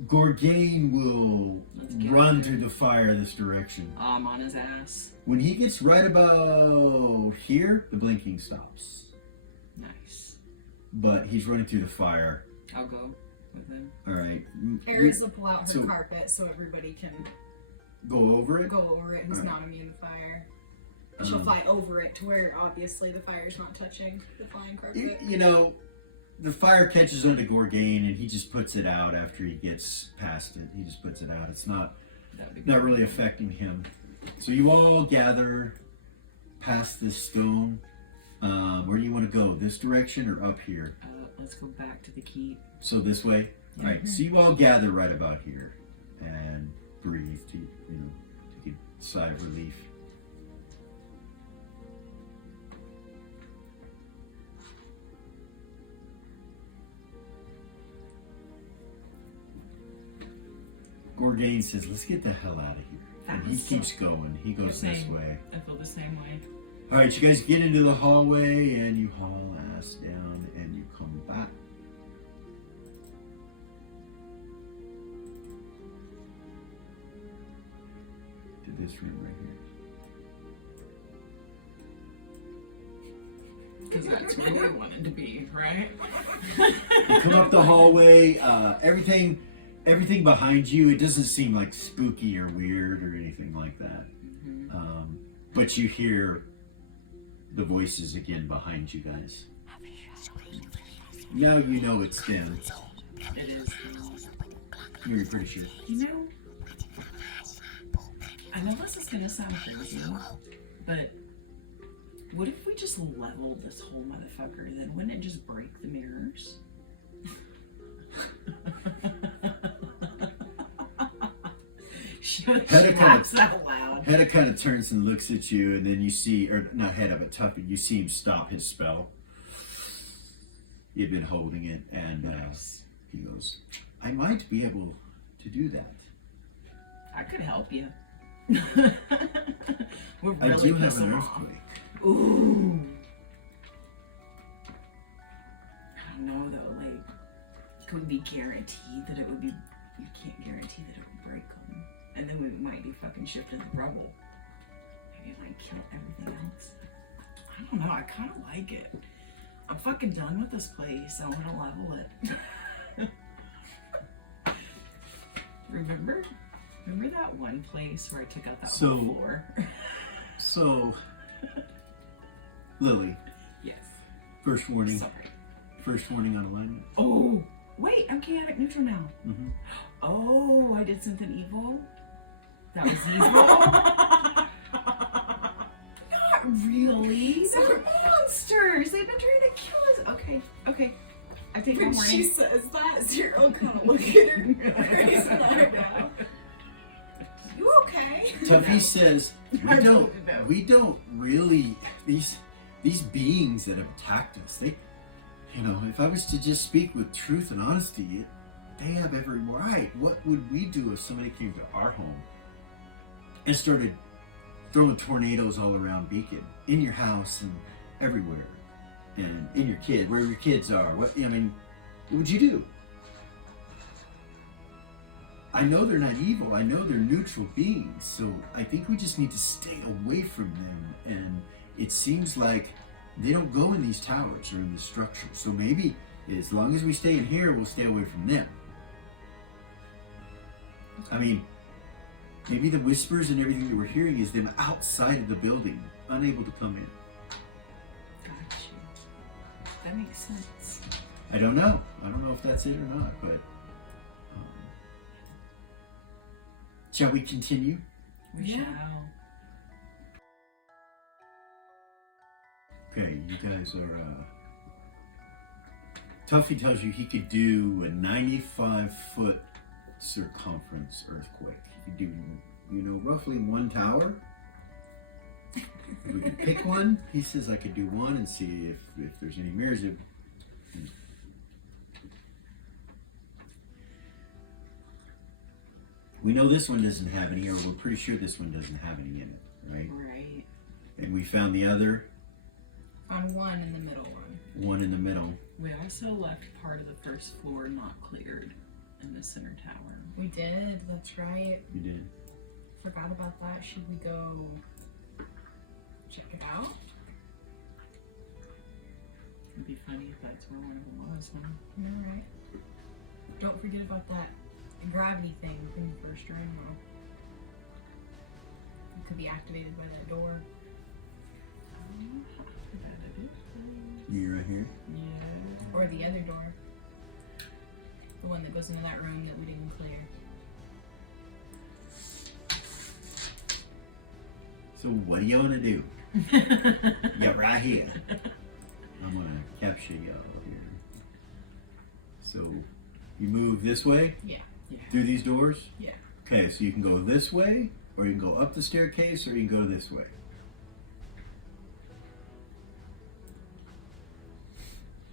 Gorgain will Let's get run there. through the fire this direction. I'm on his ass. When he gets right about here, the blinking stops. Nice. But he's running through the fire. I'll go with him. All right. Aries will pull out her So- carpet so everybody can Go over it. go over it who's Alright. not immune to fire. She'll fly over it to where obviously the fire's not touching the flying carpet. You know, the fire catches onto Gorgain and he just puts it out after he gets past it. He just puts it out. It's not really affecting him. So you all gather past this stone. Where do you want to go? This direction or up here? Let's go back to the keep. So this way? Yeah. Right. So you all gather right about here and breathe to, take a sigh of relief. Gorgain says, let's get the hell out of here. And he keeps going. He goes this way. I feel the same way. All right, you guys get into the hallway and you haul ass down and you come back. To this room right here. Because that's where we wanted to be, right? You come up the hallway, everything behind you, it doesn't seem like spooky or weird or anything like that. But you hear the voices again behind you guys. Now you know it's them. It is. You're pretty sure. You know, I know this is gonna sound crazy, but what if we just leveled this whole motherfucker? Then wouldn't it just break the mirrors? Hedda kind of turns and looks at you, and then you see, or not Hedda, but Tuffy, you see him stop his spell. He'd been holding it, and he goes, I might be able to do that. I could help you. We're really I do have an earthquake. Ooh. I don't know though, like, could we guarantee that it would be, you can't guarantee that it would break them. And then we might be fucking shifting the rubble. Maybe like kill everything else. I don't know, I kind of like it. I'm fucking done with this place. I want to level it. Remember that one place where I took out that whole floor? So, Lily. Yes. First warning. Sorry. First warning on alignment. Oh, wait, I'm chaotic neutral now. Mm-hmm. Oh, I did something evil? That was evil? Not really. They're monsters. They've been trying to kill us. Okay. I take my When warning. she says that, Zero kind of look at her raising an eyebrow. You okay? Tuffy says, we don't really, these beings that have attacked us, they, if I was to just speak with truth and honesty, they have every right. What would we do if somebody came to our home and started throwing tornadoes all around Beacon, in your house and everywhere, and in your kid, where your kids are? What would you do? I know they're not evil. I know they're neutral beings. So I think we just need to stay away from them. And it seems like they don't go in these towers or in this structure. So maybe as long as we stay in here, we'll stay away from them. I mean, maybe the whispers and everything that we're hearing is them outside of the building, unable to come in. Got you. That makes sense. I don't know. I don't know if that's it or not, but shall we continue? We shall. Okay, you guys are, Tuffy tells you he could do a 95-foot circumference earthquake. He could do, roughly one tower. If we could pick one, he says I could do one and see if there's any mirrors. We know this one doesn't have any, or we're pretty sure this one doesn't have any in it, right? Right. And we found the other. On one in the middle one. One in the middle. We also left part of the first floor not cleared in the center tower. We did, that's right. We did. Forgot about that. Should we go check it out? It'd be funny if that's where one of them was, huh? Alright. Don't forget about that gravity thing in the first room, though. It could be activated by that door. You right here? Yeah. Or the other door. The one that goes into that room that we didn't clear. So what do you want to do? Yeah, right here. I'm gonna capture y'all here. So you move this way? Yeah. Through these doors? Yeah. Okay, so you can go this way, or you can go up the staircase, or you can go this way.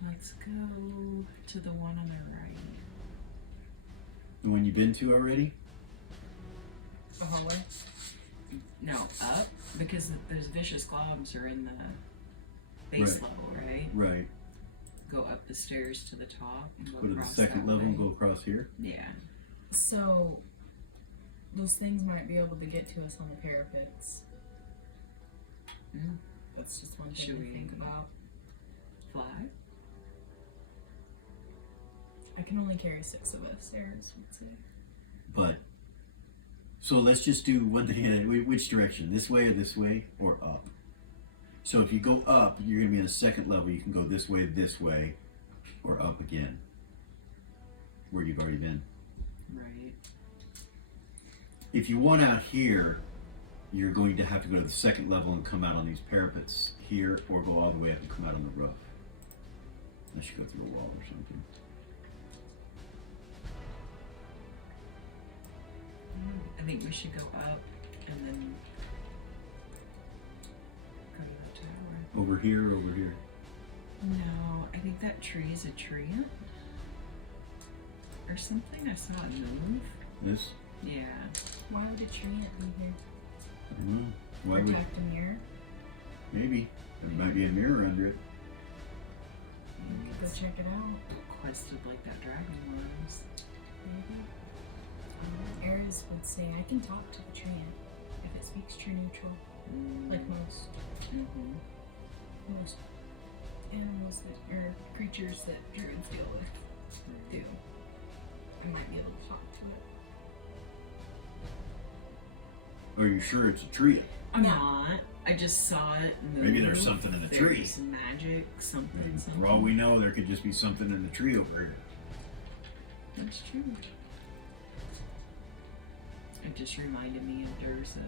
Let's go to the one on the right. The one you've been to already? The hallway? No, up, because there's vicious globs are in the base Right. level, right? Right. Go up the stairs to the top and go Go to the across second that level and way. go across here. Yeah. So, those things might be able to get to us on the parapets. Mm. That's just one thing Should to we think about. Fly? I can only carry 6 of us, Eris would say. But, so let's just do one thing at a which direction? This way or this way or up? So if you go up, you're going to be on the second level. You can go this way, or up again. Where you've already been. Right. If you want out here, you're going to have to go to the second level and come out on these parapets here, or go all the way up and come out on the roof. Unless you go through a wall or something. I think we should go up and then go to the tower. Over here, over here. No, I think that tree is a tree or something. I saw it move. This? Yeah. Why would a treant be here? I don't know. Why would? Protect a mirror? Maybe. There might be a mirror under it. We could go check it out. Quested like that dragon was. Maybe. Eris would say, I can talk to the treant if it speaks true neutral. Like most animals that, or creatures that druids deal with do. I might be able to talk to it. Are you sure it's a tree? I'm not. I just saw it. Move. Maybe there's something in the tree. There's magic, something. For all we know, there could just be something in the tree over here. That's true. It just reminded me of Dursa.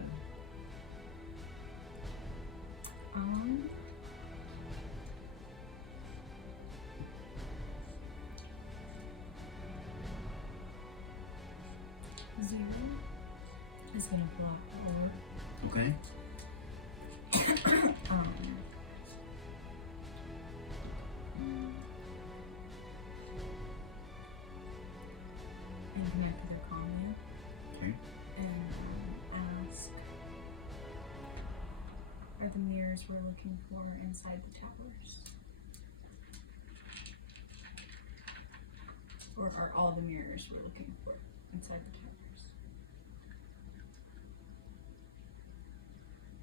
Zero is gonna block the orb. Okay. And connect with her calmly. Okay. And ask, are the mirrors we're looking for inside the towers? Or are all the mirrors we're looking for inside the towers?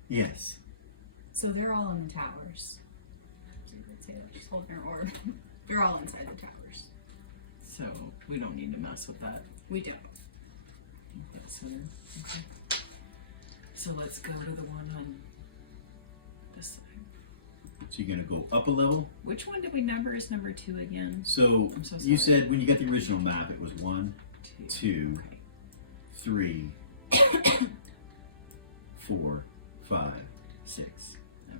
Yes. So they're all in the towers. So you could say that she's holding her orb. They're all inside the towers. So we don't need to mess with that. We don't. That's okay. So let's go to the one on this side. So you're gonna go up a level. Which one did we number as number 2 again? So, I'm so you sorry. said when you got the original map, it was 1, 2, 3, 4, 5, 6. Okay.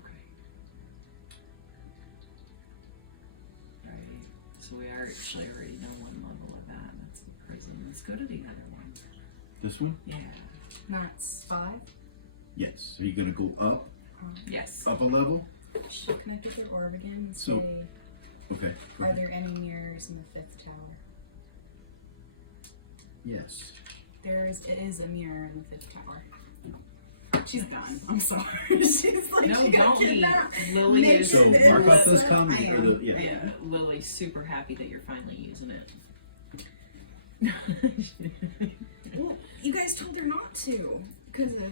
Right. So we actually already know one level of that. That's the prison. Let's go to the other one. This one? Yeah. That's 5. Yes. So you're gonna go up. Yes. Up a level. She'll connect with her orb again and So- say, Okay. go are ahead. there any mirrors in the 5th tower? Yes. It is a mirror in the 5th tower. She's done. I'm sorry. She's like, No, she got don't be. kidnapped. Lily Makes is. So mark off those sense. comments. Or the, yeah. Yeah. Lily's super happy that you're finally using it. Well, you guys told her not to because of.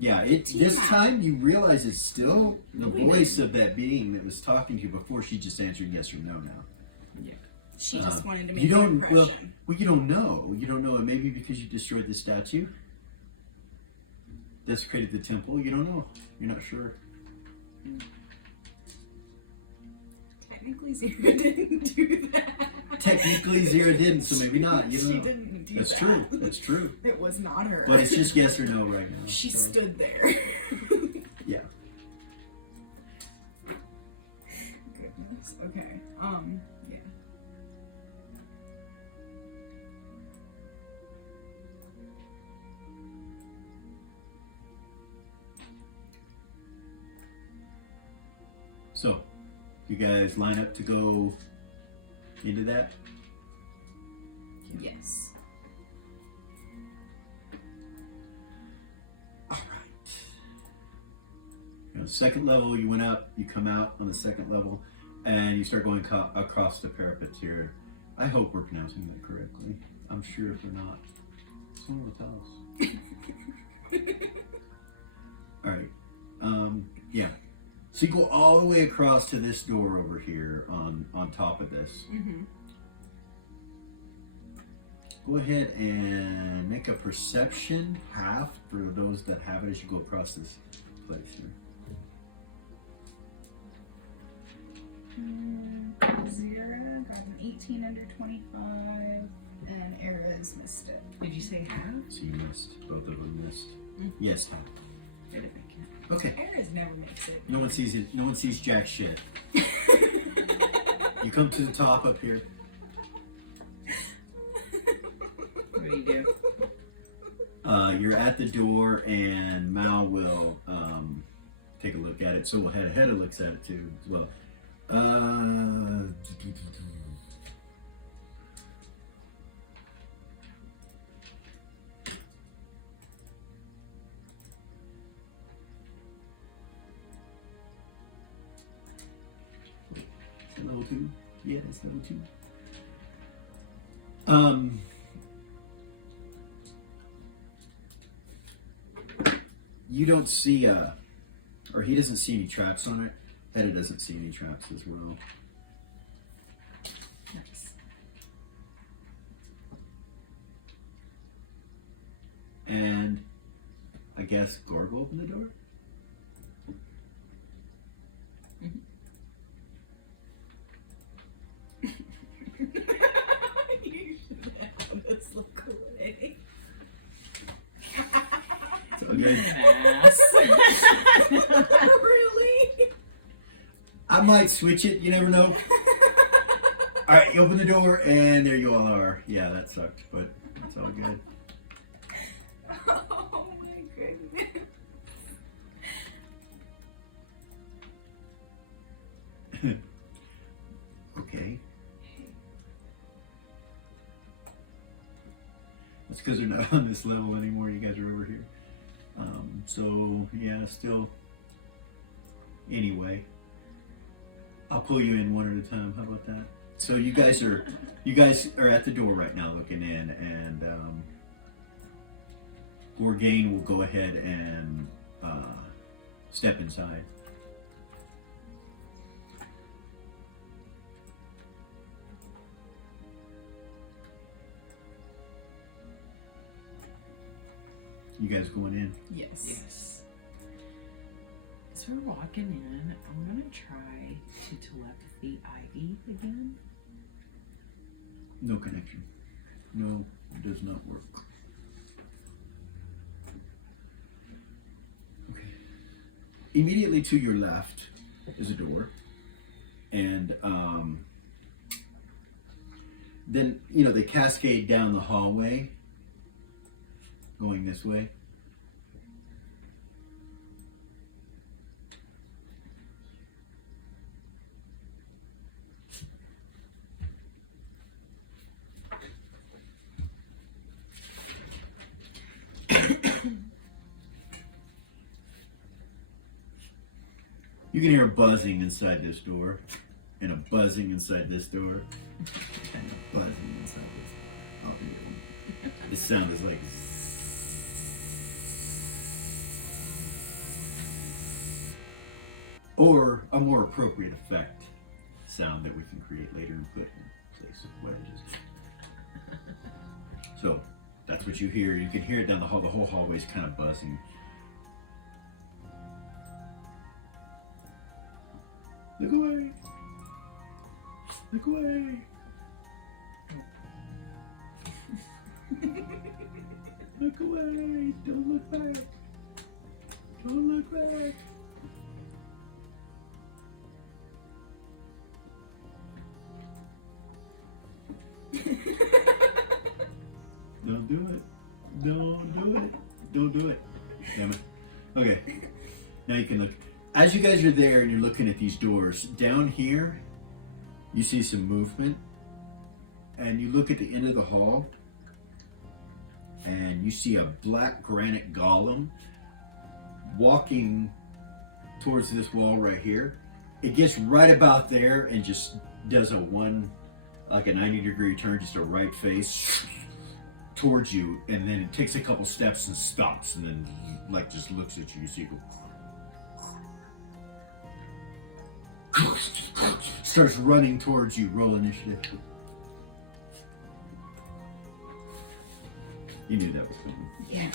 Yeah, this Tina. time you realize it's still the We voice of that being that was talking to you before. She just answered yes or no now. Yeah. She just wanted to make You an don't impression. well, you don't know. You don't know. And maybe because you destroyed the statue, desecrated the temple. You don't know. You're not sure. technically Zira didn't do that. Technically, Zira didn't, so maybe not. You know, She didn't do that's that. true. That's true. It was not her. But it's just yes or no right now. She so. stood there. Yeah. Goodness. Okay. Yeah. So, you guys line up to go into that? Yes. All right. You know, second level, you went up, you come out on the second level, and you start going across the parapets here. I hope we're pronouncing that correctly. I'm sure if we're not, someone will tell us. All right. Yeah. So you go all the way across to this door over here on top of this. Mm-hmm. Go ahead and make a perception half for those that have it as you go across this place here. Zira got an 18 under 25, and Era's missed it. Did you say half? So you missed. Both of them missed. Mm-hmm. Yes, half. Did it make it? Okay. Era's never makes it. No one sees it. No one sees jack shit. You come to the top up here. What do you do? You're at the door, and Mal will take a look at it. So Hedda looks at it too as well. Level 2? Yeah, it's level 2. You don't see or he doesn't see any traps on it. Hedda doesn't see any traps as well. Nice. And I guess Gorg will open the door? You should have this look away. Okay. Really? I might switch it, you never know. Alright, you open the door and there you all are. Yeah, that sucked, but it's all good. Oh my goodness. Okay. That's because they're not on this level anymore. You guys are over here. So yeah, still. Anyway, I'll pull you in one at a time. How about that? So you guys are at the door right now, looking in, and Gorgain will go ahead and step inside. You guys going in? Yes. Yes. As we're walking in, I'm gonna try to telepathy Ivy again. No connection. No, it does not work. Okay. Immediately to your left is a door. And then, you know, they cascade down the hallway going this way. You can hear a buzzing inside this door, and a buzzing inside this door, and a buzzing inside this. Oh, yeah. This sound is like. Or a more appropriate effect sound that we can create later and put in place of what it is. So that's what you hear. You can hear it down the hall. The whole hallway's kind of buzzing. Look away. Look away. Look away. Don't look back. Don't look back. Don't do it. Don't do it. Don't do it. Damn it. Okay. Now you can look. As you guys are there and you're looking at these doors, down here, you see some movement. And you look at the end of the hall, and you see a black granite golem walking towards this wall right here. It gets right about there and just does a 90-degree turn, just a right face towards you, and then it takes a couple steps and stops, and then like just looks at you. You see it go, starts running towards you. Roll initiative. You knew that was coming. Yeah.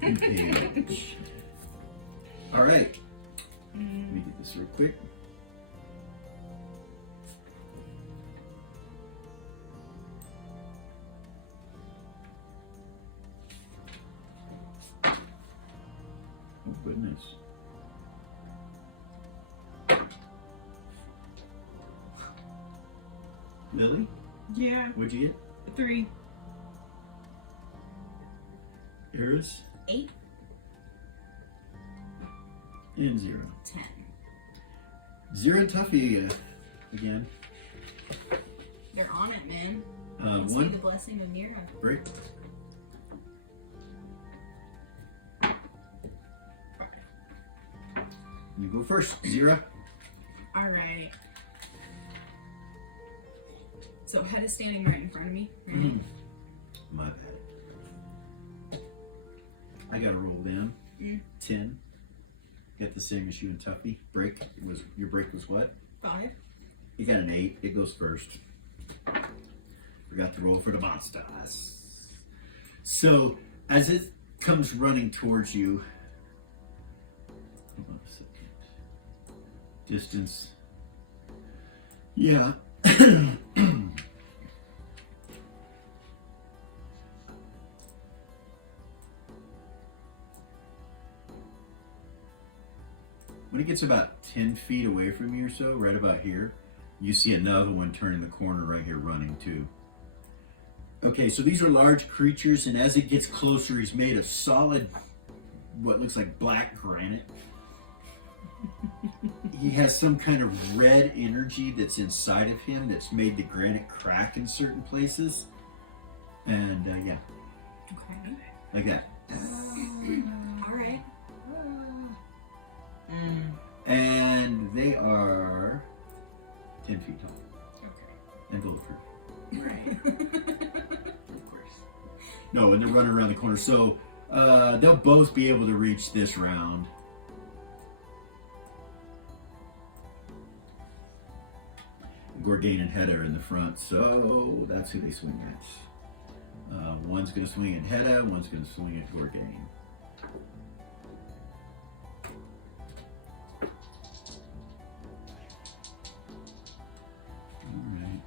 Page. All right. Let me get this real quick. Oh goodness. Lily? Yeah. What'd you get? 3. Eris? 8. And 0. 10. 0 and Tuffy again. They're on it, man. Must be 1. the blessing of Nira. Break. You go first. 0. Alright. So head is standing right in front of me. Right? My bad. I gotta roll down. 10. Get the same as you and Tuffy. Break. Your break was what? 5. You got an 8. It goes first. Forgot to roll for the monsters. So as it comes running towards you, hold on a second. Distance. Yeah. When it gets about 10 feet away from you or so, right about here, you see another one turning the corner right here running too. Okay, so these are large creatures, and as it gets closer, he's made of solid, what looks like black granite. He has some kind of red energy that's inside of him that's made the granite crack in certain places. And yeah. Okay. Like that. Alright. And they are 10 feet tall. Okay. And bulletproof. Right. Of course. No, and they're running around the corner. So they'll both be able to reach this round. Gorgain and Hedda are in the front, so that's who they swing at. One's going to swing at Hedda, one's going to swing at Gorgain. Alright.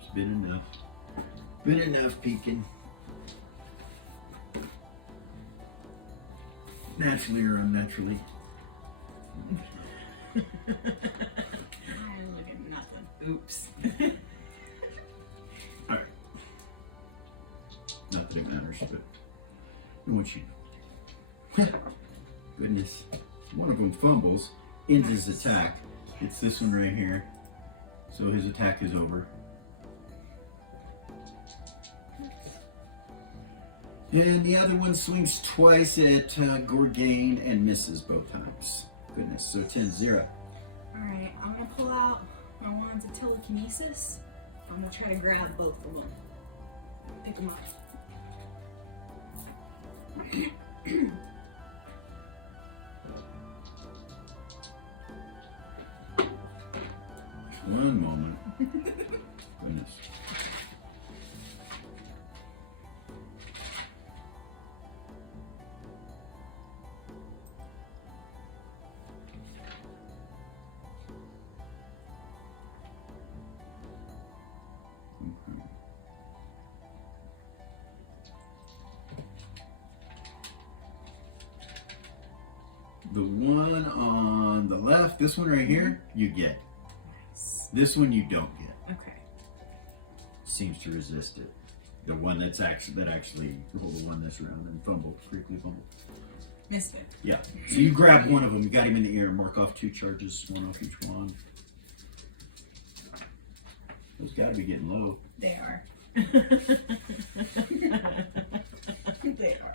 It's been enough. Been enough peeking. Naturally or unnaturally. I look at nothing. Oops. Alright. Not that it matters, but I want you to know. Goodness. One of them fumbles, ends his attack. It's this one right here. So his attack is over. And the other one swings twice at Gorgain and misses both times. Goodness, so 10-0. Alright, I'm gonna pull out my wands of telekinesis. I'm gonna try to grab both of them. Pick them up. One moment. Goodness. The one on the left, this one right here, you get. Nice. This one you don't get. Okay. Seems to resist it. The one that's actually the one that's round and crinkly fumble. Missed it. Yeah. So you grab one of them, you got him in the ear, mark off 2 charges, 1 off each one. Those gotta be getting low. They are. They are.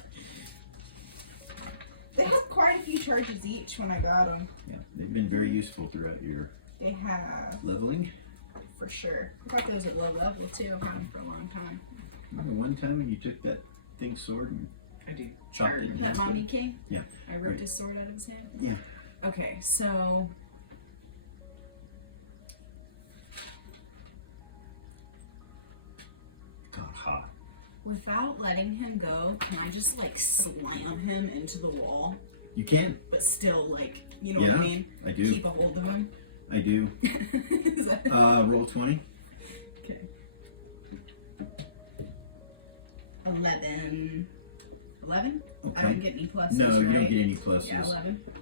They have quite a few charges each when I got them. Yeah, they've been very useful throughout your They have, leveling. for sure. I got those at low level too. I've had them for a long time. Remember one time when you took that thing sword and I do. chopped it in That half? mommy king? Yeah. I ripped Right. his sword out of his hand? Yeah. Okay, so God, hot. without letting him go, can I just like slam him into the wall? You can. But still, like, you know what I Yeah, mean? I do. Keep a hold of him. I do. Is that Roll 20. okay? 11. 11? Okay. I don't get any pluses. No, you don't right? get any pluses. Yeah,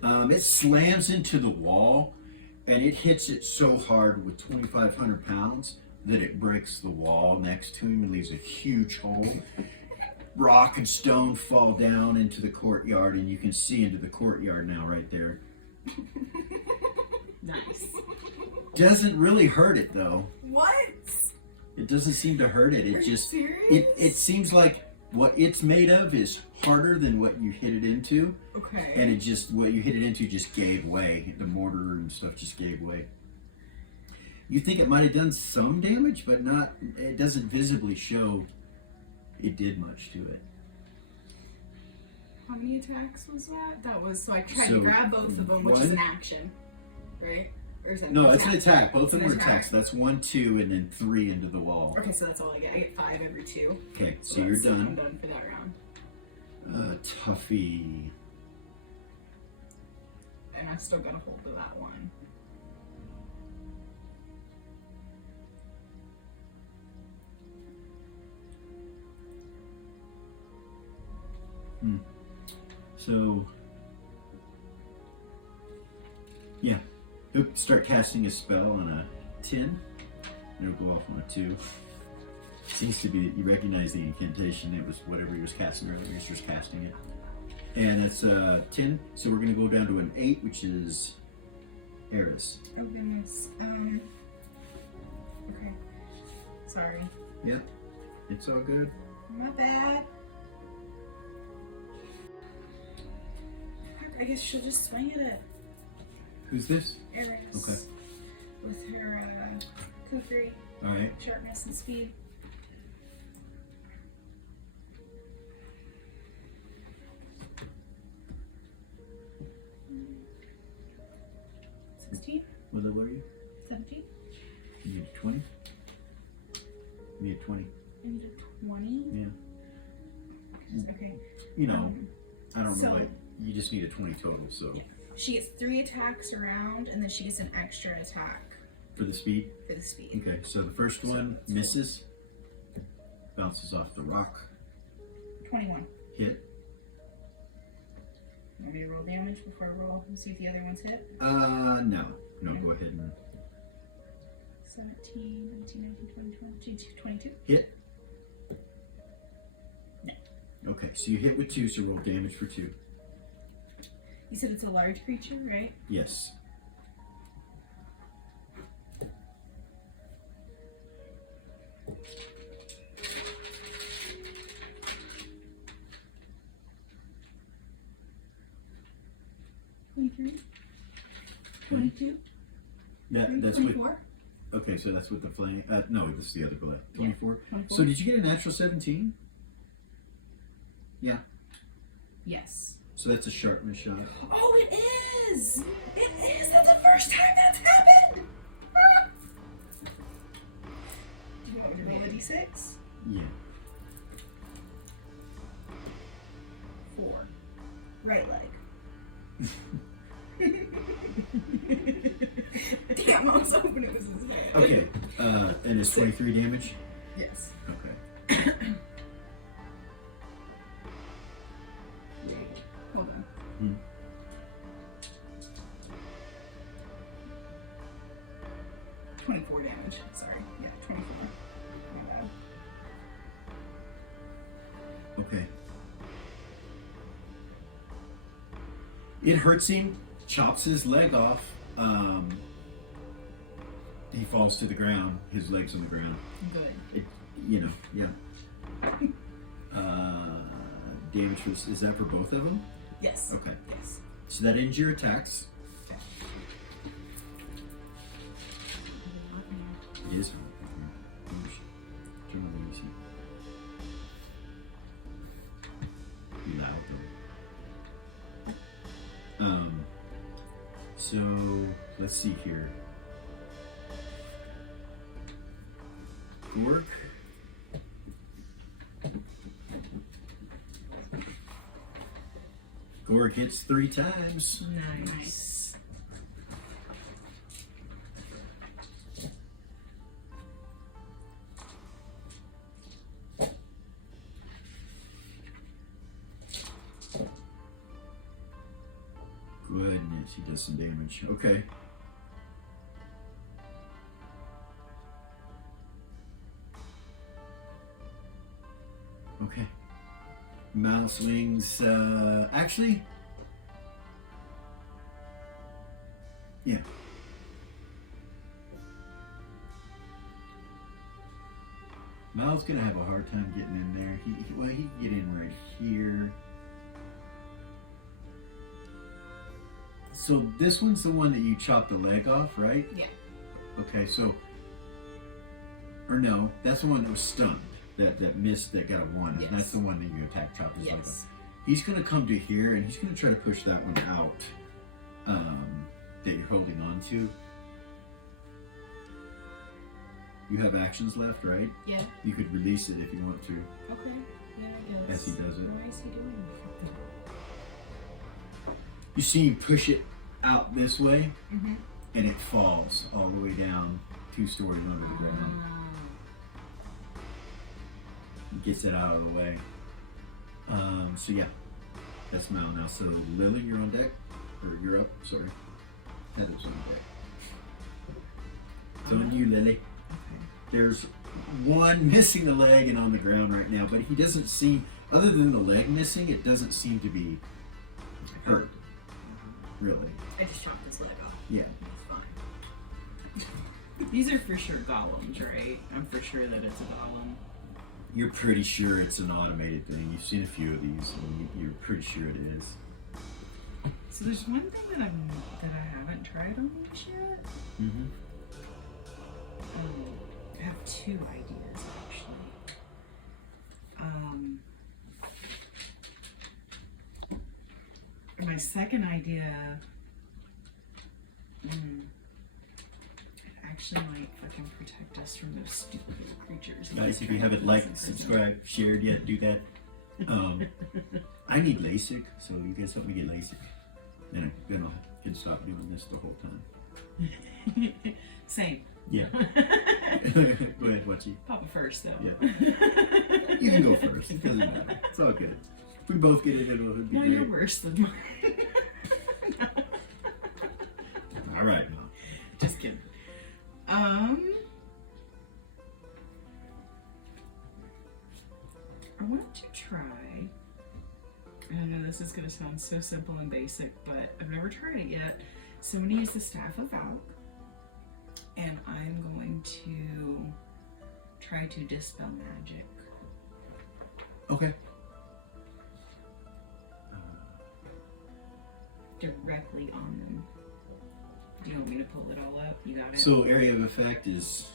11. It slams into the wall, and it hits it so hard with 2,500 pounds that it breaks the wall next to him and leaves a huge hole. Rock and stone fall down into the courtyard, and you can see into the courtyard now right there. Nice. Doesn't really hurt it though. What? It doesn't seem to hurt it. Are It you just serious? it seems like what it's made of is harder than what you hit it into. Okay. And it just, what you hit it into just gave way. The mortar and stuff just gave way. You think it might have done some damage, but not, it doesn't visibly show it did much to it. How many attacks was that? That was, so I tried So, to grab both of them, which is one- an action, right? Or is that No, it's an attack. Both of them It's are an attack. attacks. That's 1, 2, and then 3 into the wall. Okay, so that's all I get. I get 5 every 2. Okay, so you're that's- I'm done. done for that round. Tuffy. And I still got a hold of that one. So, yeah, he'll start casting a spell on a 10, and it'll go off on a 2. Seems to be that you recognize the incantation. It was whatever he was casting earlier. He's just casting it, and it's 10. So we're gonna go down to an 8, which is Eris. Oh goodness. Okay. Sorry. Yep, it's all good. My bad. I guess she'll just swing at it. Who's this? Eris. Okay. With her kukri, All right. sharpness, and speed. What level are you? 17. You need a 20. You need a 20. I need a 20. Yeah. Okay. You know, I don't so- know. Like, you just need a 20 total. So Yeah. She gets 3 attacks around, and then she gets an extra attack for the speed. for the speed. Okay. So the first one misses. Bounces off the rock. 21. Hit. Want me to roll damage before I roll and see if the other ones hit? No. No, go ahead and 17, 19, 19, 20, 22, 22. hit. Okay, so you hit with 2, so roll damage for 2. You said it's a large creature, right? Yes. Twenty-three. 22. That's with. 24. Okay, so that's with the flame. No, this is the other bullet. 24. 24. So did you get a natural 17? Yeah. Yes. So that's a sharpness shot. Oh, it is! It is! That's the first time that's happened! Ah! Do you want me to roll a d6? Yeah. 4. Right leg. Damn, I was hoping it was his hand. Okay. And it's 23 damage? Yes. Okay. Hold on. Okay. It hurts him, chops his leg off. He falls to the ground. His leg's on the ground. Good. Yeah. Damage is that for both of them? Yes. Okay. Yes. So that ends your attacks. It is hard. Turn on the music. Be loud though. So let's see here. Gork. Gork hits 3 times. Nice. Goodness, he does some damage. Okay. Okay. Mouse wings, actually, yeah. Mal's gonna have a hard time getting in there. He can get in right here. So this one's the one that you chopped the leg off, right? Yeah. Okay, so, or no, that's the one that was stunned. That missed, that got a 1. Yes. And that's the one that you attacked, chopped his leg off. Yes. He's gonna come to here and he's gonna try to push that one out that you're holding on to. You have actions left, right? Yeah. You could release it if you want to. Okay. Yeah, I guess. As he does it. Why is he doing You see him push it out this way, Mhm. and it falls all the way down 2 stories under the ground. He gets it out of the way. So yeah, that's Mal now. So Lily, you're on deck, or you're up. Sorry, Heather's on deck. It's on you, Lily. There's one missing the leg and on the ground right now, but he doesn't seem, other than the leg missing, it doesn't seem to be hurt. Really. I just chopped his leg off. Yeah. It's fine. These are for sure golems, right? I'm for sure that it's a golem. You're pretty sure it's an automated thing. You've seen a few of these, and you're pretty sure it is. So there's one thing that I haven't tried on these yet. Mm-hmm. I have 2 ideas actually. My second idea, it actually might fucking protect us from those stupid little creatures. Guys, if you haven't liked, subscribed, shared yet, do that. I need LASIK, so you guys help me get LASIK. And then I can stop doing this the whole time. Same. Yeah. Go ahead, Watchy. Papa first, though. Yeah. You can go first. It doesn't matter. It's all good. If we both get it, it'll be No, great. you're worse than mine. All right, Mom. Just kidding. I want to try. I know this is going to sound so simple and basic, but I've never tried it yet. So I'm going to use the Staff of Valk, and I'm going to try to dispel magic. Okay. Directly on them. Do you want me to pull it all up? You got it? So area of effect is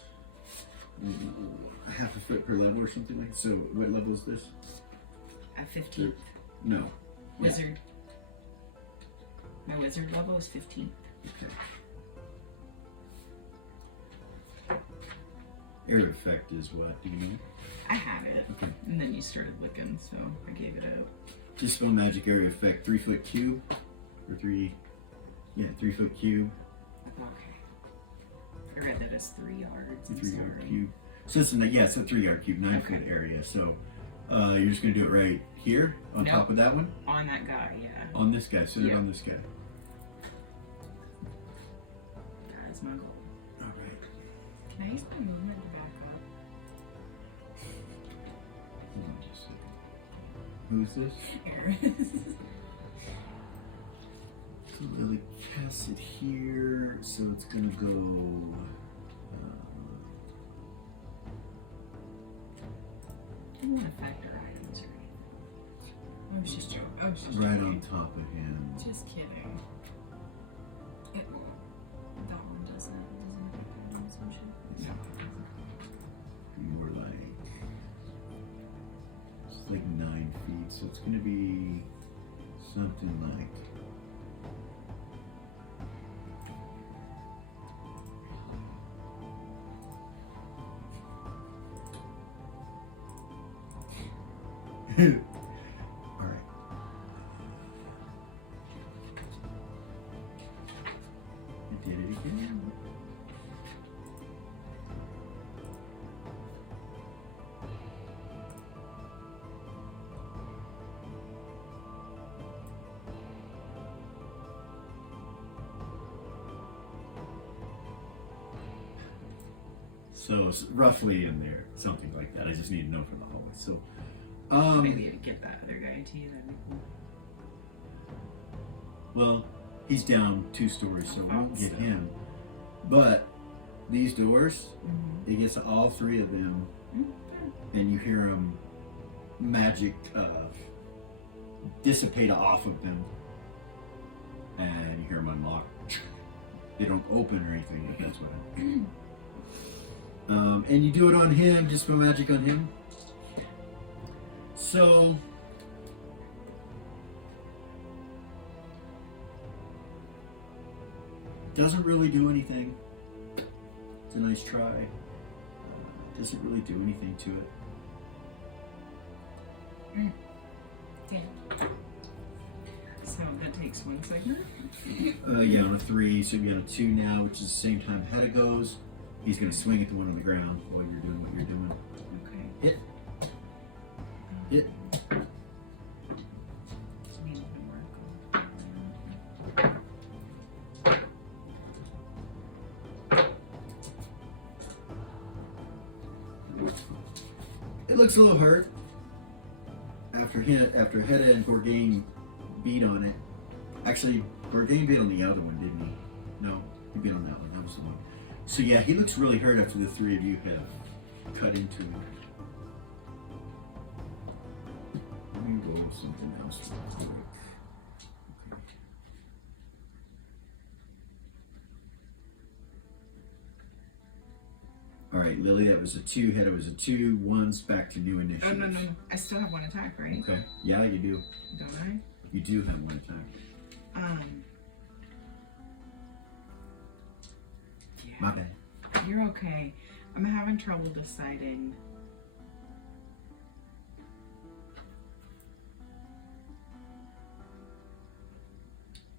half a foot per level or something like that. So what level is this? At 15th. No. Wizard. My wizard level is 15. Okay. Area of effect is what? Do you know? I have it. Okay. And then you started looking, so I gave it out. Dispel magic area effect, 3 foot cube. Or 3 foot cube. Okay. I read that as 3 yards. 3 yard cube. So it's a 3 yard cube, 9 foot area. So you're just gonna do it right here on top of that one? On that guy, yeah. On this guy, set it on this guy. That is my goal. Alright. Can I use my movement to back up? Hold on just a second. Who's this? Eris. So Lily casts it here, so it's gonna go. I want to factor items right. I was just joking. I was just Right joking. on top of him. Just kidding. It won't. That one doesn't affect items, I'm sure. More like. It's like 9 feet, so it's gonna be something like. Alright. I did it again. So it's roughly in there, something like that. I just need to know from the hallway. So, Maybe to get that other guy to you. That'd be cool. well, he's down 2 stories, so it won't get him. But these doors, it gets all 3 of them, and you hear them magic dissipate off of them, and you hear them unlock. They don't open or anything, but that's what happens. And you do it on him, just for magic on him. So, doesn't really do anything. It's a nice try. Doesn't really do anything to it. Damn. So that takes 1 second. Yeah, on a 3, so you'll be on a 2 now, which is the same time Hedda goes. He's going to swing at the one on the ground while you're doing what you're doing. Okay. Hit. Hit. It looks a little hurt. After Hedda and Gorgain beat on it. Actually, Gorgain beat on the other one, didn't he? No, he beat on that one. That was the one. So yeah, he looks really hurt after the 3 of you have cut into him. Let me roll something else real quick. Okay. All right, Lily, that was a 2. Hedda was a 2. 1's back to new initiative. Oh, no. I still have 1 attack, right? Okay. Yeah, you do. Don't I? You do have 1 attack. Yeah. My bad. You're okay. I'm having trouble deciding.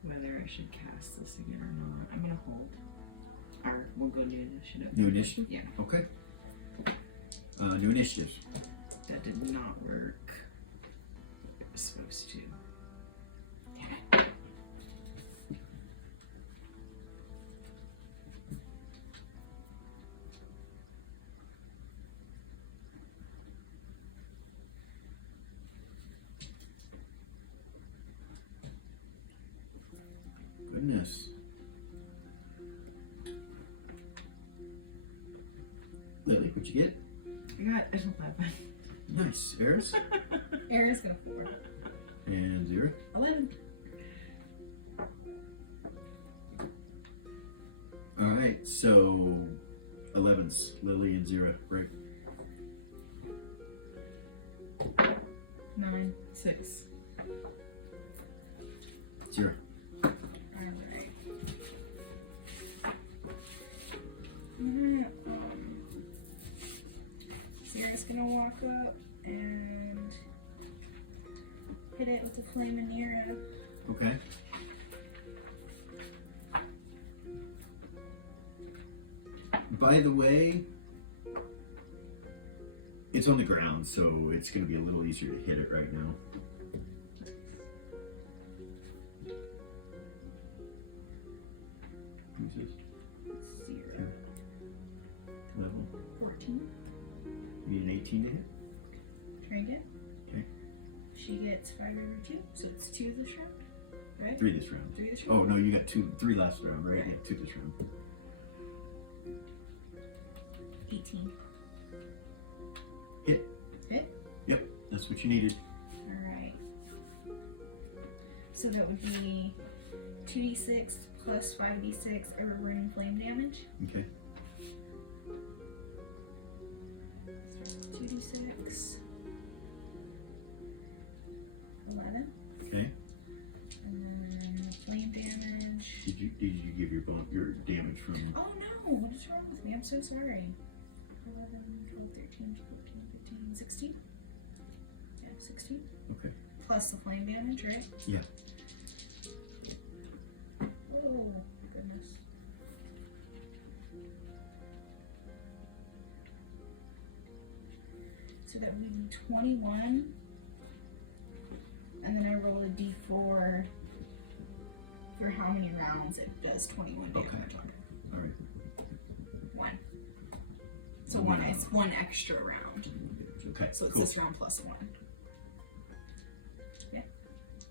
Whether I should cast this again or not. I'm gonna hold. Or we'll go new initiative. New initiative? Yeah. Okay. New initiative. That did not work. It was supposed to. Goodness. Lily, what'd you get? I got an 11. Nice. Eris? Eris got 4. And 0? 11. Alright, so 11's Lily and 0. Right. 9. 6. 0. Alright. Sarah's gonna walk up and hit it with the flaming arrow. Okay. By the way, it's on the ground, so it's going to be a little easier to hit it right now. Who's this? 0. Level. 14. You need an 18 to hit? Try again. Okay. She gets 5 over 2, so it's 2 this round, right? 3 this round. 3 this round? Oh, no, you got 3 last round, right? Yeah, 2 this round. 18. Hit. Hit? Yep, that's what you needed. Alright. So that would be 2d6 plus 5d6 of burning flame damage. Okay. 2d6. 11. Okay. And then flame damage. Did you give your damage from? Oh no! What is wrong with me? I'm so sorry. 11, 12, 13, 14, 15, 16. Yeah, 16. Okay. Plus the flame damage, right? Yeah. Oh, goodness. So that would be 21. And then I roll a d4 for how many rounds it does 21 damage on. Alright. 1. So one is 1 extra round. Okay. So it's cool. this round plus 1. Yeah.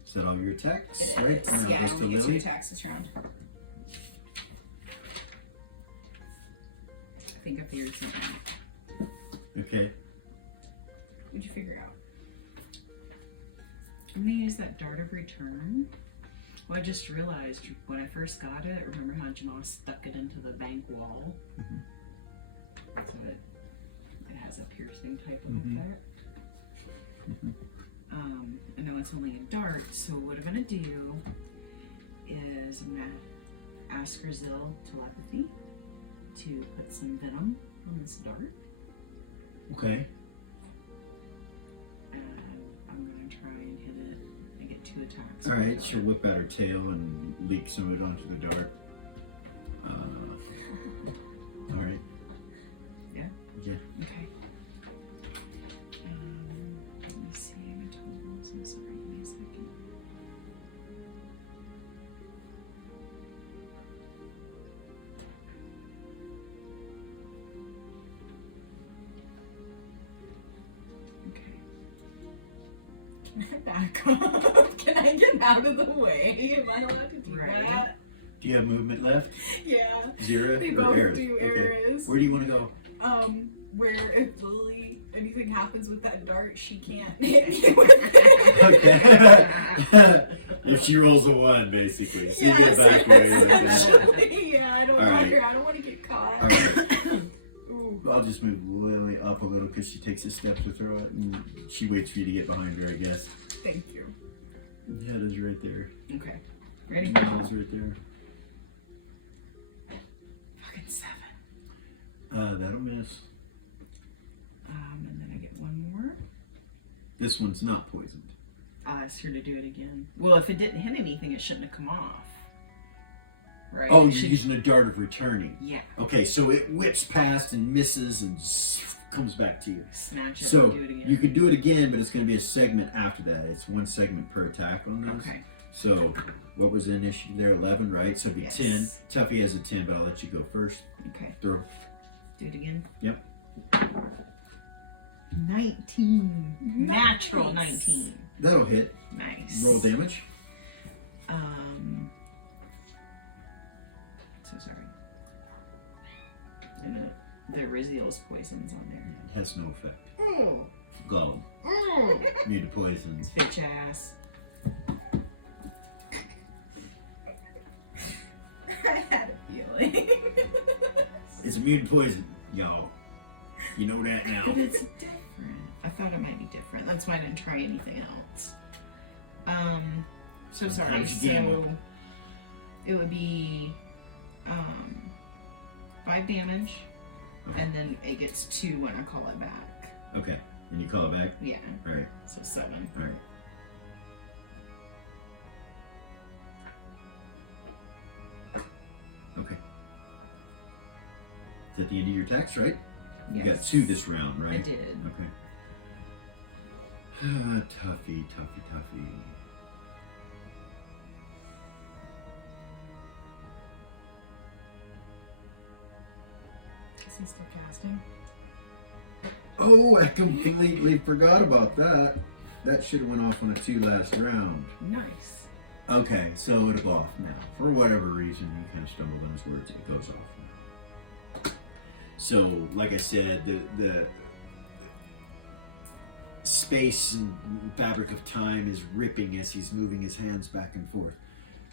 Is that all your attacks? It right? is. And Yeah, I goes to only get 2 Lily? attacks this round. I think I figured something out. Okay. What'd you figure out? I'm gonna use that dart of return. Well, I just realized when I first got it, remember how Jamal stuck it into the bank wall? Mm-hmm. So it has a piercing type of Mhm. effect. Mm-hmm. I know it's only a dart, so what I'm gonna do is I'm gonna ask Grazil telepathy to put some venom on this dart. Okay. I'm gonna try and hit it and get 2 attacks. Alright, she'll whip out her tail and leak some of it onto the dart. Alright. Yeah? Yeah. Okay. Let me see my totals. I'm sorry, give me a second. Back up. Can I get out of the way? Am I allowed to do that? Do you have movement left? Yeah. 0 We or both arrows? do Okay. arrows. Where do you want to go? Where if Lily anything happens with that dart, she can't hit me with it. Okay. If she rolls a 1, basically. So you get back where you're looking. Essentially, yeah, I don't All want right. her. I don't want to get caught. All right. Ooh. I'll just move Lily up a little because she takes a step to throw it, and she waits for you to get behind her, I guess. Thank you. The head is right there. Okay. Ready? The head is right there. Fucking 7. That'll miss. And then I get 1 more. This one's not poisoned. I asked her to do it again. Well, if it didn't hit anything, it shouldn't have come off. Right? Oh, It you're should- using a dart of returning. Yeah. Okay, so it whips past and misses and comes back to you. Snatch it So and do it again. you could do it again, but it's going to be a segment after that. It's 1 segment per attack on those. Okay. So what was the initiative there? 11, right? So it'd be Yes. 10. Tuffy has a 10, but I'll let you go first. Okay. Throw. Do it again. Yep. 19. Nice. Natural 19. That'll hit. Nice. Roll damage. So sorry. And the Riziel's poison's on there. It has no effect. Oh. Gollum. Oh. Need to poison. Bitch ass. I had a feeling. It's immune to poison, y'all. You know that now. But it's different. I thought it might be different. That's why I didn't try anything else. So sorry. Sometimes you gamble. So it would be 5 damage, Okay. and then it gets 2 when I call it back. Okay. And you call it back? Yeah. Alright. So 7. Alright. Okay. Is that the end of your attacks, right? You got Yes. 2 this round, right? I did. Okay. Toughy. Is he still casting? Oh, I completely forgot about that. that should have went off on the 2 last round. Nice. Okay, so it'll go off now. For whatever reason, he kind of stumbled on his words. It goes off now. So, like I said, the space and fabric of time is ripping as he's moving his hands back and forth.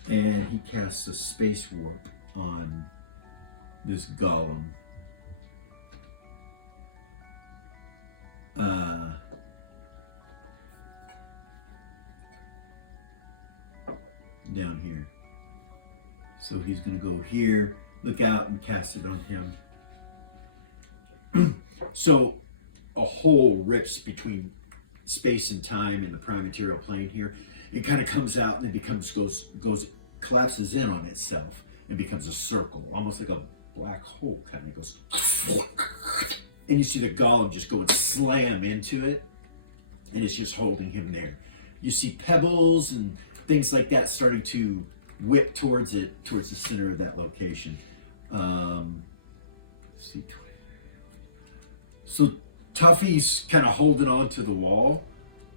And he casts a space warp on this golem. Down here. So he's going to go here, look out, and cast it on him. So a hole rips between space and time in the prime material plane here. It kind of comes out and it collapses in on itself and becomes a circle, almost like a black hole kind of goes. And you see the golem just go and slam into it, and it's just holding him there. You see pebbles and things like that starting to whip towards it, towards the center of that location. So Tuffy's kind of holding on to the wall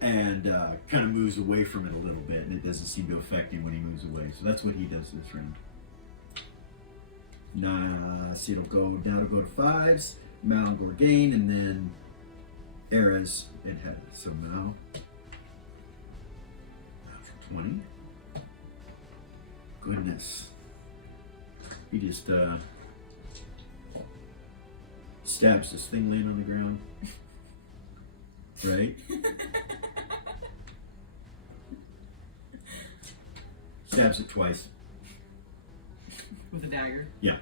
and kind of moves away from it a little bit, and it doesn't seem to affect him when he moves away. So that's what he does this round. So it'll go to 5s, Mal, Gorgain, and then Erez and Head. So Mal, 20. Goodness. He just stabs this thing laying on the ground. Right? Stabs it twice. With a dagger? Yeah.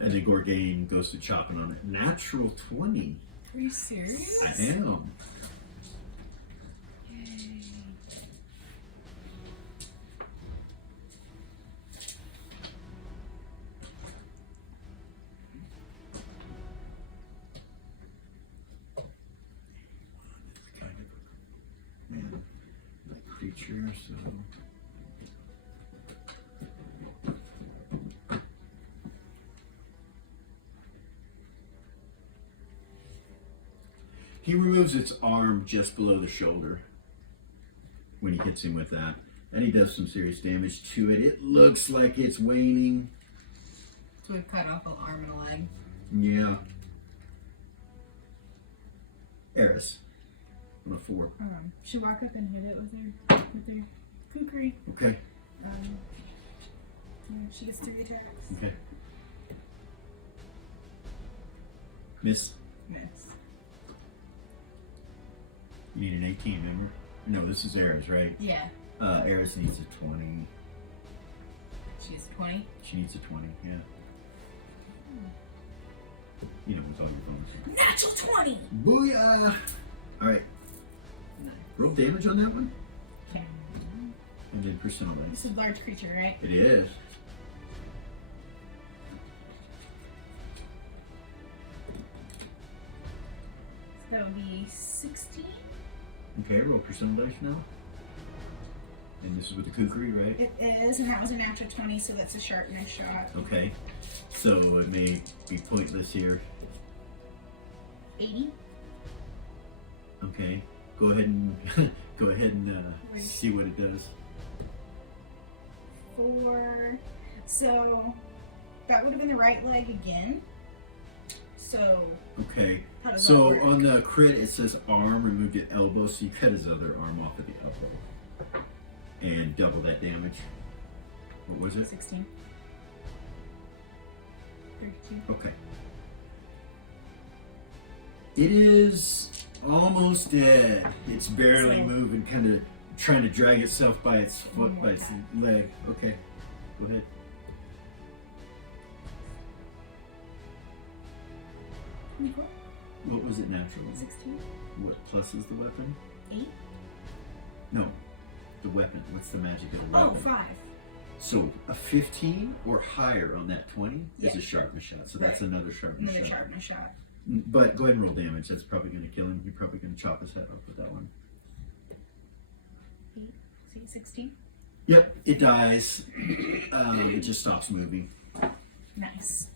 And then Gorgain goes to chopping on it. Natural 20. Are you serious? I am. Creature, so he removes its arm just below the shoulder when he hits him with that. Then he does some serious damage to it. It looks like it's waning. So we've cut off an arm and a leg. Yeah. Eris. On a 4. Should walk up and hit it with her kukri. Okay. She gets 3 attacks. Okay. Miss. You need an 18, remember? No, this is Eris, right? Yeah. Eris needs a 20. She has 20? She needs a 20, yeah. You know, with all your bonuses. Natural 20! Booyah! Alright. Roll damage on that one. Okay. And then personalize. This is a large creature, right? It is. So that would be 16? Okay, roll personalize now. And this is with the kukri, right? It is, and that was a natural 20, so that's a sharpness shot. Okay. So it may be pointless here. 80? Okay. Go ahead and see what it does. 4. So that would have been the right leg again. So Okay. how does So that work? on the crit it says arm, removed the elbow, so you cut his other arm off of the elbow. And double that damage. What was it? 16. 32. Okay. It is almost dead. It's barely moving, kind of trying to drag itself by its foot, by its leg. Okay, go ahead. What was it naturally? 16. What plus is the weapon? 8. No, the weapon. What's the magic of the Oh, weapon? 5. So a 15 or higher on that 20 is Yeah. a sharpness shot. So that's Right. another sharpness Another shot. sharpness shot. But go ahead and roll damage. That's probably going to kill him. You're probably going to chop his head off with that one. 8. See, 16. Yep, it dies. It just stops moving. Nice.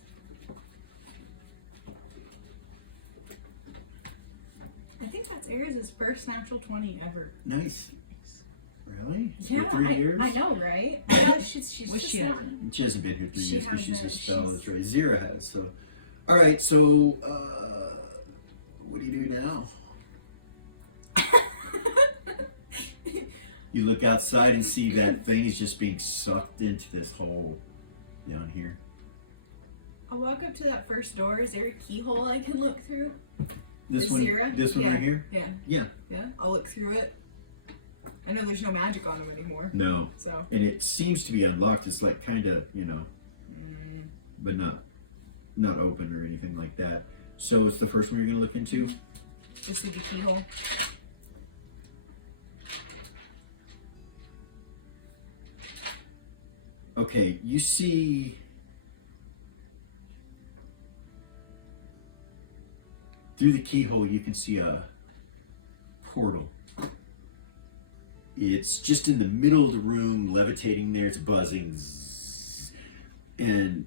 I think that's That's Aries' first natural 20 ever. Nice. Really? Yeah, For 3 years? I know, right? Yeah, she's What's just she not- on? She hasn't been here 3 years because she's a hasn't. spell. She's- That's right. Zira has. So, all right. So, what do you do now? You look outside and see that thing is just being sucked into this hole down here. I'll walk up to that first door. Is there a keyhole I can look through? This For one. Zira? This one Yeah. right here. Yeah. Yeah. Yeah. I'll look through it. I know there's no magic on them anymore. No. So. And it seems to be unlocked. It's like kind of, but not open or anything like that. So it's the first one you're gonna look into. Just see the keyhole. Okay, you see through the keyhole you can see a portal. It's just in the middle of the room, levitating there, it's buzzing. Zzz. And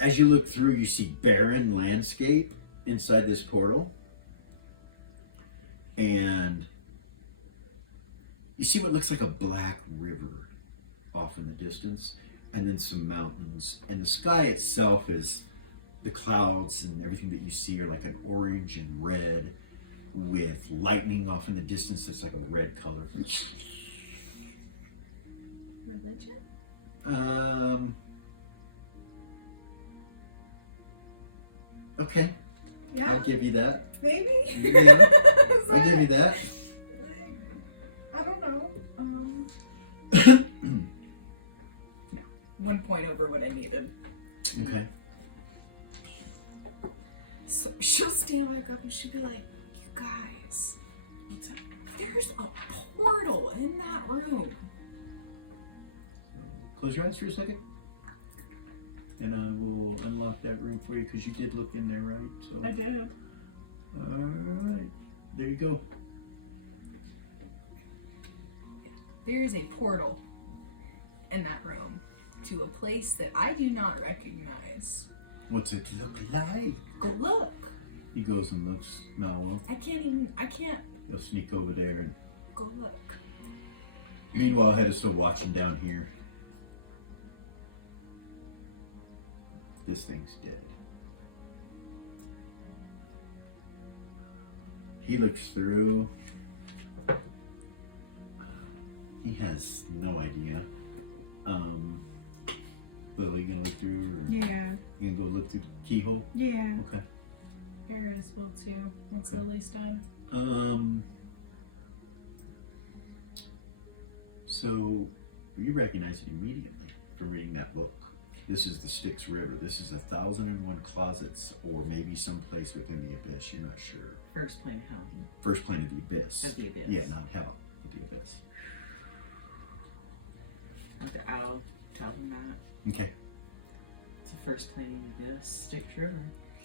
as you look through, you see barren landscape inside this portal. And you see what looks like a black river off in the distance, and then some mountains. And the sky itself is, the clouds and everything that you see are like an orange and red, with lightning off in the distance that's like a red color. Religion? Okay. Yeah. I'll give you that. Maybe? Yeah, I'll give you that. I don't know. Yeah. 1 point over what I needed. Okay. So she'll stand back up and she'll be like, you guys, there's a portal in that room. Close your eyes for a second. And I will unlock that room for you because you did look in there, right? So. I did. Alright. There you go. There is a portal in that room to a place that I do not recognize. What's it look like? Go look. He goes and looks. Now I can't. he'll sneak over there and Go look. meanwhile Head is still watching down here. This thing's dead. He looks through. He has no idea. Lily, you gonna look through? Or Yeah. you gonna go look through the keyhole? Yeah. Okay. Paris will too. That's Lily's time. So you recognize it immediately from reading that book. This is the Styx River. This is 1,001 closets, or maybe someplace within the abyss. You're not sure. First plane hell. First plane of the abyss. Of the abyss. Yeah, not hell. Of the abyss. With the owl telling that. Okay. It's the first plane of the abyss. Styx River.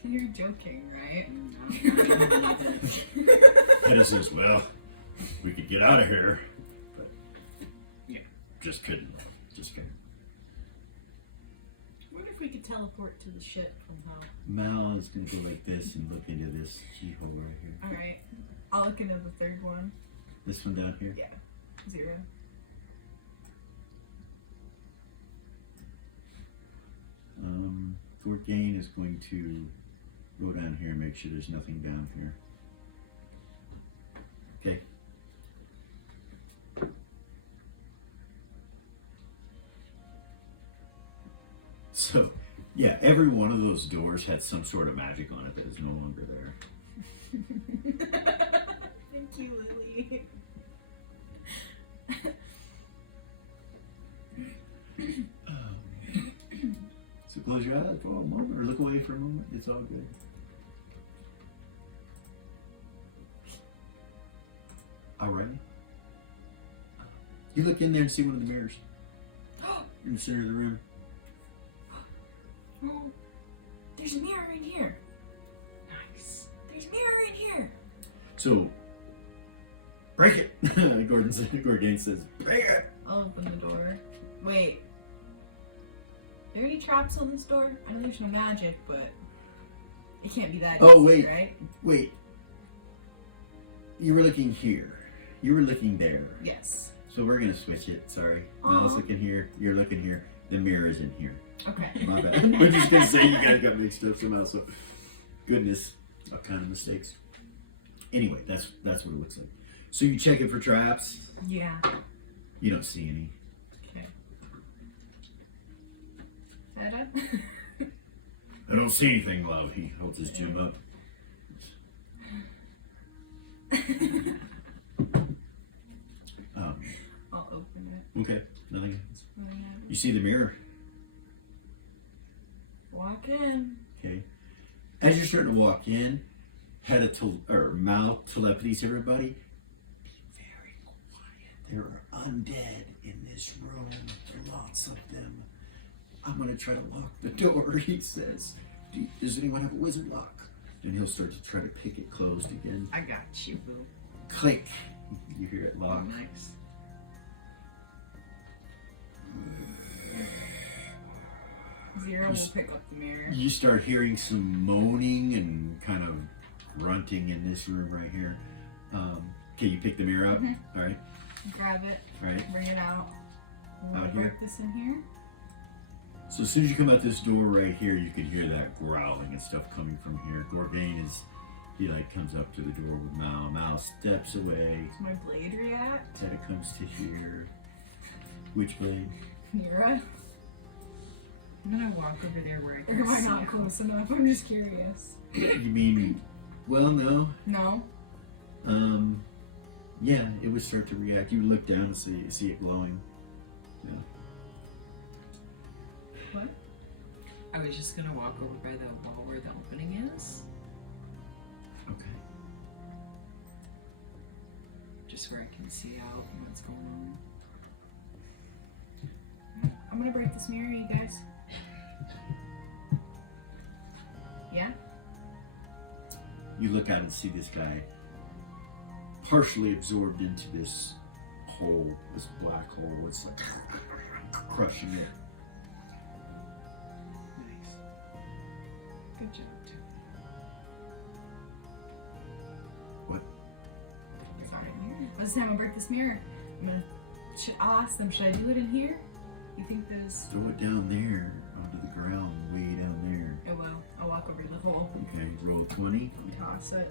You're joking, right? Hedda says, well, we could get out of here. But yeah, just couldn't. Just couldn't. What if we could teleport to the ship somehow? Mal is going to go like this and look into this keyhole right here. Alright. I'll look into the third one. This one down here? Yeah. 0. Fort Gain is going to go down here and make sure there's nothing down here. Okay. So, yeah, every one of those doors had some sort of magic on it that is no longer there. Thank you, Lily. So close your eyes for a moment, or look away for a moment. It's all good. All right. You look in there and see one of the mirrors in the center of the room. Oh, there's a mirror in here. Nice. There's a mirror in here. So, break it. Gordon says, break it. I'll open the door. Wait. Are there any traps on this door? I know there's no magic, but it can't be that Oh, easy, wait. right? Wait. You were looking here. You were looking there. Yes. So we're gonna switch it. Sorry. Mel's looking here. You're looking here. The mirror is in here. Okay. My bad. I'm just gonna say you guys got mixed up somehow. So, goodness, what kind of mistakes? Anyway, that's what it looks like. So you check it for traps. Yeah. You don't see any. Okay. Better? I don't see anything, love. He holds his gym up. I'll open it. Okay. Nothing happens. Nothing happens. You see the mirror. Walk in. Okay. As you're starting to walk in, mouth telepathies everybody. Be very quiet. There are undead in this room. There are lots of them. I'm gonna try to lock the door, he says. Does anyone have a wizard lock? Then he'll start to try to pick it closed again. I got you, boo. Click. You hear it lock. Nice. Zero will pick up the mirror. You start hearing some moaning and kind of grunting in this room right here. Okay, you pick the mirror up. All right. Grab it. All right. Bring it out. Out We'll here. work this in here. So as soon as you come out this door right here, you can hear that growling and stuff coming from here. Gorgain he comes up to the door with Mal. Mal steps away. Does my blade react? Then it comes to here. Which blade? Mira? I'm gonna walk over there where I Or can am I see not it. close enough? I'm just curious. You mean, well, no. No? Yeah, it would start to react. You would look down and see it glowing. Yeah. What? I was just gonna walk over by the wall where the opening is. Okay. Just where I can see out what's going on. I'm gonna break this mirror, you guys. Yeah? You look out and see this guy partially absorbed into this hole, this black hole. It's like crushing it. Nice. Good job, too. What? Sorry. This time I'll break this mirror. I'll ask them, should I do it in here? You think there's... Throw it down there, onto the ground, way down there. Oh well, I'll walk over to the hole. Okay, roll 20. Toss it.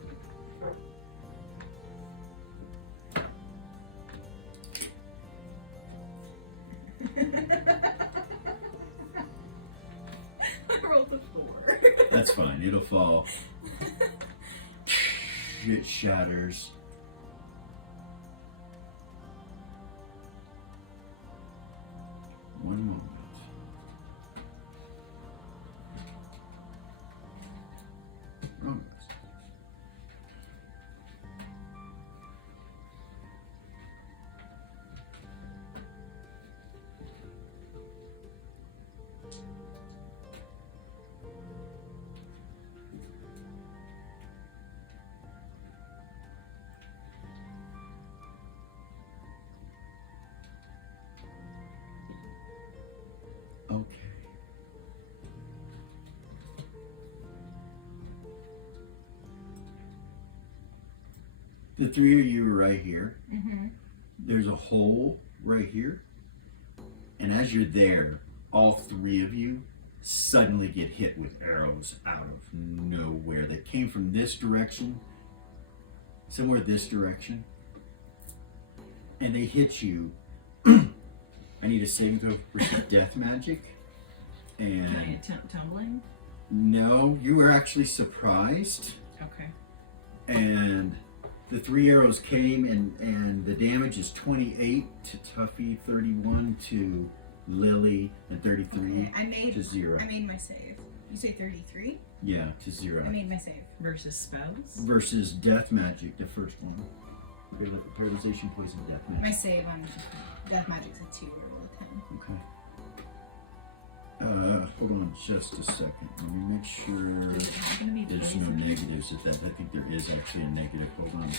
I rolled a 4. That's fine, it'll fall. It shatters. One moment. Oh. Okay. The three of you are right here. Mm-hmm. There's a hole right here. And as you're there, all three of you suddenly get hit with arrows out of nowhere. They came from this direction, somewhere this direction. And they hit you. I need a saving throw for death magic. And Can I attempt tumbling? no, you were actually surprised. Okay. And the three arrows came, and the damage is 28 to Tuffy, 31 to Lily, and 33 to 0. I made my save. You say 33? Yeah, to 0. I made my save. Versus spells? Versus death magic, the first one. Paralyzation, poison, death My magic. save on death magic's a 2 or a 10. Okay. Hold on just a second. Let me make sure Does it happen to be there's no poison? negatives at that. I think there is actually a negative. Hold on.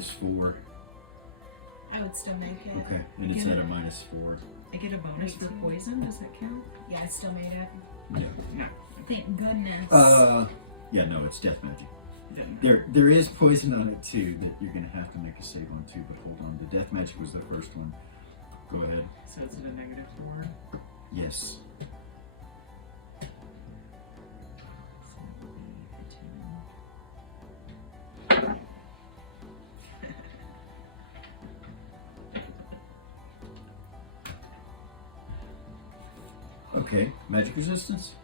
-4. I would still make it. Okay, and it's at a -4. I get a bonus for poison. Does that count? Yeah, I still made it. No. Thank goodness. Yeah, no, it's death magic. Then There is poison on it too that you're gonna have to make a save on too, but hold on. The death magic was the first one. Go ahead. So it's at a -4. Yes. Okay, magic resistance.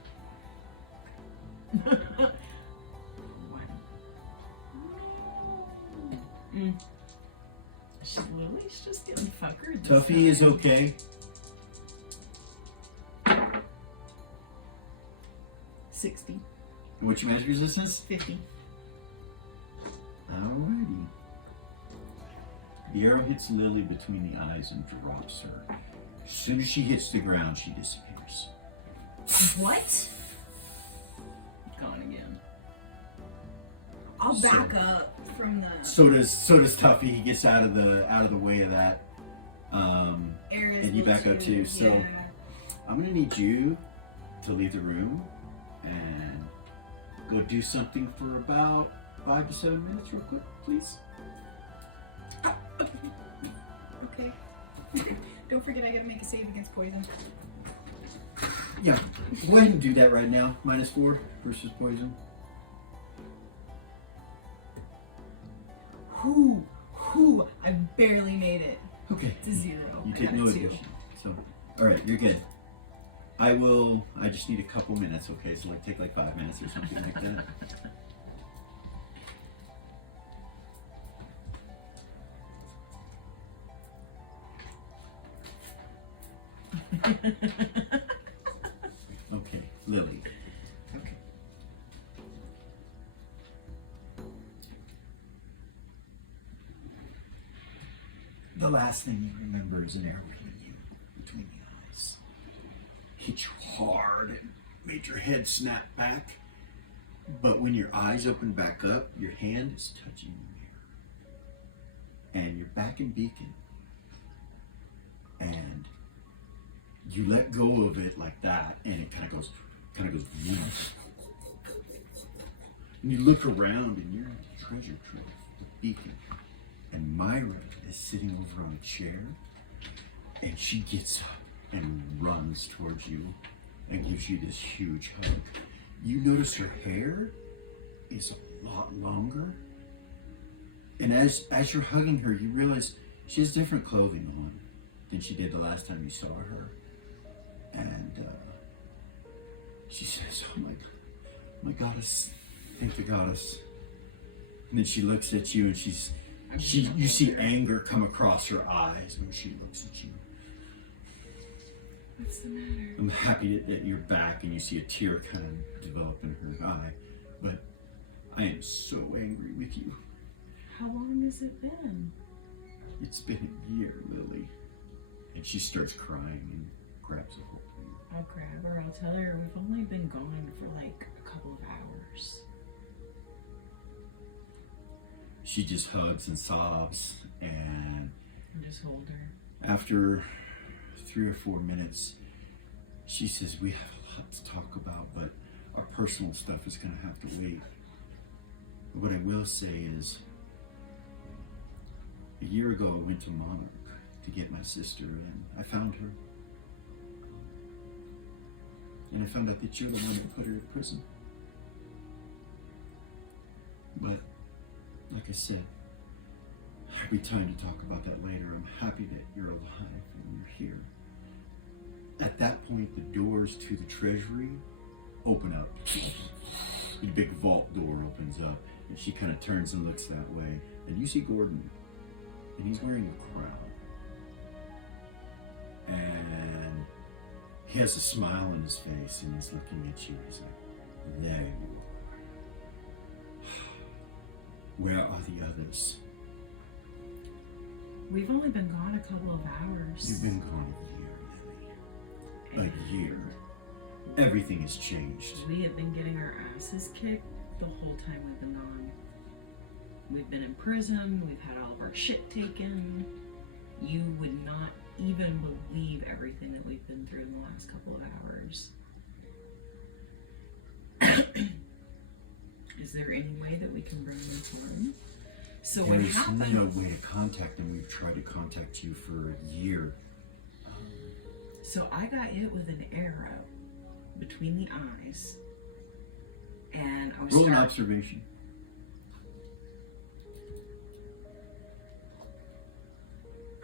Lily's just getting fuckered. this Tuffy is time. okay. 60. What's your magic resistance? 50. Alrighty. The arrow hits Lily between the eyes and drops her. As soon as she hits the ground, she disappears. What? Gone again. I'll back up from the So does Tuffy. He gets out of the way of that. areas. And you back up too. So Yeah. I'm gonna need you to leave the room and go do something for about 5 to 7 minutes, real quick, please. Okay. Don't forget I gotta make a save against poison. Yeah, go ahead and do that right now. -4 versus poison. Whew, I barely made it. Okay. It's a 0. You I take got no a 2. addition. So, all right, you're good. I just need a couple minutes, okay? So take like 5 minutes or something like that. Okay, Lily. Okay. The last thing you remember is an arrow hitting you between the eyes. Hit you hard and made your head snap back. But when your eyes open back up, your hand is touching the mirror. And you're back in Beacon. And you let go of it like that, and it kind of goes, vroom. And you look around, and you're at the treasure trove, the Beacon. And Myra is sitting over on a chair, and she gets up and runs towards you and gives you this huge hug. You notice her hair is a lot longer. And as you're hugging her, you realize she has different clothing on than she did the last time you saw her. And she says, "Oh my goddess, thank the goddess." And then she looks at you, and you see anger come across her eyes when she looks at you. What's the matter? I'm happy that you're back, and you see a tear kind of develop in her eye, but I am so angry with you. How long has it been? It's been a year, Lily. And she starts crying and grabs a hold of you. I'll grab her. I'll tell her we've only been gone for like a couple of hours. She just hugs and sobs, and Just hold her. after 3 or 4 minutes, she says, "We have a lot to talk about, but our personal stuff is going to have to wait." What I will say is, a year ago I went to Monarch to get my sister, and I found her. And I found out that you're the one that put her in prison. But, like I said, there'll be time to talk about that later. I'm happy that you're alive and you're here. At that point, the doors to the treasury open up. A big vault door opens up, and she kind of turns and looks that way. And you see Gordon, and he's wearing a crown. And he has a smile on his face, and he's looking at you. He's like, "There you are. Where are the others?" We've only been gone a couple of hours. You've been gone a year, Lily. A year. Everything has changed. We have been getting our asses kicked the whole time we've been gone. We've been in prison, we've had all of our shit taken. You would not even believe everything that we've been through in the last couple of hours. Is there any way that we can run this room? So what There's happened? no way to contact them. We've tried to contact you for a year. So I got hit with an arrow between the eyes, and I was Roll an observation.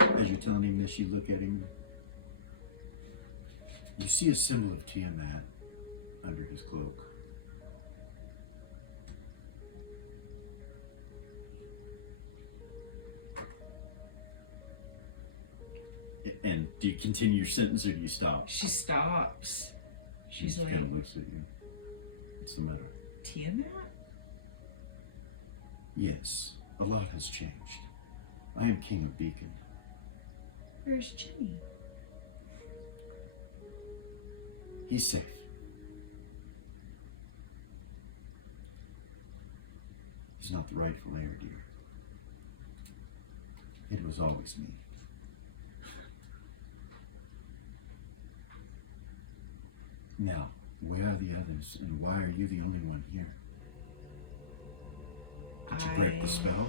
As you're telling him this, you look at him. You see a symbol of Tiamat under his cloak. And do you continue your sentence or do you stop? She stops. She's She like, kind of looks at you. What's the matter? Tiamat? Yes, a lot has changed. I am King of Beacon. Where's Jimmy? He's safe. He's not the rightful heir, dear. It was always me. Now, where are the others, and why are you the only one here? Did you break the spell?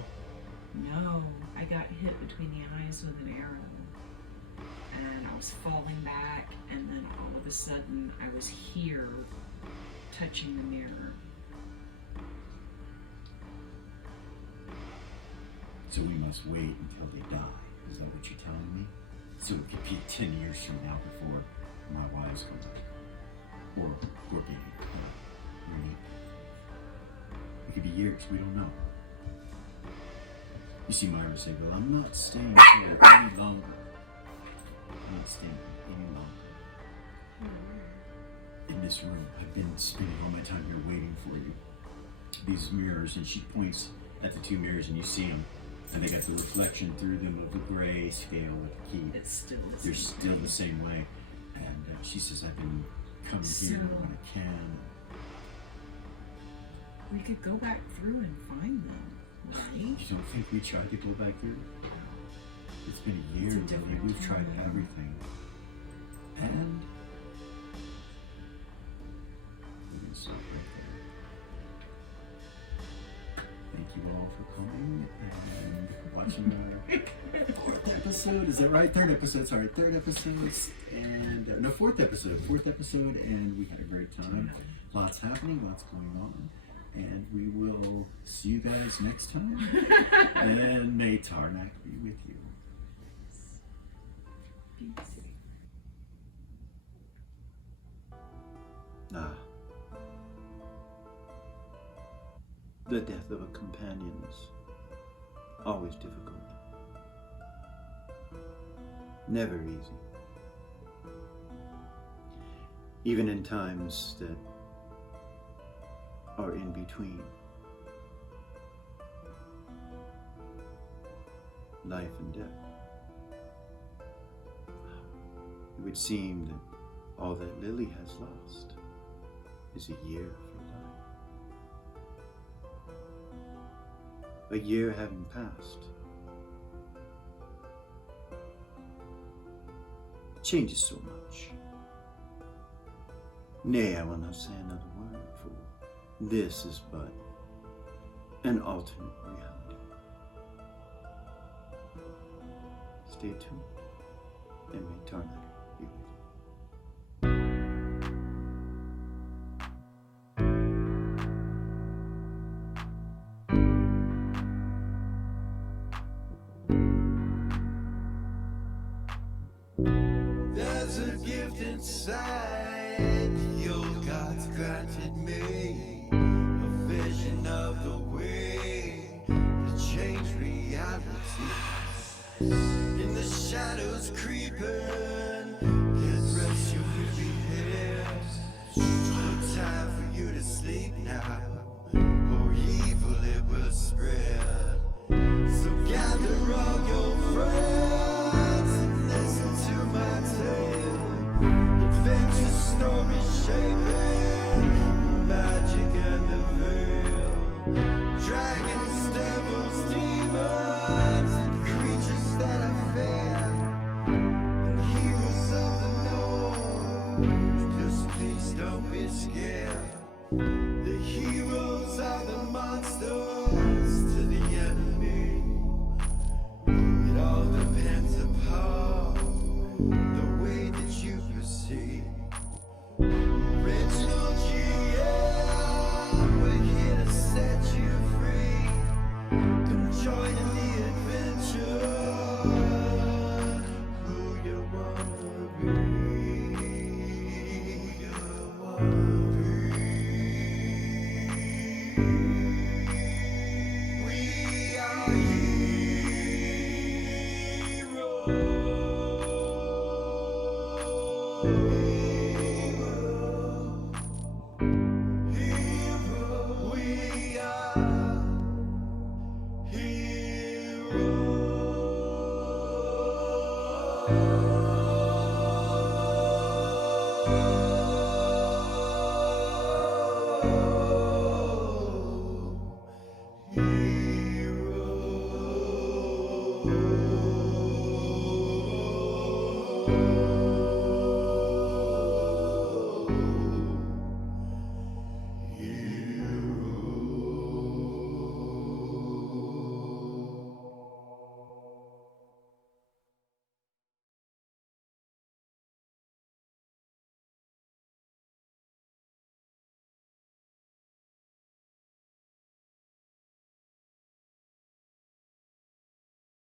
No, I got hit between the eyes with an arrow. And I was falling back, and then all of a sudden, I was here, touching the mirror. So we must wait until they die. Is that what you're telling me? So it could be 10 years from now before my wives come back. Or Gorgani. Right? It could be years, we don't know. You see Myra say, well, I'm not staying here any longer. I'm not staying any longer. In this room, I've been spending all my time here waiting for you. These mirrors, and she points at the two mirrors and you see them. And they got the reflection through them of the grayscale with the key. It's still the They're same still way. the same way. And she says, I've been coming here when I can. We could go back through and find them, right? You don't think we tried to go back through? It's been a year, It's a Lily. different We've tried time. everything. And we're gonna stop right there. Thank you all for coming and watching our fourth episode. Is that right? Third episode. Sorry, third episode. And no, fourth episode. Fourth episode, and we had a great time. Lots happening. Lots going on. And we will see you guys next time. And may Tarnak be with you. Ah. The death of a companion is always difficult. Never easy. Even in times that are in between life and death. It would seem that all that Lily has lost is a year for life. A year having passed. It changes so much. Nay, I will not say another word, for this is but an alternate reality. Stay tuned, and may Tarnak be with you. There's a gift inside your God's granted me, a vision of the way to change reality. In the shadows creeping, get rest your weary head. No time for you to sleep now, or evil it will spread. So gather all your friends and listen to my tale. Adventure story shaping magic and the veil. Dragons, devils, demons, and creatures that I fear. me.